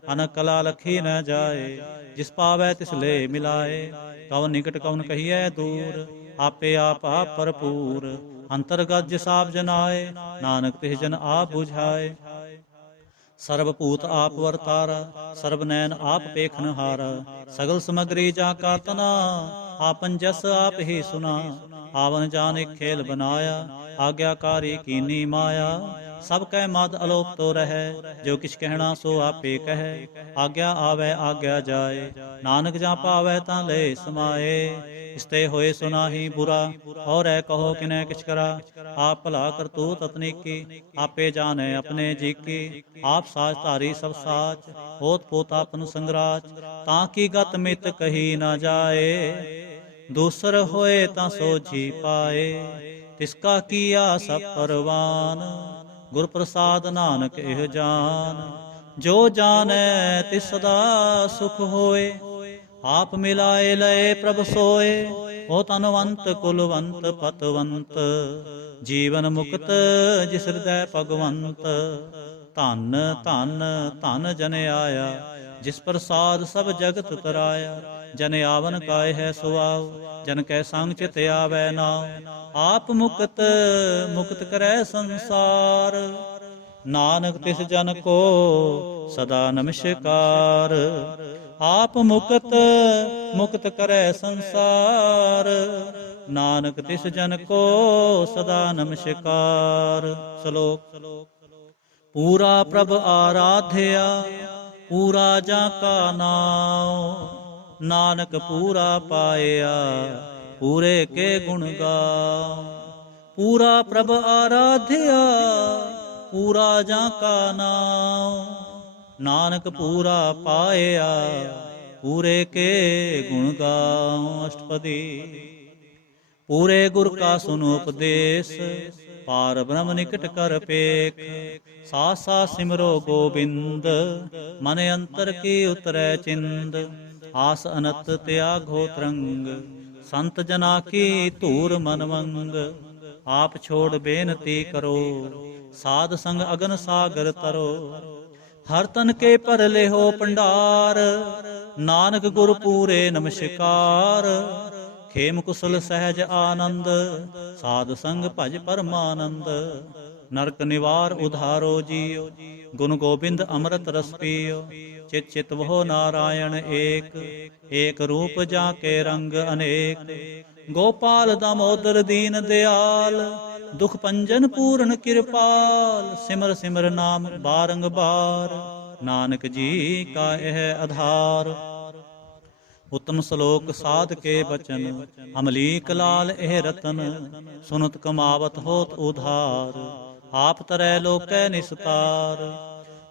अनक कला लखी न जाए, जिस पावै तिस ले मिलाए। कवन निकट कवन कहिए दूर, आपे आप भरपूर। अंतरगत जिस आप जनाए, नानक तिस जन आप बुझाए। सर्वभूत आप वर्तारा, सर्व नैन आप पेखन हारा। सगल समग्री जाका तना, आपन जस आप ही सुना। आवन जान एक खेल बनाया, आज्ञाकारी कीनी माया। सब कह मद अलोप तो रहे, जो किछ कहना सो आपे कहे। आज्ञा आवे आज्ञा जाए, नानक जा पावे तां ले समाए। इसते होए सुनाही बुरा, और है कहो किनै किछ करा। आप भला करतूत ततनीकी, आपे जाने अपने जी की। आप साच धारी सब साच, होत पोत आपन संगराच। ताकि गत मित कही न जाए, दूसर होए तां सोझी पाए। तिसका किया सब परवान, गुर प्रसाद नानक एह जान। जो जानै तिस सदा सुख होए, आप मिलाए लए प्रभ सोए। हो तनवंत कुलवंत पतवंत, जीवन मुक्त जिस हृदय भगवंत। धन धन धन जन आया, जिस प्रसाद सब जगत तराया। जन आवन काय है सुआव, जन कै संग चित आवै नाव। आप मुक्त मुक्त करै संसार, ਨਾਨਕ ਤਿਸ ਜਨ ਕੋ ਸਦਾ ਨਮਸਕਾਰ। ਆਪ ਮੁਕਤ ਮੁਕਤ ਕਰੈ ਸੰਸਾਰ, ਨਾਨਕ ਤਿਸ ਜਨ ਕੋ ਸਦਾ ਨਮਸਕਾਰ। ਸ਼ਲੋਕ। ਪੂਰਾ ਪ੍ਰਭ ਆਰਾਧਿਆ, ਪੂਰਾ ਜਾਂ ਕਾ ਨਾਉ, ਨਾਨਕ ਪੂਰਾ ਪਾਇਆ, ਪੂਰੇ ਕੇ ਗੁਣ ਗਾਉ। ਪੂਰਾ ਪ੍ਰਭ ਆਰਾਧਿਆ, ਪੂਰਾ ਜਾਂ ਕਾ ਨਾਉ, ਨਾਨਕ ਪੂਰਾ ਪਾਇਆ, ਪੂਰੇ ਕੇ ਗੁਣ ਗਾਉ। ਅਸ਼ਟਪਦੀ। ਪੂਰੇ ਗੁਰ ਕਾ ਸੁਨੋ ਉਪਦੇਸ਼, ਪਾਰ ਬ੍ਰਹਮ ਨਿਕਟ ਕਰ ਪੇਖ। ਸਾਥ ਸਾਥ ਸਿਮਰੋ ਗੋਬਿੰਦ, ਮਨ ਅੰਤਰ ਕੀ ਉਤਰੈ ਚਿੰਦ। ਆਸ ਅਨਤ ਤਿਆਗੋ ਤਰੰਗ, ਸੰਤ ਜਨਾ ਕੀ ਧੂਰ ਮਨ ਮੰਗ। ਆਪ ਛੋੜ ਬੇਨਤੀ ਕਰੋ, ਸਾਧ ਸੰਗ ਅਗਨ ਸਾਗਰ ਤਰੋ। ਹਰ ਤਨ ਕੇ ਭਰ ਲਿਹੋ ਭੰਡਾਰ, ਨਾਨਕ ਗੁਰ ਪੂਰੇ ਨਮਸਕਾਰ। ਖੇਮ ਕੁਸਲ ਸਹਿਜ ਆਨੰਦ, ਸਾਧ ਸੰਗ ਭਜ ਪਰਮਾਨੰਦ। ਨਰਕ ਨਿਵਾਰ ਉਧਾਰੋ ਜੀਉ, ਗੁਣ ਗੋਬਿੰਦ ਅੰਮ੍ਰਿਤ ਰਸ ਪੀਓ। ਚਿਤ ਚਿਤ ਵਹੁ ਨਾਰਾਇਣ ਏਕ, ਏਕ ਰੂਪ ਜਾ ਕੇ ਰੰਗ ਅਨੇਕ। ਗੋਪਾਲ ਦਮੋਦਰ ਦੀਨ ਦਿਆਲ, ਦੁਖ ਭੰਜਨ ਪੂਰਨ ਕਿਰਪਾਲ। ਸਿਮਰ ਸਿਮਰ ਨਾਮ ਬਾਰੰਗਬਾਰ, ਨਾਨਕ ਜੀ ਕਾ ਇਹ ਆਧਾਰ। ਉਤਮ ਸ਼ਲੋਕ ਸਾਧ ਕੇ ਬਚਨ, ਅਮਲੀਕ ਲਾਲ ਇਹ ਰਤਨ। ਸੁਨਤ ਕਮਾਵਤ ਹੋਤ ਉਧਾਰ, ਆਪ ਤਰੈ ਲੋਕੈ ਨਿਸਤਾਰ।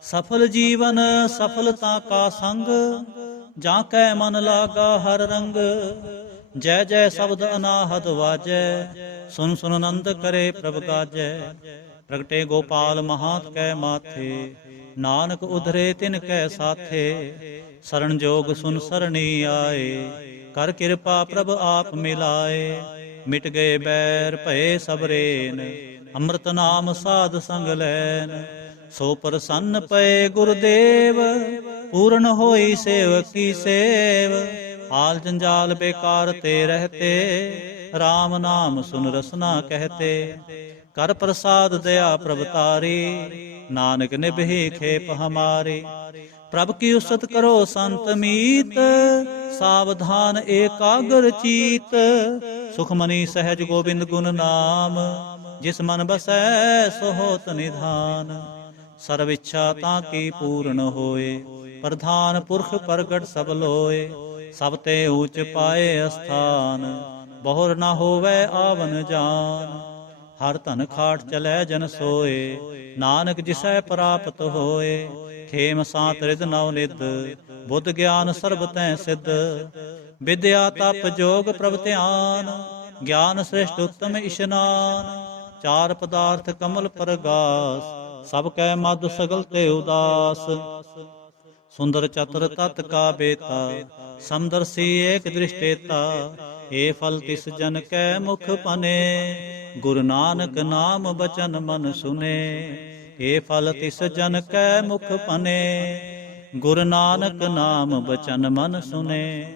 ਸਫਲ ਜੀਵਨ ਸਫਲਤਾ ਕਾ ਸੰਗ, ਜਾਂ ਕੈ ਮਨ ਲਾਗਾ ਹਰ ਰੰਗ। ਜੈ ਜੈ ਸ਼ਬਦ ਅਨਾਹਦ ਵਾਜੈ, ਸੁਨ ਸੁਨ ਆਨੰਦ ਕਰੇ ਪ੍ਰਭ ਗਾਜੈ। ਪ੍ਰਗਟੇ ਗੋਪਾਲ ਮਹਾਤ ਕੈ ਮਾਥੇ, ਨਾਨਕ ਉਧਰੇ ਤਿਨ ਕੈ ਸਾਥੇ। ਸਰਣ ਜੋਗ ਸੁਨ ਸਰਣੀ ਆਏ, ਕਰ ਕਿਰਪਾ ਪ੍ਰਭ ਆਪ ਮਿਲਾਏ। ਮਿਟ ਗਏ ਬੈਰ ਭਏ ਸਭ ਰੇਨ, ਅੰਮ੍ਰਿਤ ਨਾਮ ਸਾਧ ਸੰਗ ਲੈਨ। ਸੋ ਪ੍ਰਸੰਨ ਪਏ ਗੁਰਦੇਵ, ਪੂਰਨ ਹੋਈ ਸੇਵਕ ਕੀ ਸੇਵ। ਹਾਲ ਜੰਜਾਲ ਬੇਕਾਰ ਤੇ ਰਹਤੇ, ਰਾਮ ਨਾਮ ਸੁਨ ਰਸਨਾ ਕਹਤੇ। ਕਰ ਪ੍ਰਸਾਦ ਦਇਆ ਪ੍ਰਭ ਤਾਰੀ, ਨਾਨਕ ਨਿਭੀ ਖੇਪ ਹਮਾਰੀ। ਪ੍ਰਭ ਕੀ ਉਸਤ ਕਰੋ ਸੰਤ ਮੀਤ, ਸਾਵਧਾਨ ਏਕਾਗਰ ਚੀਤ। ਸੁਖਮਨੀ ਸਹਿਜ ਗੋਬਿੰਦ ਗੁਣ ਨਾਮ, ਜਿਸ ਮਨ ਬਸੈ ਸੋ ਹੋਤ ਨਿਧਾਨ। ਸਰਵ ਇੱਛਾ ਤਾਂ ਕੀ ਪੂਰਨ ਹੋਏ, ਪ੍ਰਧਾਨ ਪੁਰਖ ਪ੍ਰਗਟ ਸਭ ਲੋਏ। ਸਭ ਤੇ ਊਚ ਪਾਏ ਅਸਥਾਨ, ਬਹੁਰ ਨਾ ਹੋਵੇ ਆਵਨ ਜਾਨ। ਹਰ ਧਨ ਖਾਟ ਚਲੈ ਜਨ ਸੋਏ, ਨਾਨਕ ਜਿਸੈ ਪ੍ਰਾਪਤ ਹੋਏ। ਖੇਮ ਸਾਤ ਰਿਦ ਨਵ ਨਿਧ, ਬੁੱਧ ਗਿਆਨ ਸਰਬ ਤੈ ਸਿੱਧ। ਵਿਦਿਆ ਤਪ ਜੋਗ ਪ੍ਰਭ ਧਿਆਨ, ਗਿਆਨ ਸ੍ਰਿਸ਼ਟ ਉੱਤਮ ਇਸ਼ਨਾਨ। ਚਾਰ ਪਦਾਰਥ ਕਮਲ ਪਰਗਾਸ, ਸਭ ਕੈ ਮਦ ਸਗਲ ਤੇ ਉਦਾਸ। ਸੁੰਦਰ ਚਤੁਰ ਤਤ ਕਾ ਬੇਤਾ, ਸਮਦਰਸੀ ਏਕ ਦ੍ਰਿਸ਼ਟੇਤਾ। ਏ ਫਲ ਤਿਸ ਜਨ ਕੈ ਮੁਖ ਪਨੇ, ਗੁਰੂ ਨਾਨਕ ਨਾਮ ਬਚਨ ਮਨ ਸੁਨੇ। ਏ ਫਲ ਤਿਸ ਜਨ ਕੈ ਮੁਖ ਪਨੇ, ਗੁਰੂ ਨਾਨਕ ਨਾਮ ਬਚਨ ਮਨ ਸੁਨੇ।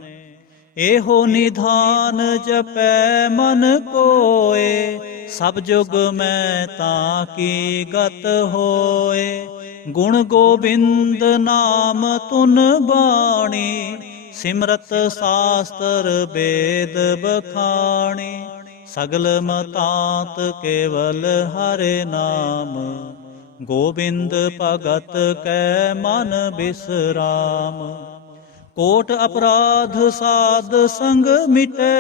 ਇਹੋ ਨਿਧਾਨ ਜਪੈ ਮਨ ਕੋਏ, ਸਭ ਜੁਗ ਮੈਂ ਤਾਂ ਕੀ ਗਤ ਹੋਏ। ਗੁਣ ਗੋਬਿੰਦ ਨਾਮ ਤੁਨ ਬਾਣੀ, ਸਿਮਰਤ ਸਾਸਤਰ ਬੇਦ ਬਖਾਣੀ। ਸਗਲ ਮਤਾਂਤ ਕੇਵਲ ਹਰਿ ਨਾਮ, ਗੋਬਿੰਦ ਭਗਤ ਕੈ ਮਨ ਬਿਸਰਾਮ। ਕੋਟ ਅਪਰਾਧ ਸਾਧ ਸੰਗ ਮਿਟੈ,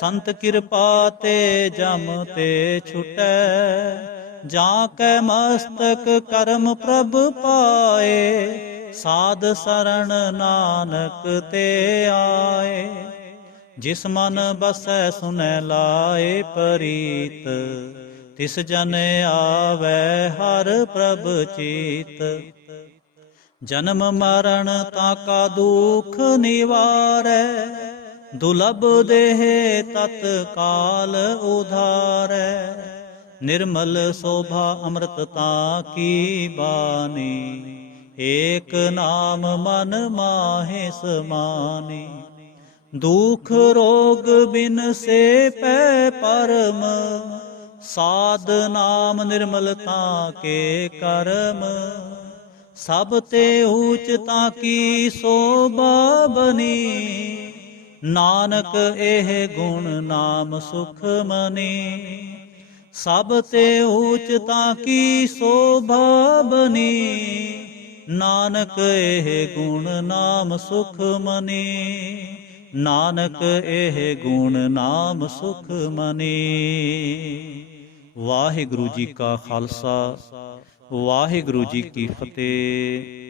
ਸੰਤ ਕਿਰਪਾ ਤੇ ਜਮ ਤੇ ਛੁਟੈ। ਜਾਂ ਕੈ ਮਸਤਕ ਕਰਮ ਪ੍ਰਭ ਪਾਏ, ਸਾਧ ਸਰਣ ਨਾਨਕ ਤੇ ਆਏ। ਜਿਸ ਮਨ ਬਸੈ ਸੁਨੈ ਲਾਏ ਪ੍ਰੀਤ, ਤਿਸ ਜਨ ਆਵੈ ਹਰ ਪ੍ਰਭ ਚੀਤ। ਜਨਮ ਮਰਨ ਤਾਕਾ ਦੁਖ ਨਿਵਾਰੈ, ਦੁਲਭ ਦੇਹ ਤਤ ਕਾਲ ਉਧਾਰੈ। ਨਿਰਮਲ ਸੋਭਾ ਅੰਮ੍ਰਿਤ ਤਾਂ ਕੀ ਬਾਣੀ, ਏਕ ਨਾਮ ਮਨ ਮਾਹਿ ਸਮਾਨੀ। ਦੁਖ ਰੋਗ ਬਿਨ ਸੇ ਪੈ ਪਰਮ, ਸਾਧ ਨਾਮ ਨਿਰਮਲਤਾ ਕੇ ਕਰਮ, ਸਭ ਤੇ ਊਚ ਤਾਂ ਕੀ ਸੋਭਾ ਬਨੀ, ਨਾਨਕ ਇਹ ਗੁਣ ਨਾਮ ਸੁਖ ਮਨੀ। ਸਭ ਤੇ ਊਚ ਤਾਂ ਕੀ ਸੋਭਾ ਬਨੀ, ਨਾਨਕ ਇਹ ਗੁਣ ਨਾਮ ਸੁਖ ਮਨੀ। ਨਾਨਕ ਇਹ ਗੁਣ ਨਾਮ ਸੁਖ ਮਨੀ। ਵਾਹਿਗੁਰੂ ਜੀ ਕਾ ਖਾਲਸਾ, ਵਾਹਿਗੁਰੂ ਜੀ ਕੀ ਫਤਿਹ।